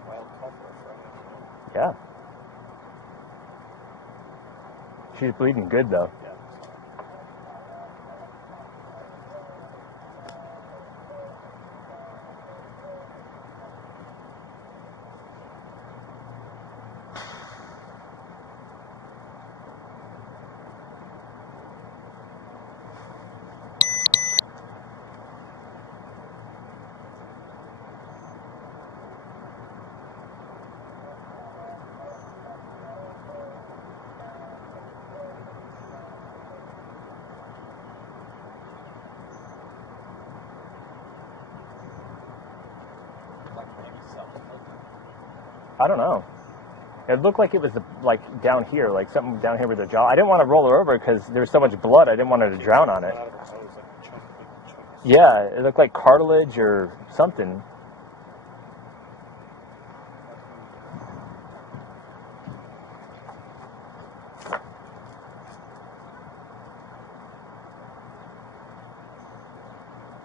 Wild call for a Friday. Yeah. She's bleeding good though. Yeah. I don't know. It looked like it was like down here, like something down here with her jaw. I didn't want to roll her over because there was so much blood. I didn't want her to drown on it. Yeah, it looked like cartilage or something.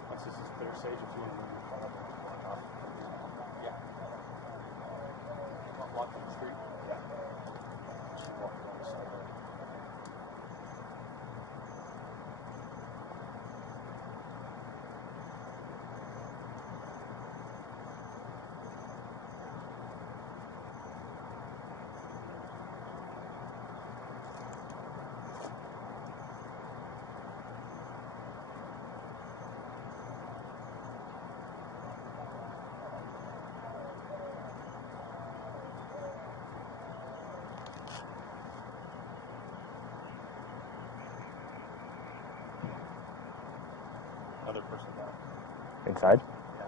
Once this is clear, Sage, if you want to move your car up and walk off. Yeah. Walk up the street. Yeah. Just walk along the side there. Another person down. Inside? Yeah.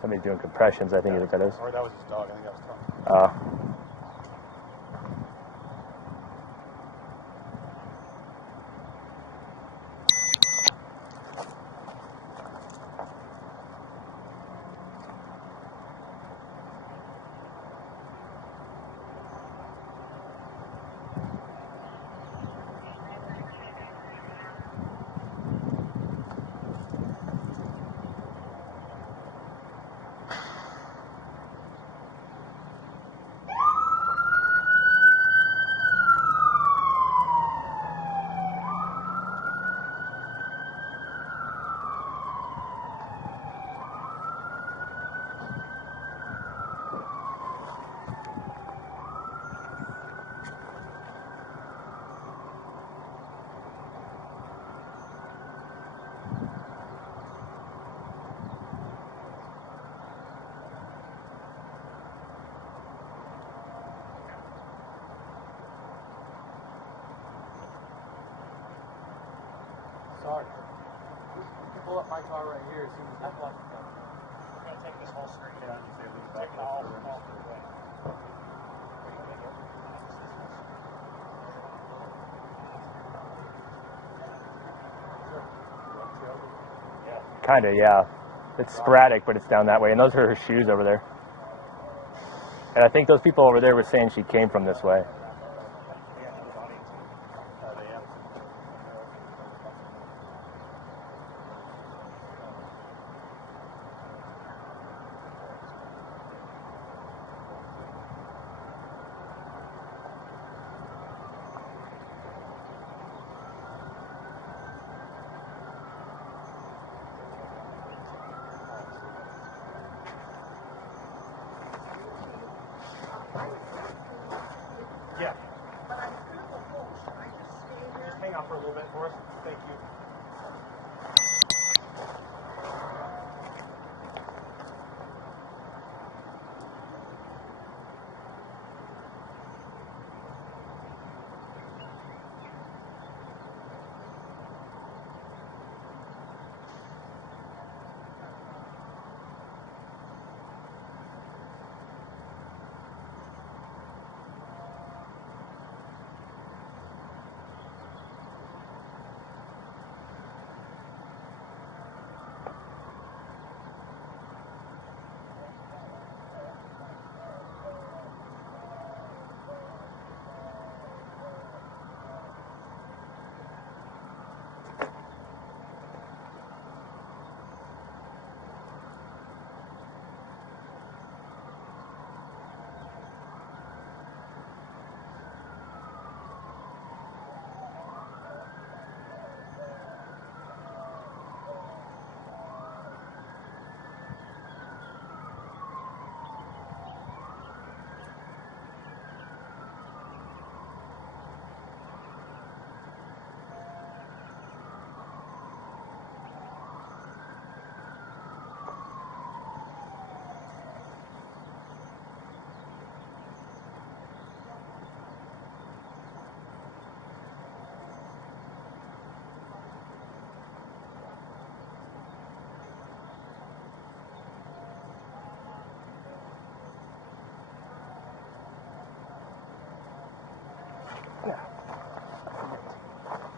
Somebody's doing compressions, I think is what that is. Or that was his dog. I think that was Tom. Sorry. You can pull up my car right here as soon as you pull up the car. We're going to take this whole street down. Take it all the way. Kinda, yeah. It's sporadic, but it's down that way. And those are her shoes over there. And I think those people over there were saying she came from this way. Yeah. Just hang out for a little bit for us. Thank you.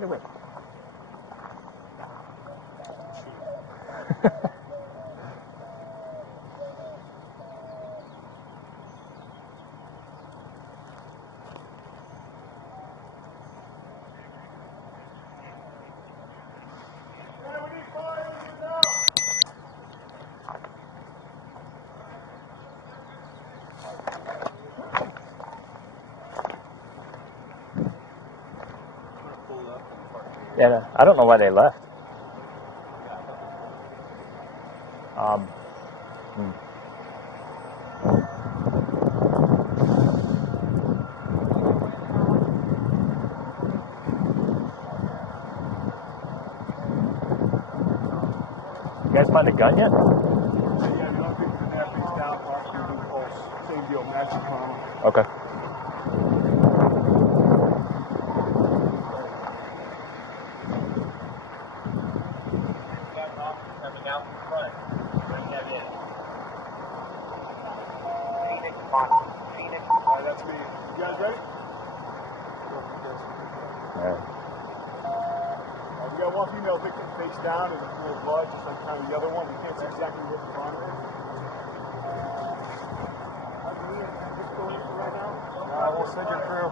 Get away. Yeah, I don't know why they left. You guys find a gun yet? Yeah, the only thing that happens down, prosecuting pulse, same deal, matching trauma. Okay. That's me. You guys ready? Alright. We got one female victim face down in a pool of blood, just like kind of the other one. We can't see exactly what the trauma is. Right now? We'll send your crew.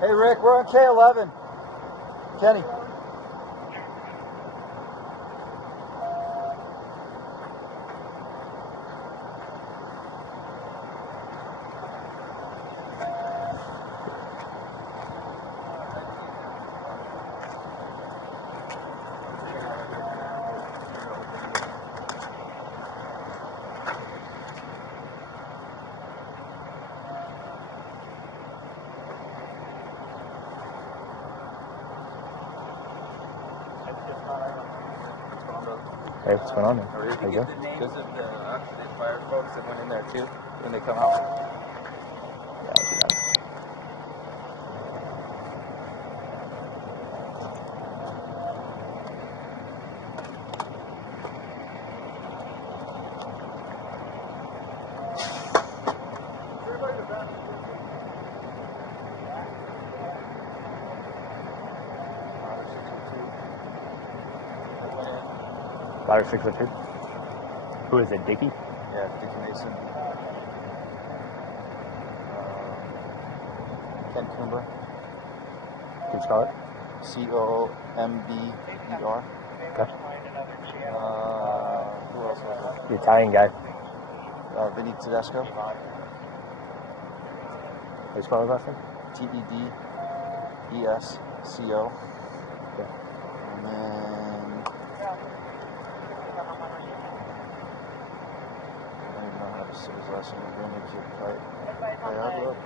Hey Rick, we're on K11. Kenny. Hey, what's going on there? Or did There you you get go. the names of the accident fire folks that went in there too when they come out? Yeah, I'll do that. Ladder 602. Who is it, Dickie? Yeah, Dickie Mason. Ken Coomber. Can you spell it? Coomber. Okay. Who else was it? The Italian guy. Vinny Tedesco. Can you spell his last name? Tedesco. Okay. And then I don't even know how to say his last name again. Is it Gallardo?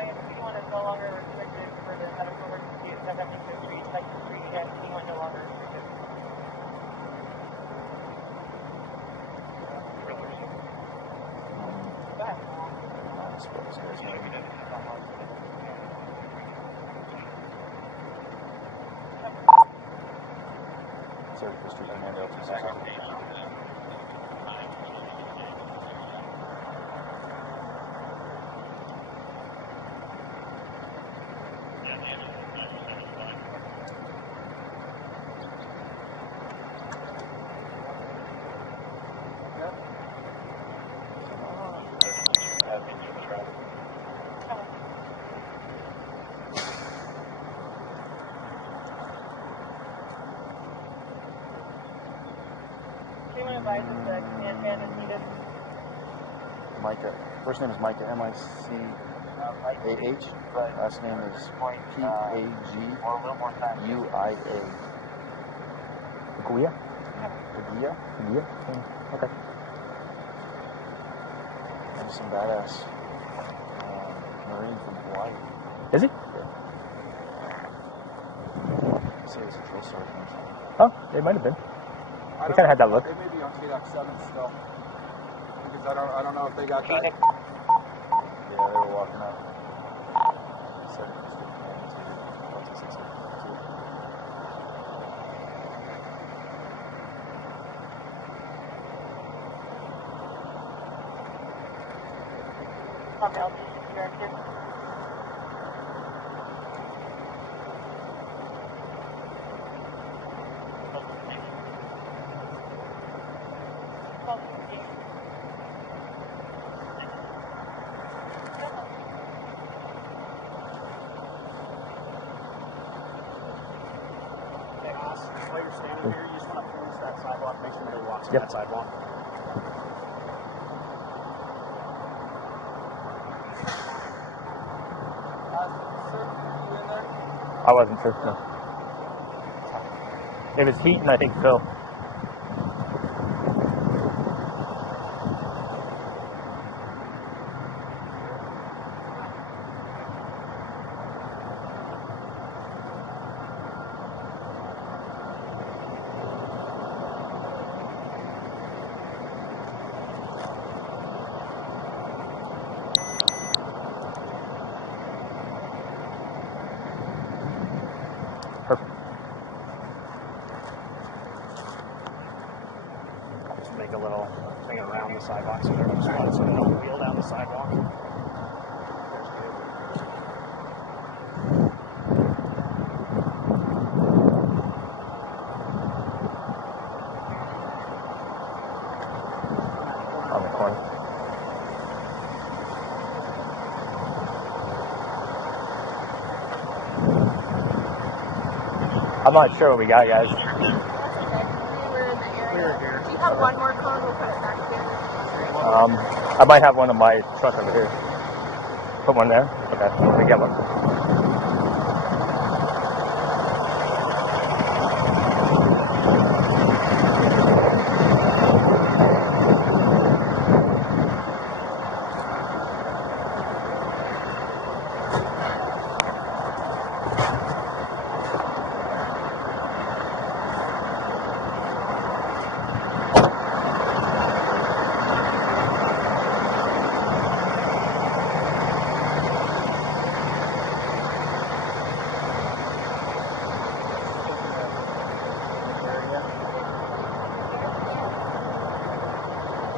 Anyone is no longer restricted for the medical emergency at 7th Street, 2nd Street, and anyone no longer restricted. Go ahead. Sorry, Mr. Fernando. Anyone advises that command van is needed? Micah. First name is Micah, M-I-C-A-H. Last name is P-A-G-U-I-A. Paguia? Padilla? Paguia? Okay. He's some badass Marine from Hawaii. Is he? say it was a drill sergeant or something. Oh, they might have been. They kind of had that look. They may be on KDOC 7 still. Because I don't know if they got that. Yeah, they were walking up. While you're standing here, you just want to police that sidewalk, make sure nobody walks on Yep. that sidewalk. I wasn't sure. No. It was Heat and I think Phil. Just make a little thing around the sidewalk so they're so they don't wheel down the sidewalk. On the corner. I'm not sure what we got, guys. Do you have one more cone? We'll put it back here. I might have one in my truck over here. Put one there? Okay, we get one.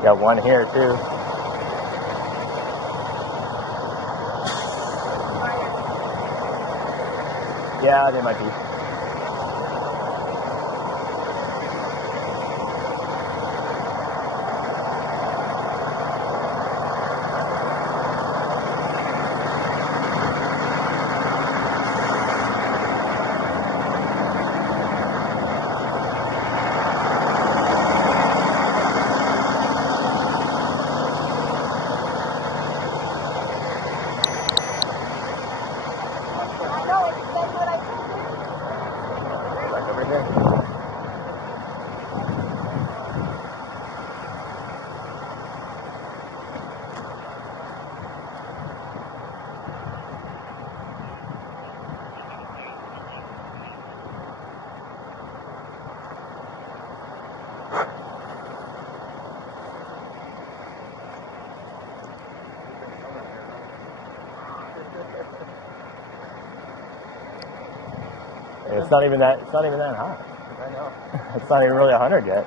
Got one here too. Yeah, they might be. It's not even that hot. I know. It's not even really 100 yet.